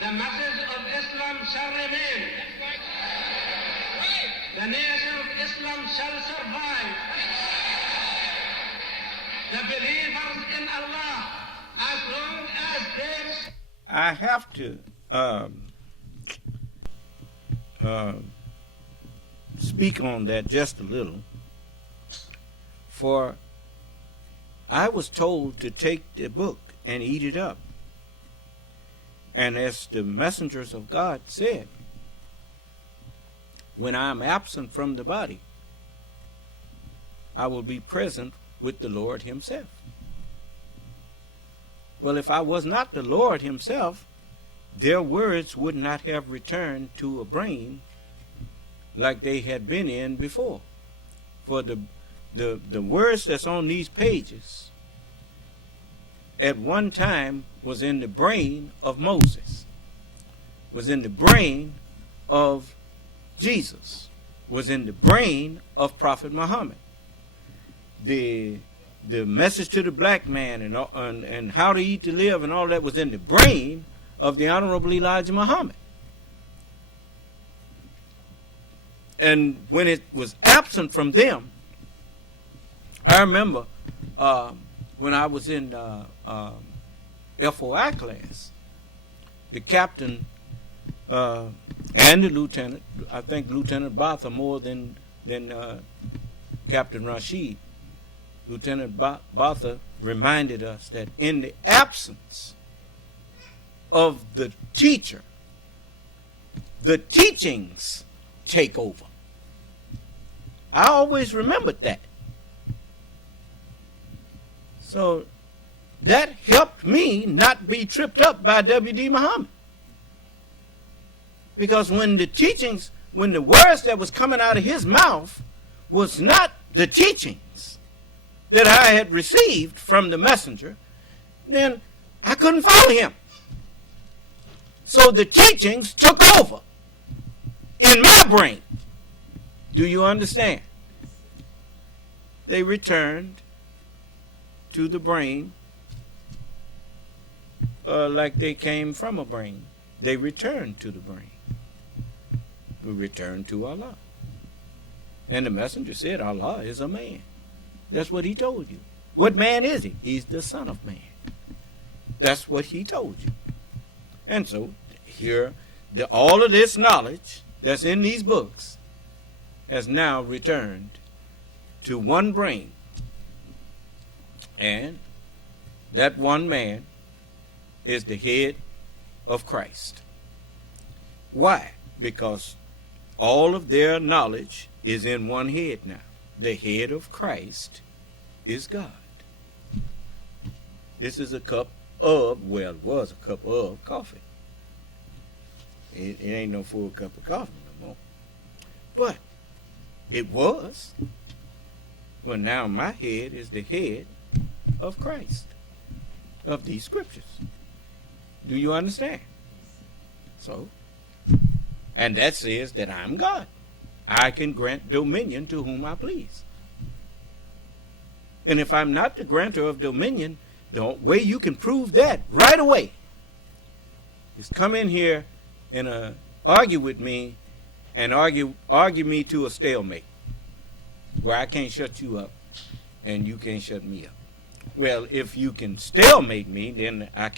the message of Islam shall remain. The nation of Islam shall survive. The believers in Allah, as long as they... I have to speak on that just a little. For I was told to take the book and eat it up. And as the messengers of God said, when I am absent from the body, I will be present with the Lord himself. Well, if I was not the Lord himself, their words would not have returned to a brain like they had been in before. For the words that's on these pages at one time was in the brain of Moses, was in the brain of Jesus, was in the brain of Prophet Muhammad. The message to the black man and how to eat to live and all that was in the brain of the Honorable Elijah Muhammad. And when it was absent from them, I remember when I was in FOI class, the captain and the lieutenant, I think Lieutenant Botha more than Captain Rashid, Lieutenant Botha reminded us that in the absence of the teacher, the teachings take over. I always remembered that. So that helped me not be tripped up by W.D. Muhammad. Because when the teachings, when the words that was coming out of his mouth was not the teachings that I had received from the messenger, then I couldn't follow him. So the teachings took over in my brain. Do you understand? They returned to the brain like they came from a brain. They returned to the brain. We returned to Allah. And the messenger said, Allah is a man. That's what he told you. What man is he? He's the Son of Man. That's what he told you. And so here, all of this knowledge that's in these books has now returned to one brain. And that one man is the head of Christ. Why? Because all of their knowledge is in one head now. The head of Christ is God. This is a cup of, well, it was a cup of coffee. It ain't no full cup of coffee no more. But it was. Well, now my head is the head of Christ, of these scriptures. Do you understand? So, and that says that I'm God. I can grant dominion to whom I please. And if I'm not the grantor of dominion, the way you can prove that right away is come in here and argue with me and argue me to a stalemate where I can't shut you up and you can't shut me up. Well, if you can stalemate me, then I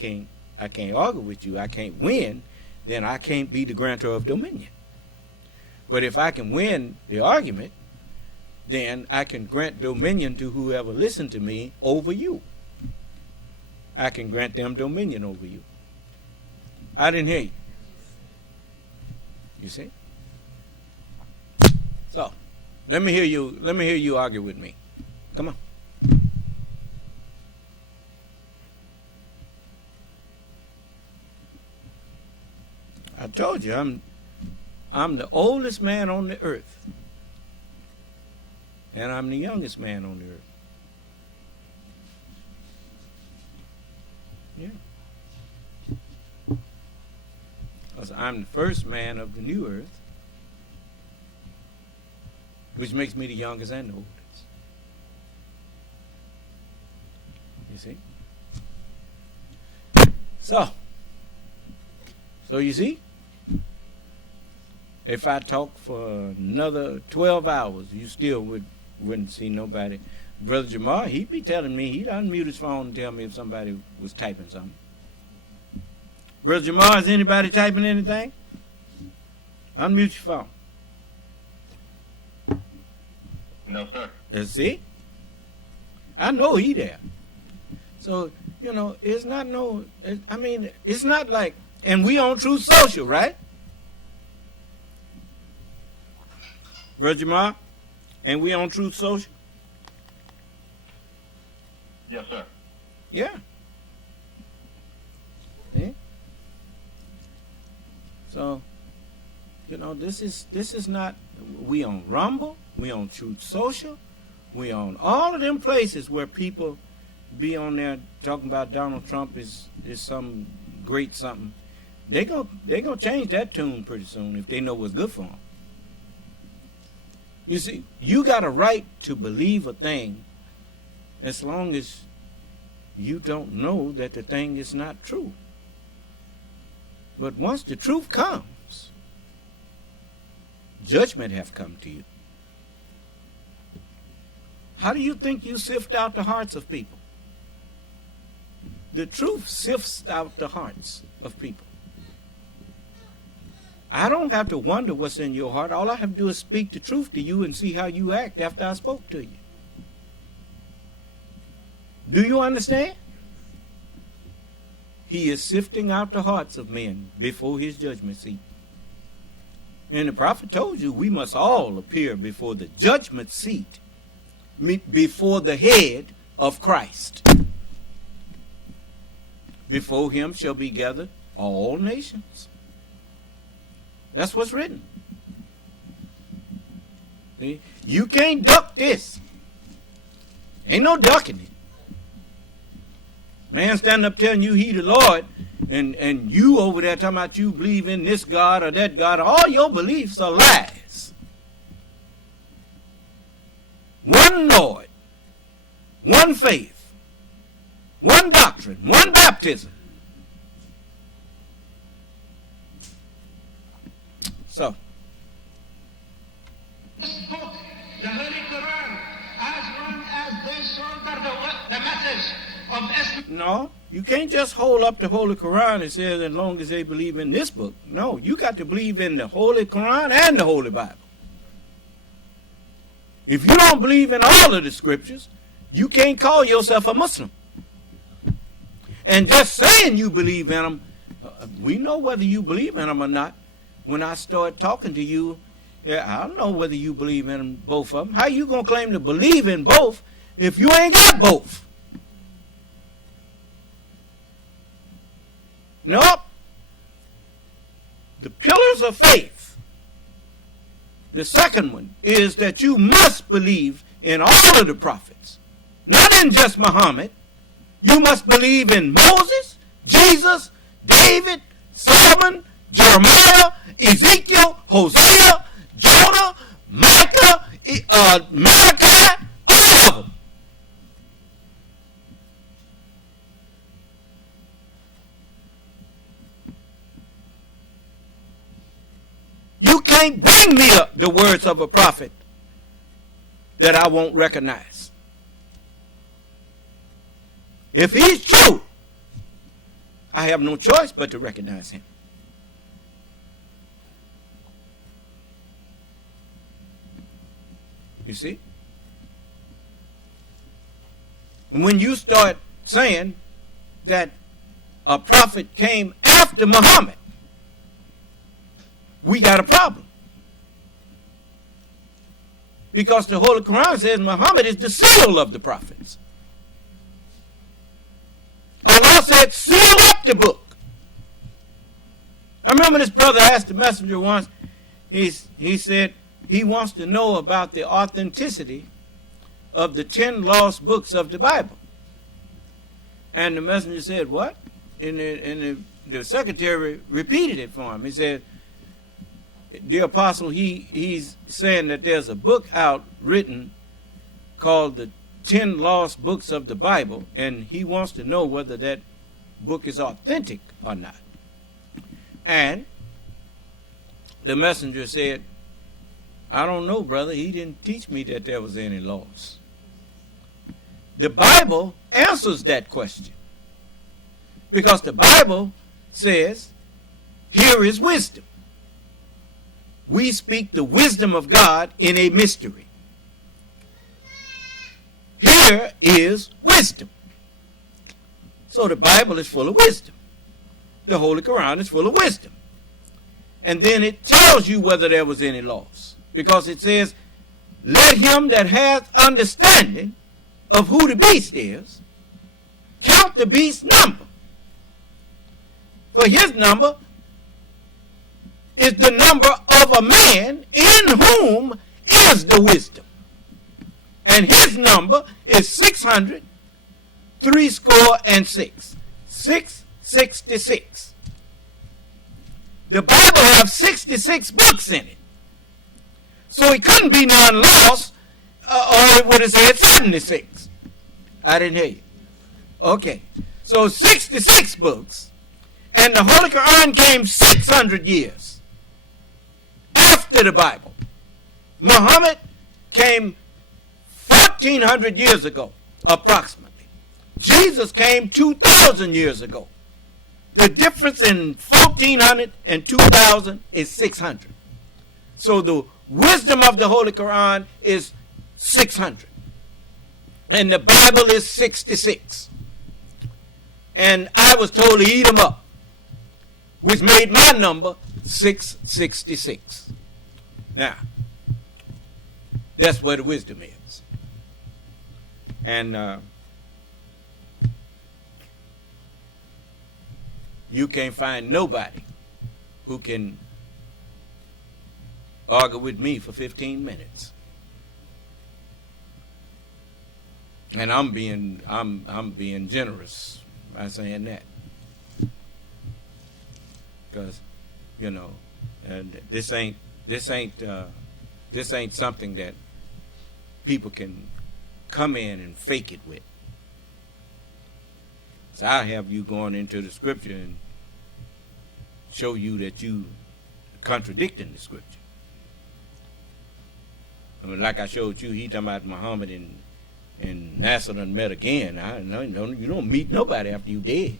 I can't argue with you, I can't win, then I can't be the grantor of dominion. But if I can win the argument, then I can grant dominion to whoever listened to me over you. I can grant them dominion over you. I didn't hear you. You see? So, let me hear you argue with me. Come on. I told you I'm the oldest man on the earth. And I'm the youngest man on the earth. Yeah. Because I'm the first man of the new earth, which makes me the youngest and the oldest. You see? So you see? If I talk for another 12 hours, you still wouldn't see nobody. Brother Jamar, he'd be telling me, he'd unmute his phone and tell me if somebody was typing something. Brother Jamar, is anybody typing anything? Unmute your phone. No, sir. See? I know he there. So, it's not it's not like, and we on Truth Social, right? Brother Jamar, and we on Truth Social? Yes, sir. Yeah. See? So, this is not, we on Rumble, we on Truth Social, we on all of them places where people be on there talking about Donald Trump is some great something. They gonna change that tune pretty soon if they know what's good for them. You see, you got a right to believe a thing as long as you don't know that the thing is not true. But once the truth comes, judgment have come to you. How do you think you sift out the hearts of people? The truth sifts out the hearts of people. I don't have to wonder what's in your heart. All I have to do is speak the truth to you and see how you act after I spoke to you. Do you understand? He is sifting out the hearts of men before his judgment seat. And the prophet told you we must all appear before the judgment seat, before the head of Christ. Before him shall be gathered all nations. That's what's written. See? You can't duck this. Ain't no ducking it. Man standing up telling you he the Lord, and you over there talking about you believe in this God or that God. All your beliefs are lies. One Lord, one faith, one doctrine, one baptism. So, this book, the Holy Quran, as long as they shoulder the message of Islam. No, you can't just hold up the Holy Quran and say as long as they believe in this book. No, you got to believe in the Holy Quran and the Holy Bible. If you don't believe in all of the scriptures, you can't call yourself a Muslim. And just saying you believe in them, we know whether you believe in them or not. When I start talking to you, I don't know whether you believe in them, both of them. How you going to claim to believe in both if you ain't got both? Nope. The pillars of faith. The second one is that you must believe in all of the prophets. Not in just Muhammad. You must believe in Moses, Jesus, David, Solomon, Jeremiah, Ezekiel, Hosea, Jonah, Micah, Malachi, all of them. You can't bring me the words of a prophet that I won't recognize. If he's true, I have no choice but to recognize him. You see? When you start saying that a prophet came after Muhammad, we got a problem. Because the Holy Quran says Muhammad is the seal of the prophets. Allah said, seal up the book. I remember this brother asked the messenger once, he said he wants to know about the authenticity of the 10 lost books of the Bible. And the messenger said, what? And the secretary repeated it for him. He said, the apostle, he's saying that there's a book out written called the 10 Lost Books of the Bible, and he wants to know whether that book is authentic or not. And the messenger said, I don't know, brother. He didn't teach me that there was any loss. The Bible answers that question. Because the Bible says, here is wisdom. We speak the wisdom of God in a mystery. Here is wisdom. So the Bible is full of wisdom. The Holy Quran is full of wisdom. And then it tells you whether there was any loss. Because it says, let him that hath understanding of who the beast is, count the beast's number. For his number is the number of a man in whom is the wisdom. And his number is 600, 66. 666. The Bible has 66 books in it. So it couldn't be none lost, or it would have said 76. I didn't hear you. Okay. So 66 books, and the Holy Quran came 600 years after the Bible. Muhammad came 1,400 years ago, approximately. Jesus came 2,000 years ago. The difference in 1,400 and 2,000 is 600. So the wisdom of the Holy Quran is 600. And the Bible is 66. And I was told to eat them up, which made my number 666. Now, that's where the wisdom is. And you can't find nobody who can argue with me for 15 minutes. And I'm being generous by saying that. Because, you know, and this ain't something that people can come in and fake it with. So I'll have you going into the scripture and show you that you contradicting the scripture. I mean, like I showed you, he talking about Muhammad and Nasser done met again. You don't meet nobody after you dead.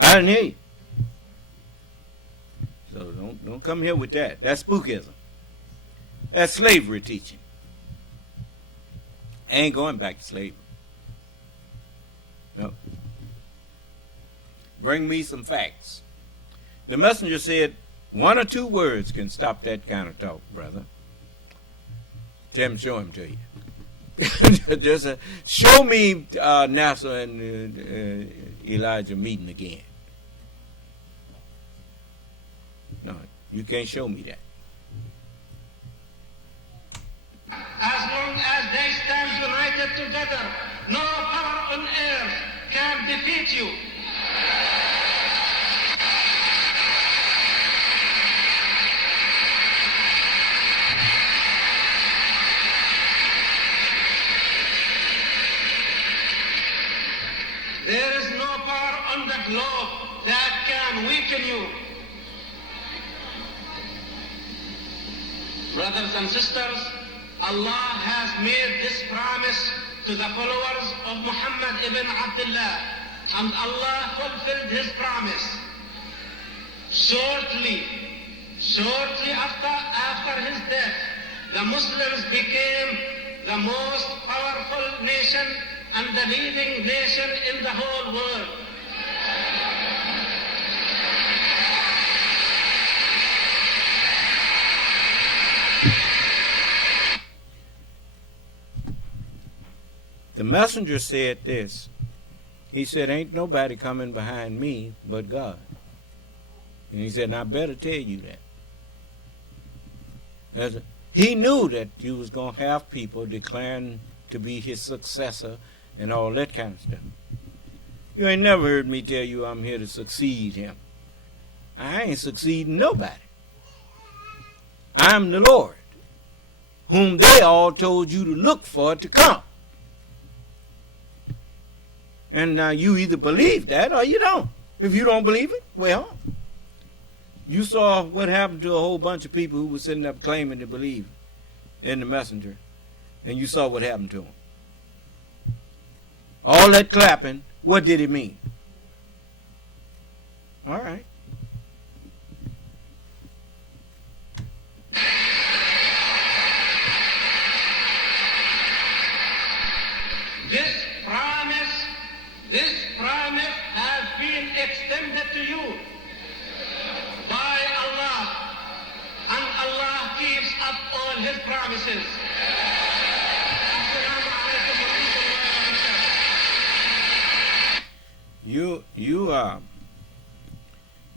I didn't hear you. So don't come here with that. That's spookism. That's slavery teaching. I ain't going back to slavery. No. Bring me some facts. The messenger said 1 or 2 words can stop that kind of talk, brother. Tell him, show him to you. Just show me Nasser and Elijah meeting again. No, you can't show me that. As long as they stand united together, no power on earth can defeat you. There is no power on the globe that can weaken you. Brothers and sisters, Allah has made this promise to the followers of Muhammad ibn Abdullah, and Allah fulfilled his promise. Shortly after his death, the Muslims became the most powerful nation and the leading nation in the whole world. The messenger said this. He said, ain't nobody coming behind me but God. And he said, and I better tell you that. He knew that you was going to have people declaring to be his successor and all that kind of stuff. You ain't never heard me tell you I'm here to succeed him. I ain't succeeding nobody. I'm the Lord, whom they all told you to look for to come. And you either believe that or you don't. If you don't believe it, well, you saw what happened to a whole bunch of people who were sitting up claiming to believe in the messenger. And you saw what happened to them. All that clapping, what did it mean? All right. This promise has been extended to you by Allah, and Allah keeps up all his promises.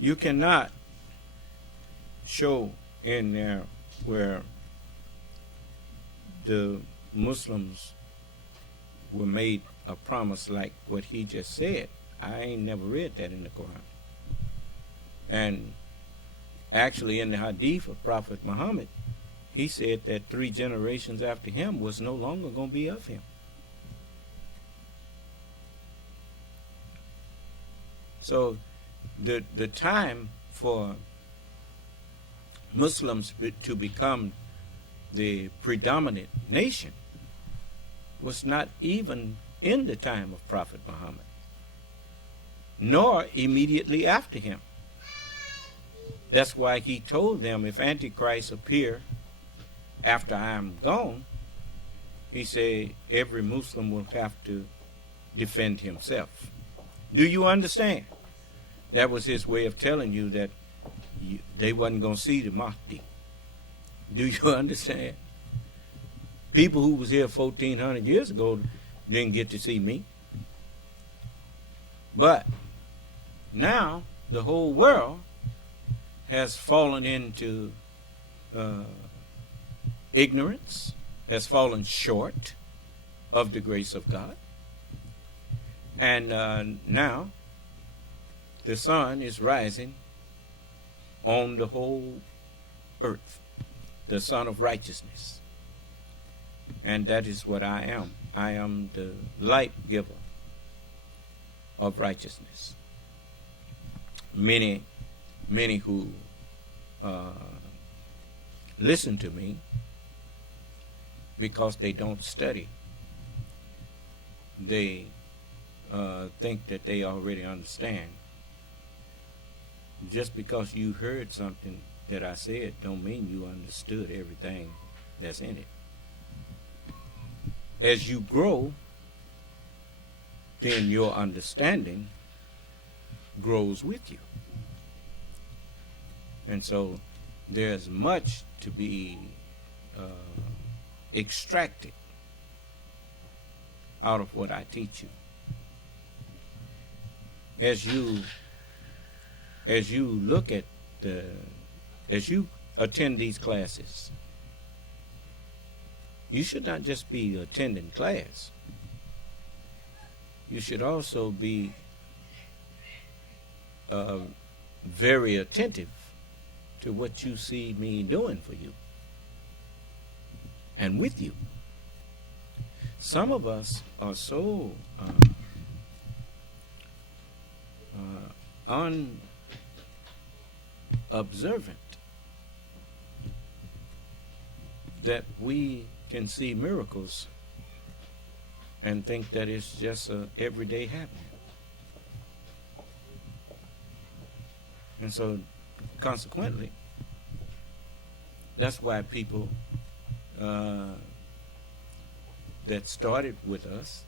You cannot show in there where the Muslims were made a promise like what he just said. I ain't never read that in the Quran. And actually in the hadith of Prophet Muhammad, he said that 3 generations after him was no longer going to be of him. So the time for Muslims to become the predominant nation was not even in the time of Prophet Muhammad, nor immediately after him. That's why he told them, if Antichrist appear after I am gone, he said every Muslim will have to defend himself. Do you understand? That was his way of telling you that they wasn't going to see the Mahdi. Do you understand? People who was here 1,400 years ago didn't get to see me. But now the whole world has fallen into ignorance, has fallen short of the grace of God. And now the sun is rising on the whole earth, the sun of righteousness. And that is what I am. I am the light giver of righteousness. Many who listen to me because they don't study, they think that they already understand. Just because you heard something that I said don't mean you understood everything that's in it. As you grow, then your understanding grows with you. And so there's much to be extracted out of what I teach you. As you look at as you attend these classes, you should not just be attending class. You should also be very attentive to what you see me doing for you and with you. Some of us are so unobservant that we can see miracles and think that it's just everyday happening. And so, consequently, that's why people that started with us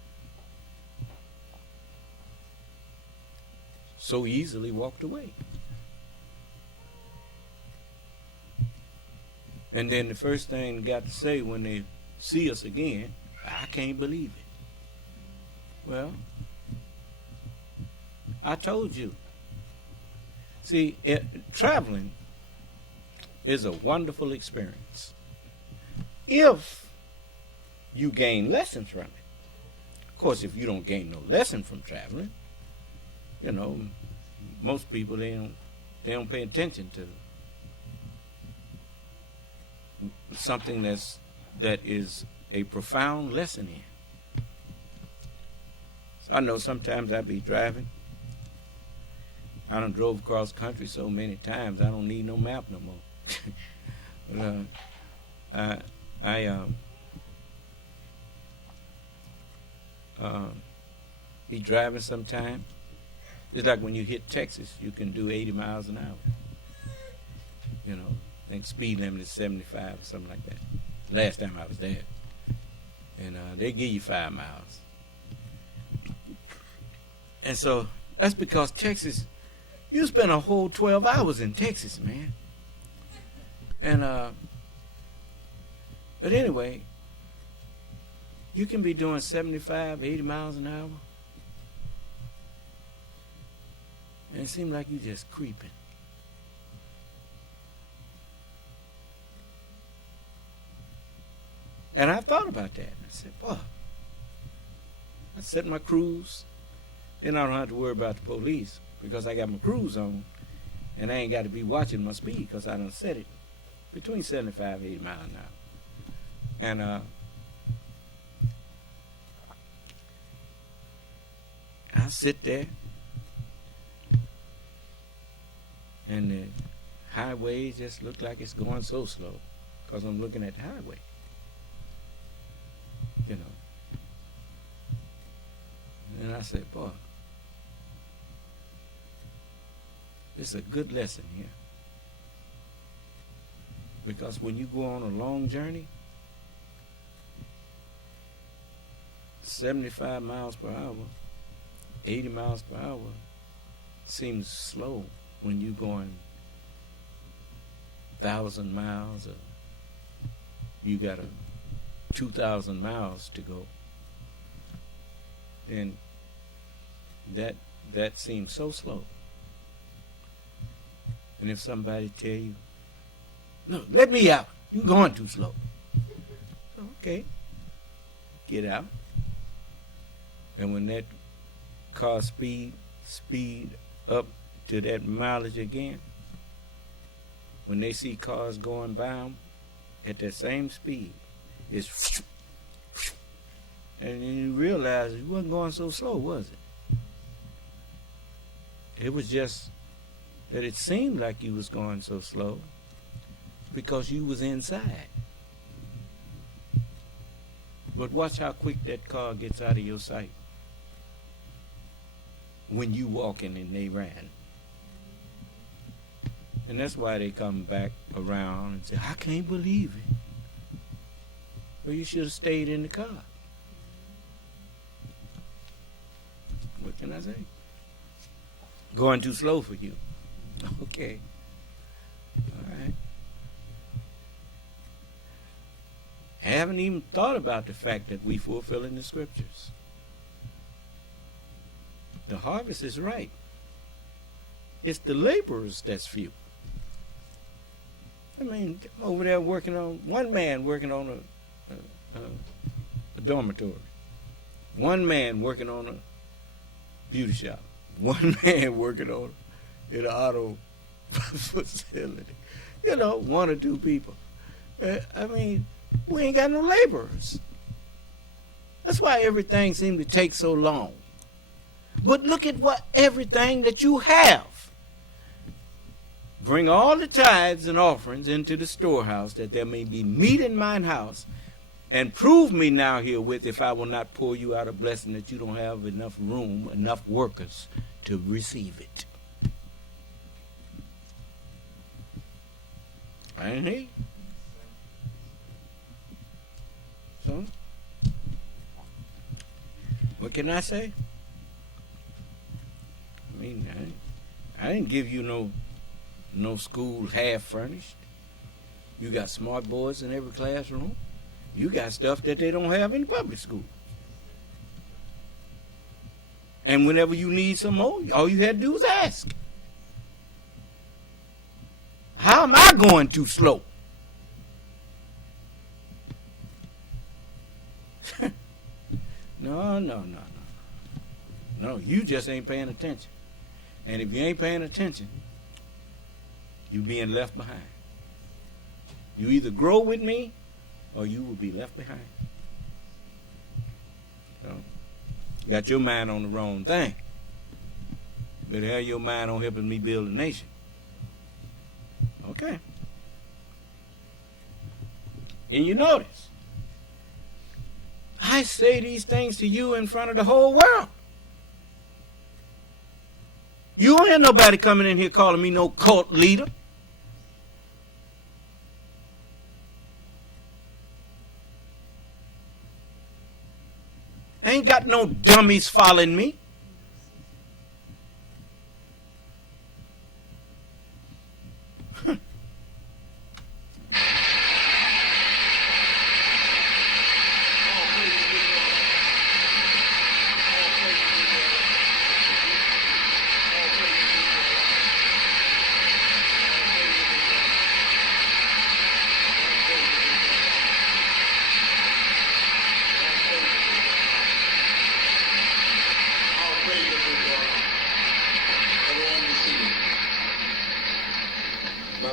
so easily walked away. And then the first thing they got to say when they see us again, I can't believe it. Well, I told you. See, traveling is a wonderful experience if you gain lessons from it. Of course, if you don't gain no lesson from traveling, you know, most people, they don't pay attention to something that is a profound lesson in. So I know sometimes I be driving. I done drove across country so many times I don't need no map no more. But I be driving sometime. It's like when you hit Texas, you can do 80 miles an hour. You know, I think speed limit is 75 or something like that. Last time I was there. And they give you 5 miles. And so that's because Texas, you spend a whole 12 hours in Texas, man. And but anyway, you can be doing 75, 80 miles an hour. And it seems like you're just creeping. And I thought about that. I said, boy, I set my cruise. Then I don't have to worry about the police because I got my cruise on. And I ain't got to be watching my speed because I done set it between 75 and 80 miles an hour. And I sit there. And the highway just look like it's going so slow because I'm looking at the highway. You know. And I said, boy, this is a good lesson here. Because when you go on a long journey, 75 miles per hour, 80 miles per hour seems slow when you're going 1,000 miles or you got 2,000 miles to go. Then that seems so slow. And if somebody tell you, no, let me out, you're going too slow. Okay, get out. And when that car speed up to that mileage again, when they see cars going by them at that same speed, it's and then you realize you wasn't going so slow, was it? It was just that it seemed like you was going so slow because you was inside. But watch how quick that car gets out of your sight when you walking and they ran. And that's why they come back around and say, I can't believe it. Well, you should have stayed in the car. What can I say? Going too slow for you. Okay. All right. I haven't even thought about the fact that we fulfilling the scriptures. The harvest is ripe. It's the laborers that's few. I mean, over there working on, one man working on a dormitory. One man working on a beauty shop. One man working on in an auto facility. You know, 1 or 2 people. I mean, we ain't got no laborers. That's why everything seems to take so long. But look at what everything that you have. Bring all the tithes and offerings into the storehouse, that there may be meat in mine house, and prove me now herewith if I will not pour you out a blessing that you don't have enough room, enough workers to receive it. I didn't hear you. So, what can I say? I mean, I didn't give you no school half furnished. You got smart boards in every classroom. You got stuff that they don't have in the public school. And whenever you need some more, all you had to do was ask. How am I going too slow? No. No, you just ain't paying attention. And if you ain't paying attention, you being left behind. You either grow with me or you will be left behind. So, you got your mind on the wrong thing. Better have your mind on helping me build a nation. Okay. And you notice, I say these things to you in front of the whole world. You don't have nobody coming in here calling me no cult leader. I ain't got no dummies following me.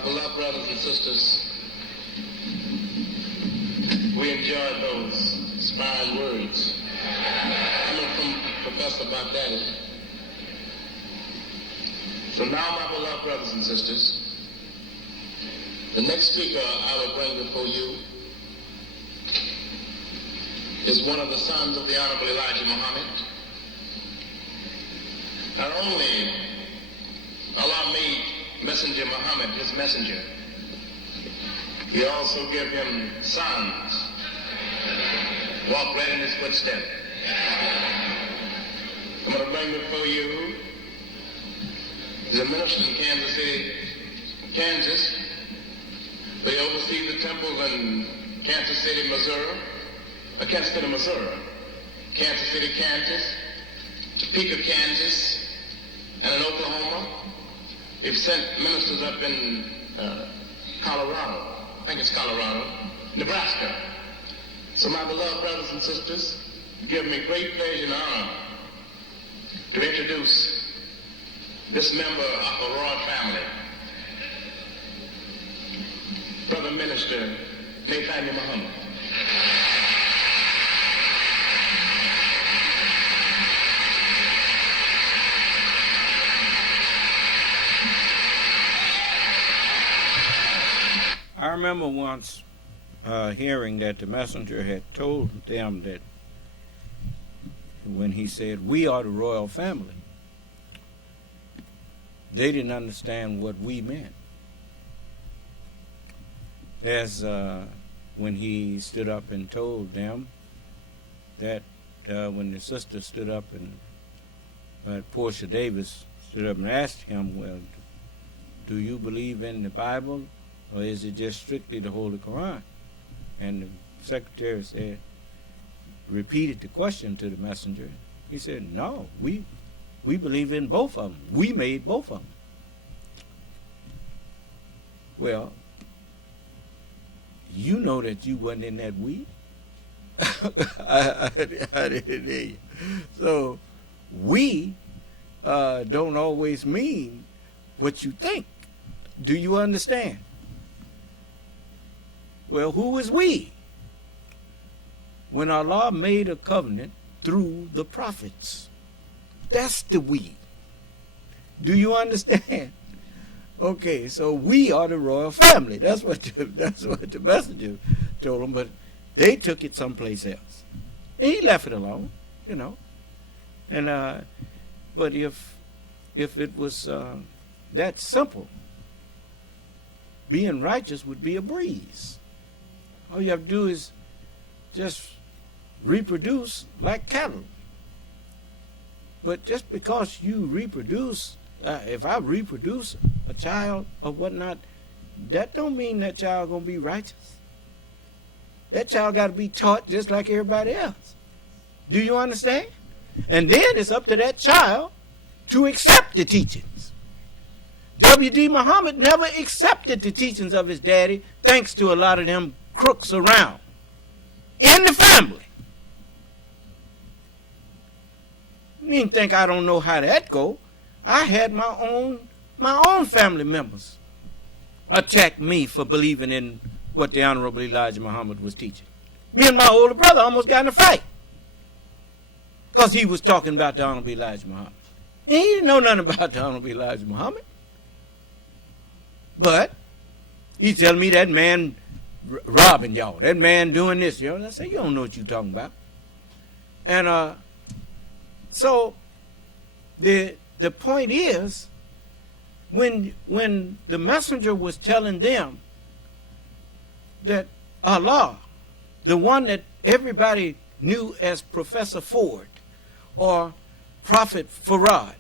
Beloved brothers and sisters, we enjoyed those inspiring words coming from Professor Baghdadi. So now, my beloved brothers and sisters, the next speaker I will bring before you is one of the sons of the Honorable Elijah Muhammad. Not only Allah made Messenger Muhammad his messenger, he also gave him sons. Walk right in his footsteps. I'm going to bring before you, he's a minister in Kansas City, Kansas, but he oversees the temples in Kansas City, Missouri, Kansas City, Kansas, Topeka, Kansas, and in Oklahoma. They've sent ministers up in Colorado, I think it's Colorado, Nebraska. So my beloved brothers and sisters, give me great pleasure and honor to introduce this member of the royal family, Brother Minister Nathaniel Muhammad. I remember once hearing that the messenger had told them that when he said, "We are the royal family," they didn't understand what we meant. As when he stood up and told them that when the sister stood up and Portia Davis stood up and asked him, "Well, do you believe in the Bible, or is it just strictly the Holy Quran?" And the secretary said, repeated the question to the messenger. He said, "No, we believe in both of them. We made both of them." Well, you know that you wasn't in that we. I didn't hear you. So we don't always mean what you think. Do you understand? Well, who is we? When Allah made a covenant through the prophets, that's the we. Do you understand? Okay, so we are the royal family. That's what the messenger told them, but they took it someplace else. And he left it alone, you know. And but if it was that simple, being righteous would be a breeze. All you have to do is just reproduce like cattle. But just because you reproduce, if I reproduce a child or whatnot, that don't mean that child gonna be righteous. That child got to be taught just like everybody else. Do you understand? And then it's up to that child to accept the teachings. W.D. Muhammad never accepted the teachings of his daddy, thanks to a lot of them crooks around in the family. You didn't think I don't know how that go. I had my own family members attack me for believing in what the Honorable Elijah Muhammad was teaching. Me and my older brother almost got in a fight because he was talking about the Honorable Elijah Muhammad. And he didn't know nothing about the Honorable Elijah Muhammad. But he's telling me that man robbing y'all, that man doing this. And I say, you don't know what you're talking about. And so the point is, when the messenger was telling them that Allah, the one that everybody knew as Professor Ford or Prophet Farad,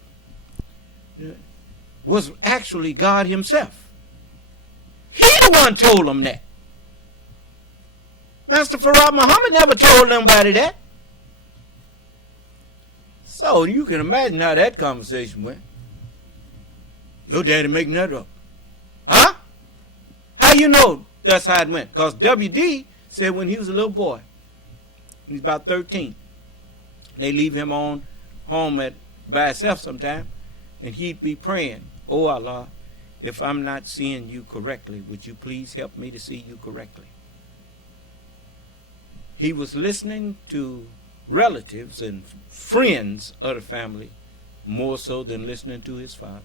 was actually God himself. He the one told them that. Master Farad Muhammad never told nobody that. So you can imagine how that conversation went. Your daddy making that up. Huh? How you know that's how it went? Because W.D. said when he was a little boy, he's about 13, they leave him on home by himself sometime, and he'd be praying, oh Allah, if I'm not seeing you correctly, would you please help me to see you correctly? He was listening to relatives and friends of the family more so than listening to his father.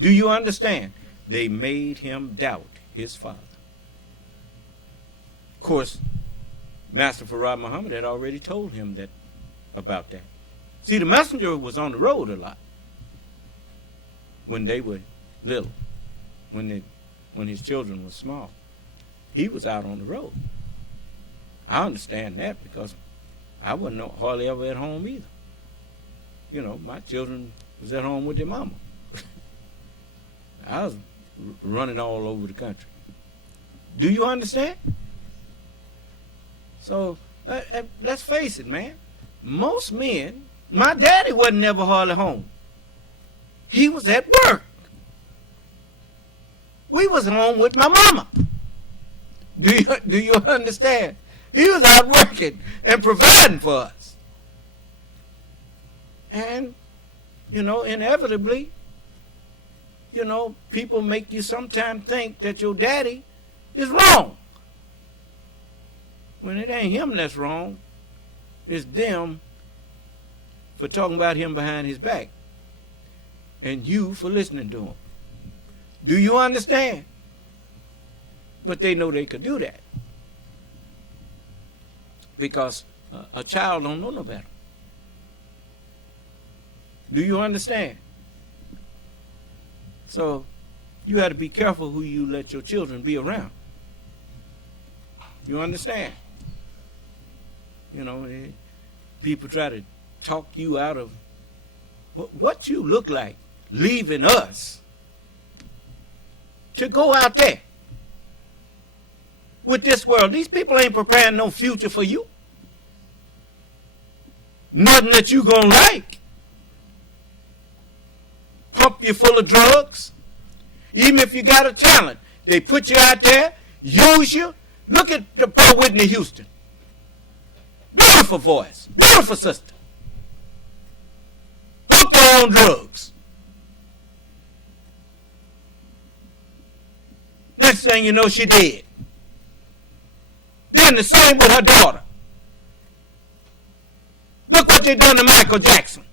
Do you understand? They made him doubt his father. Of course, Master Farad Muhammad had already told him that about that. See, the messenger was on the road a lot when they were little, when his children were small. He was out on the road. I understand that because I wasn't hardly ever at home either. You know, my children was at home with their mama. I was running all over the country. Do you understand? So let's face it, man. Most men, my daddy wasn't never hardly home. He was at work. We was home with my mama. Do you understand? He was out working and providing for us. And, you know, inevitably, you know, people make you sometimes think that your daddy is wrong. When it ain't him that's wrong, it's them for talking about him behind his back and you for listening to him. Do you understand? But they know they could do that because a child don't know no better. Do you understand? So you have to be careful who you let your children be around. You understand? You know, people try to talk you out of what you look like, leaving us to go out there with this world. These people ain't preparing no future for you. Nothing that you gonna like. Pump you full of drugs. Even if you got a talent, they put you out there, use you. Look at the poor Whitney Houston. Beautiful voice, beautiful sister. Hooked her on drugs. Next thing you know, she dead. Then the same with her daughter. Look what they done to Michael Jackson.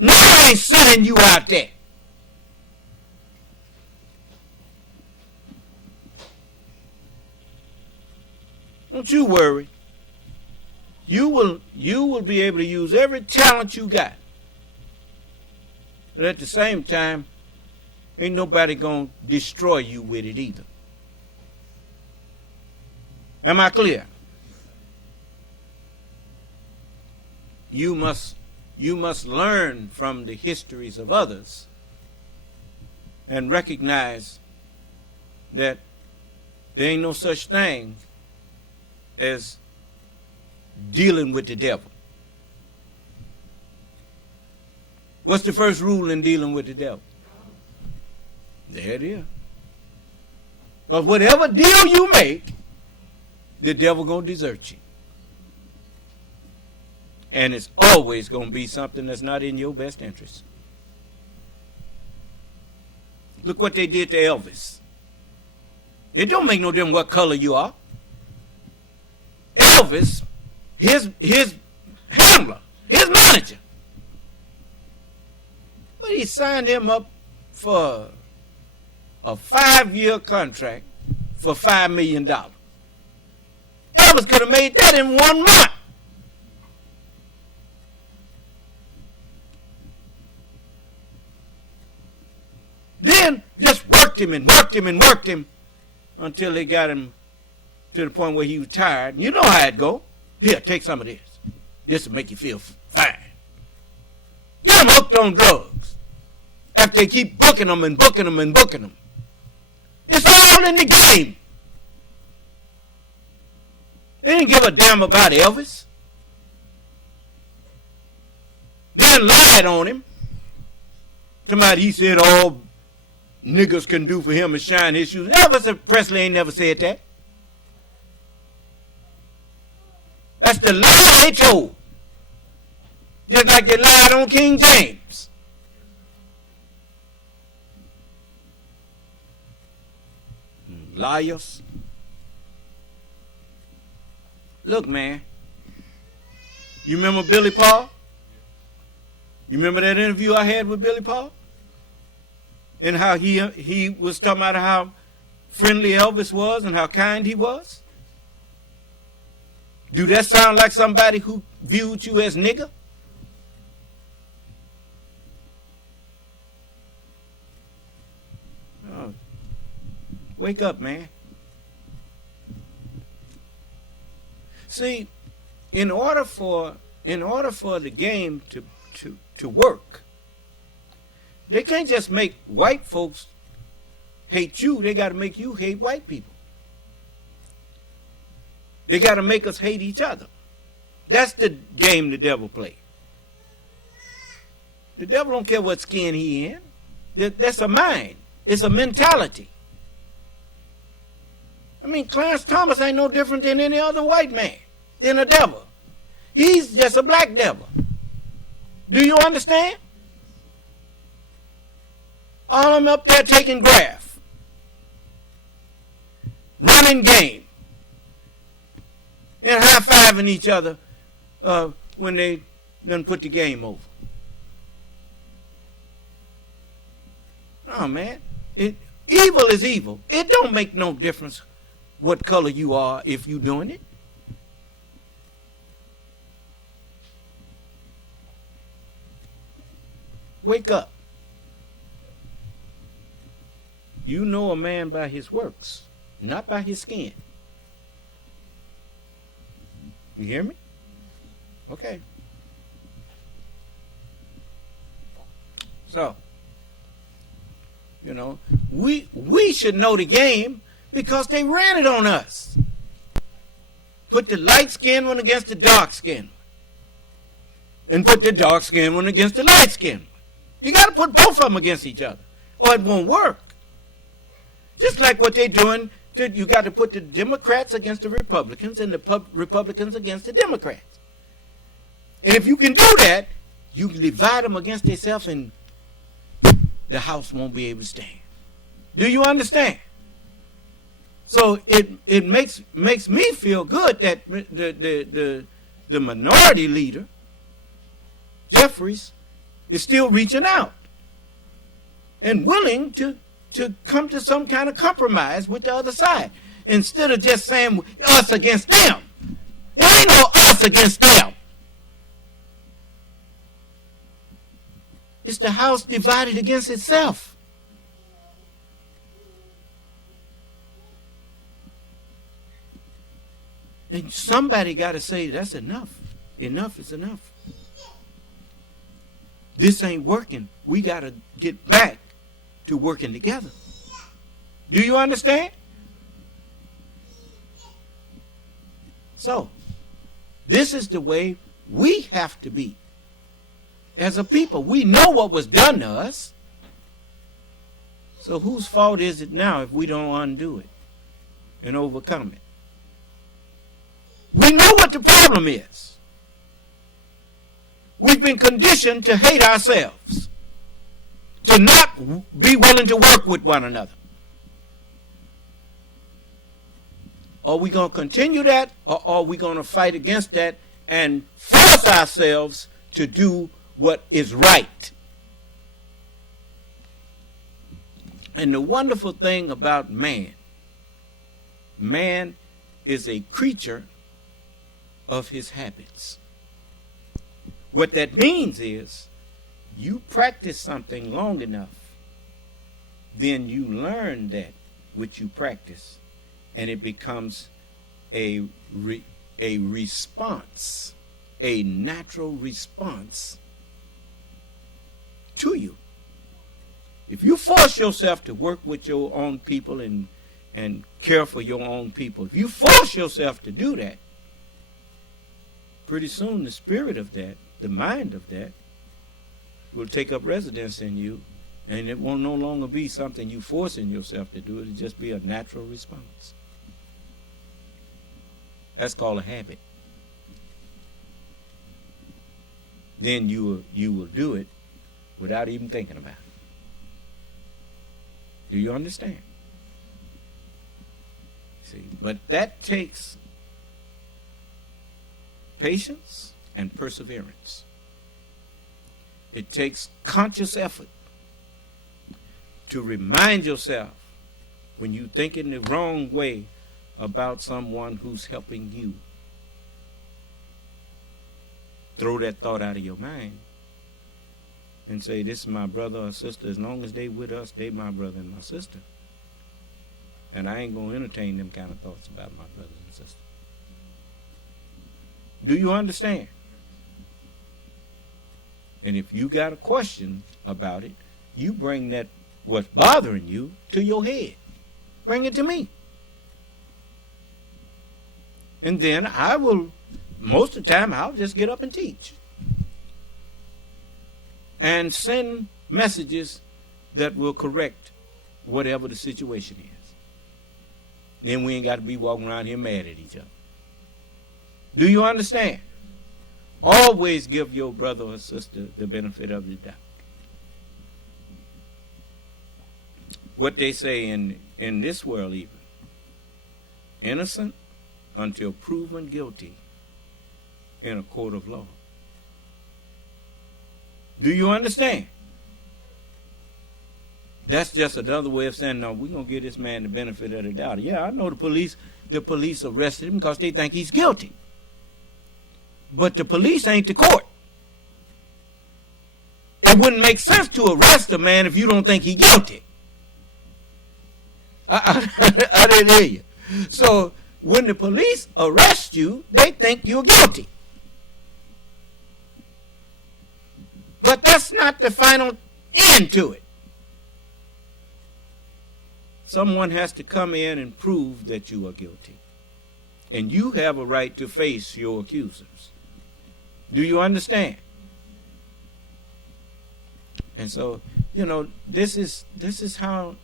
Now I ain't sending you out there. Don't you worry. You will be able to use every talent you got But at the same time, ain't nobody going to destroy you with it either. Am I clear? You must learn from the histories of others and recognize that there ain't no such thing as dealing with the devil. What's the first rule in dealing with the devil? There it is. Because whatever deal you make, the devil going to desert you. And it's always going to be something that's not in your best interest. Look what they did to Elvis. It don't make no difference what color you are. Elvis, his handler, his manager. But he signed him up for a 5-year contract for $5 million. Elvis could have made that in 1 month. Then just worked him and worked him and worked him until they got him to the point where he was tired. And you know how it go. Here, take some of this. This will make you feel fine. Get him hooked on drugs. After they keep booking them and booking them and booking them. It's all in the game. They didn't give a damn about Elvis. Then lied on him. Somebody, he said all niggas can do for him is shine his shoes. Elvis Presley ain't never said that. That's the lie they told. Just like they lied on King James. Liars. Look, man. You remember Billy Paul? You remember that interview I had with Billy Paul? And how he was talking about how friendly Elvis was and how kind he was? Do that sound like somebody who viewed you as nigger? Oh, wake up, man. See, in order for the game to work, they can't just make white folks hate you. They got to make you hate white people. They got to make us hate each other. That's the game the devil plays. The devil don't care what skin he in. That's a mind. It's a mentality. I mean, Clarence Thomas ain't no different than any other white man, than a devil. He's just a black devil. Do you understand? All of them up there taking graph, running game, and high-fiving each other when they done put the game over. Oh, man. Evil is evil. It don't make no difference what color you are if you doing it. Wake up. You know a man by his works, not by his skin. You hear me? Okay. So, you know, we should know the game because they ran it on us. Put the light skinned one against the dark skinned one. And put the dark skinned one against the light skinned one. You got to put both of them against each other or it won't work. Just like what they're doing, you got to put the Democrats against the Republicans and the Republicans against the Democrats. And if you can do that, you can divide them against themselves and the House won't be able to stand. Do you understand? So it makes me feel good that the minority leader, Jeffries, is still reaching out and willing to come to some kind of compromise with the other side. Instead of just saying us against them. There ain't no us against them. It's the house divided against itself. And somebody got to say, that's enough. Enough is enough. This ain't working. We got to get back to working together. Do you understand? So, this is the way we have to be. As a people, we know what was done to us. So whose fault is it now if we don't undo it and overcome it? We know what the problem is. We've been conditioned to hate ourselves, to not be willing to work with one another. Are we going to continue that, or are we going to fight against that and force ourselves to do what is right? And the wonderful thing about man is a creature of his habits. What that means is, you practice something long enough, then you learn that which you practice, and it becomes a response, a natural response to you. If you force yourself to work with your own people and care for your own people, if you force yourself to do that, pretty soon the spirit of that, the mind of that, will take up residence in you, and it will no longer be something you forcing yourself to do. It'll just be a natural response. That's called a habit. Then you will do it without even thinking about it. Do you understand? See, but that takes patience and perseverance. It takes conscious effort to remind yourself when you think in the wrong way about someone who's helping you. Throw that thought out of your mind and say, this is my brother or sister. As long as they with us, they my brother and my sister. And I ain't going to entertain them kind of thoughts about my brothers and sisters. Do you understand? And if you got a question about it, you bring that what's bothering you to your head. Bring it to me. And then I will, most of the time, I'll just get up and teach. And send messages that will correct whatever the situation is. Then we ain't got to be walking around here mad at each other. Do you understand? Always give your brother or sister the benefit of the doubt. What they say in this world even, innocent until proven guilty in a court of law. Do you understand? That's just another way of saying, no, we're going to give this man the benefit of the doubt. Yeah, I know the police arrested him because they think he's guilty. But the police ain't the court. It wouldn't make sense to arrest a man if you don't think he's guilty. I didn't hear you. So when the police arrest you, they think you're guilty. But that's not the final end to it. Someone has to come in and prove that you are guilty. And you have a right to face your accusers. Do you understand? And so, this is how,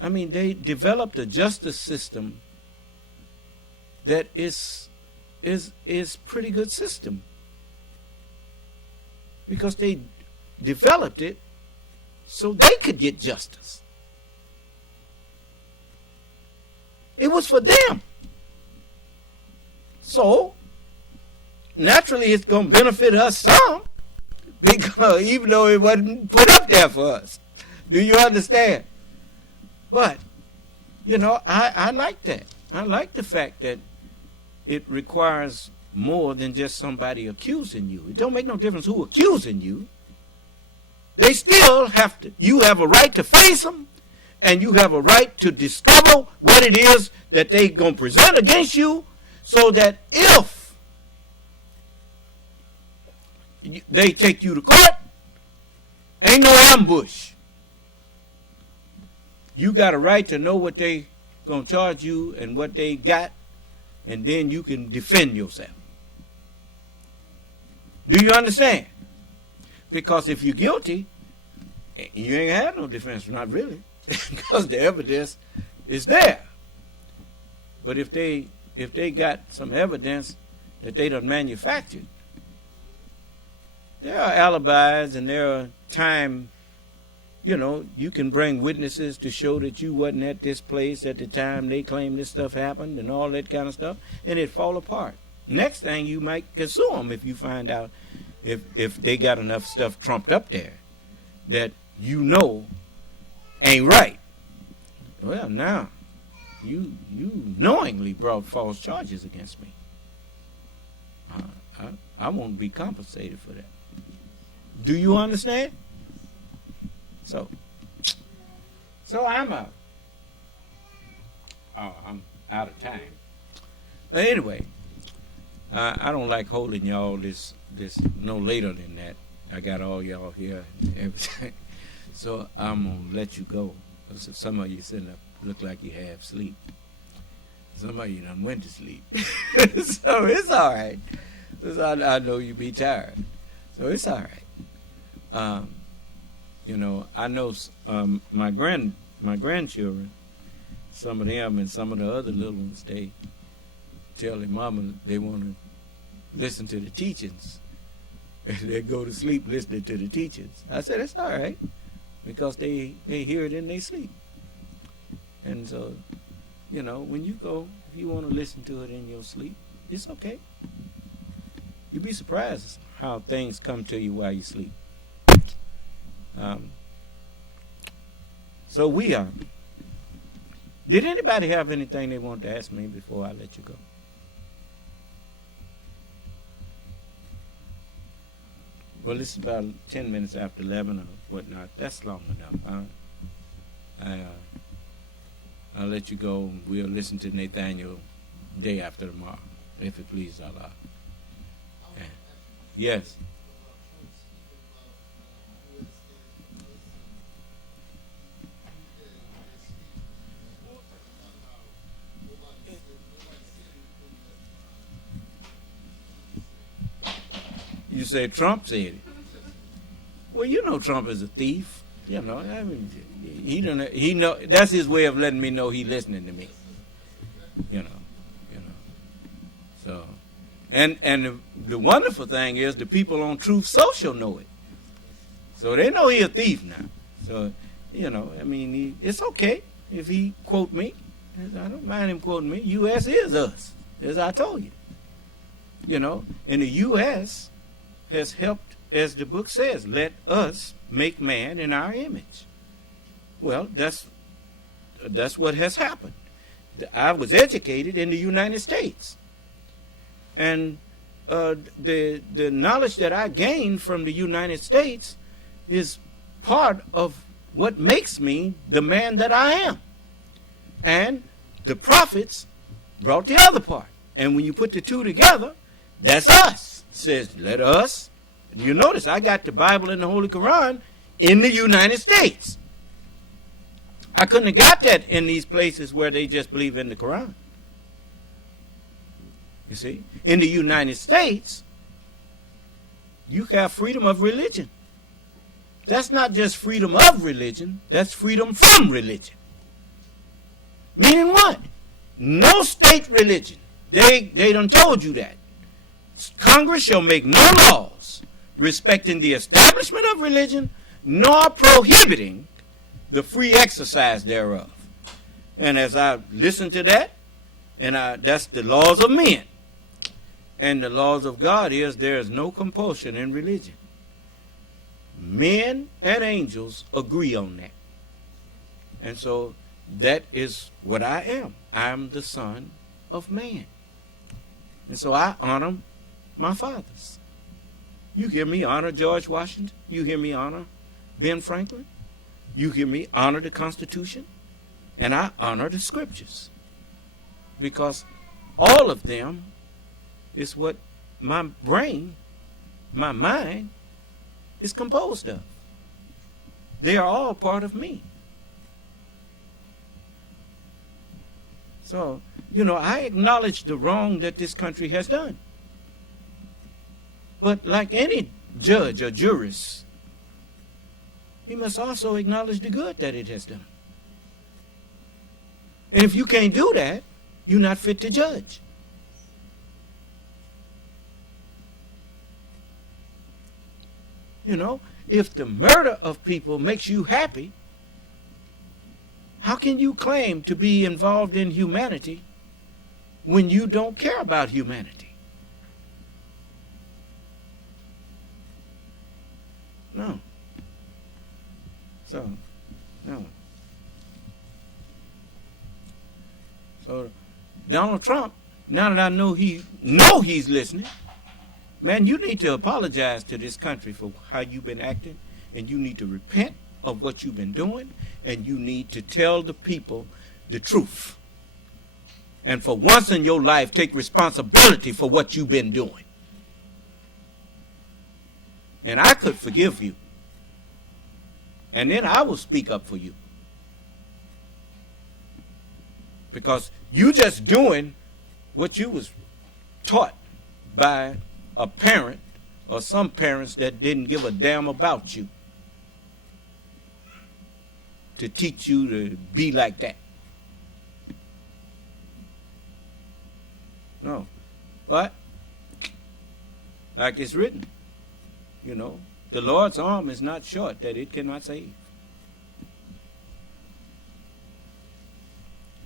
they developed a justice system that is pretty good system. Because they developed it so they could get justice. It was for them. So, naturally, it's going to benefit us some, because even though it wasn't put up there for us. Do you understand? But, I like that. I like the fact that it requires more than just somebody accusing you. It don't make no difference who accusing you. They still have to, you have a right to face them, and you have a right to discover what it is that they're going to present against you, so that if they take you to court, ain't no ambush. You got a right to know what they going to charge you and what they got, and then you can defend yourself. Do you understand? Because if you're guilty, you ain't have no defense, not really, because the evidence is there. But if they got some evidence that they done manufactured, there are alibis and there are time, you can bring witnesses to show that you wasn't at this place at the time they claim this stuff happened and all that kind of stuff, and it fall apart. Next thing, you might sue them if you find out if they got enough stuff trumped up there that ain't right. Well, now you knowingly brought false charges against me. I won't be compensated for that. Do you understand? So I'm out. I'm out of time. But anyway, I don't like holding y'all this no later than that. I got all y'all here and everything. So I'm going to let you go. Some of you sitting up look like you have sleep. Some of you done went to sleep. So it's all right. I know you be tired. So it's all right. I know my grandchildren, some of them and some of the other little ones, they tell their mama they want to listen to the teachings. And they go to sleep listening to the teachings. I said, it's all right, because they hear it in their sleep. And so, when you go, if you want to listen to it in your sleep, it's okay. You'd be surprised how things come to you while you sleep. So we are. Did anybody have anything they want to ask me before I let you go? Well, it's about 10 minutes after 11 or whatnot. That's long enough. I'll let you go. We'll listen to Nathaniel day after tomorrow, if it pleases Allah. Yes. You say Trump said it. Well, Trump is a thief. He know that's his way of letting me know he's listening to me. So, and the wonderful thing is the people on Truth Social know it. So they know he's a thief now. So, it's okay if he quote me. I don't mind him quoting me. U.S. is us, as I told you. And the U.S. has helped, as the book says, let us make man in our image. Well, that's what has happened. I was educated in the United States. And the knowledge that I gained from the United States is part of what makes me the man that I am. And the prophets brought the other part. And when you put the two together, that's us. It says, let us. You notice I got the Bible and the Holy Quran in the United States. I couldn't have got that in these places where they just believe in the Quran. You see, in the United States, you have freedom of religion. That's not just freedom of religion, that's freedom from religion. Meaning what? No state religion. They done told you that. Congress shall make no laws respecting the establishment of religion, nor prohibiting the free exercise thereof. And as I listen to that, and that's the laws of men. And the laws of God is there is no compulsion in religion. Men and angels agree on that. And so that is what I am. I'm the Son of Man. And so I honor my fathers. You hear me honor George Washington. You hear me honor Ben Franklin, you hear me honor the Constitution, and I honor the Scriptures. Because all of them is what my brain, my mind, is composed of. They are all part of me. So, I acknowledge the wrong that this country has done. But like any judge or jurist, he must also acknowledge the good that it has done. And if you can't do that, you're not fit to judge. If the murder of people makes you happy, how can you claim to be involved in humanity when you don't care about humanity? No. No. So Donald Trump, now that I know he's listening, man, you need to apologize to this country for how you've been acting, and you need to repent of what you've been doing, and you need to tell the people the truth. And for once in your life, take responsibility for what you've been doing. And I could forgive you. And then I will speak up for you. Because you just doing what you was taught by a parent or some parents that didn't give a damn about you to teach you to be like that. No. But, like it's written, the Lord's arm is not short that it cannot save.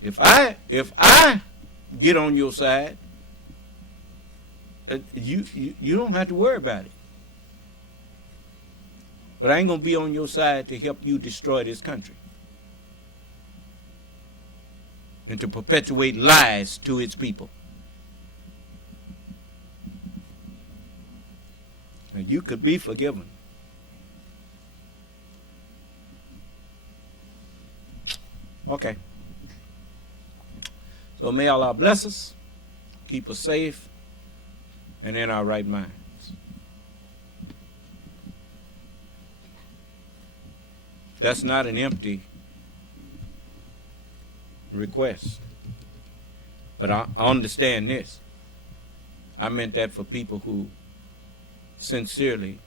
If I get on your side, you don't have to worry about it. But I ain't going to be on your side to help you destroy this country and to perpetuate lies to its people. And you could be forgiven. Okay. So may Allah bless us, keep us safe, and in our right minds. That's not an empty request. But I understand this. I meant that for people who sincerely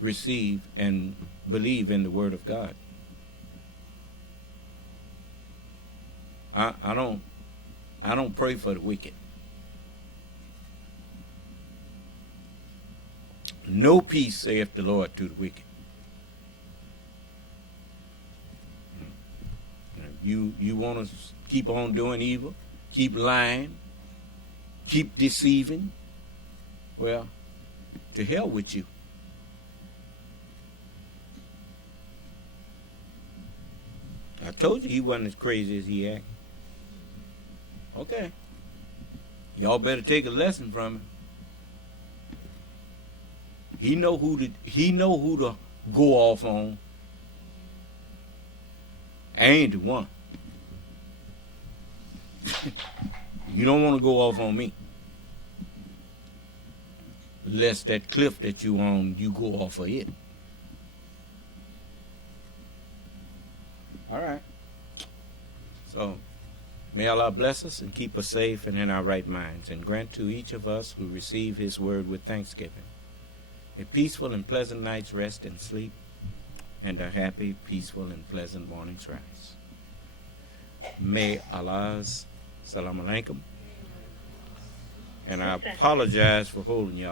receive and believe in the Word of God. I don't pray for the wicked. No peace, saith the Lord, to the wicked. You want to keep on doing evil, keep lying, keep deceiving, well, to hell with you. I told you he wasn't as crazy as he acted. Okay. Y'all better take a lesson from him. He know who to go off on. I ain't the one. You don't want to go off on me. Lest that cliff that you on, you go off of it. All right. So, may Allah bless us and keep us safe and in our right minds, and grant to each of us who receive His word with thanksgiving a peaceful and pleasant night's rest and sleep, and a happy, peaceful, and pleasant morning's rise. May Allah's salam alaikum. And I apologize for holding y'all.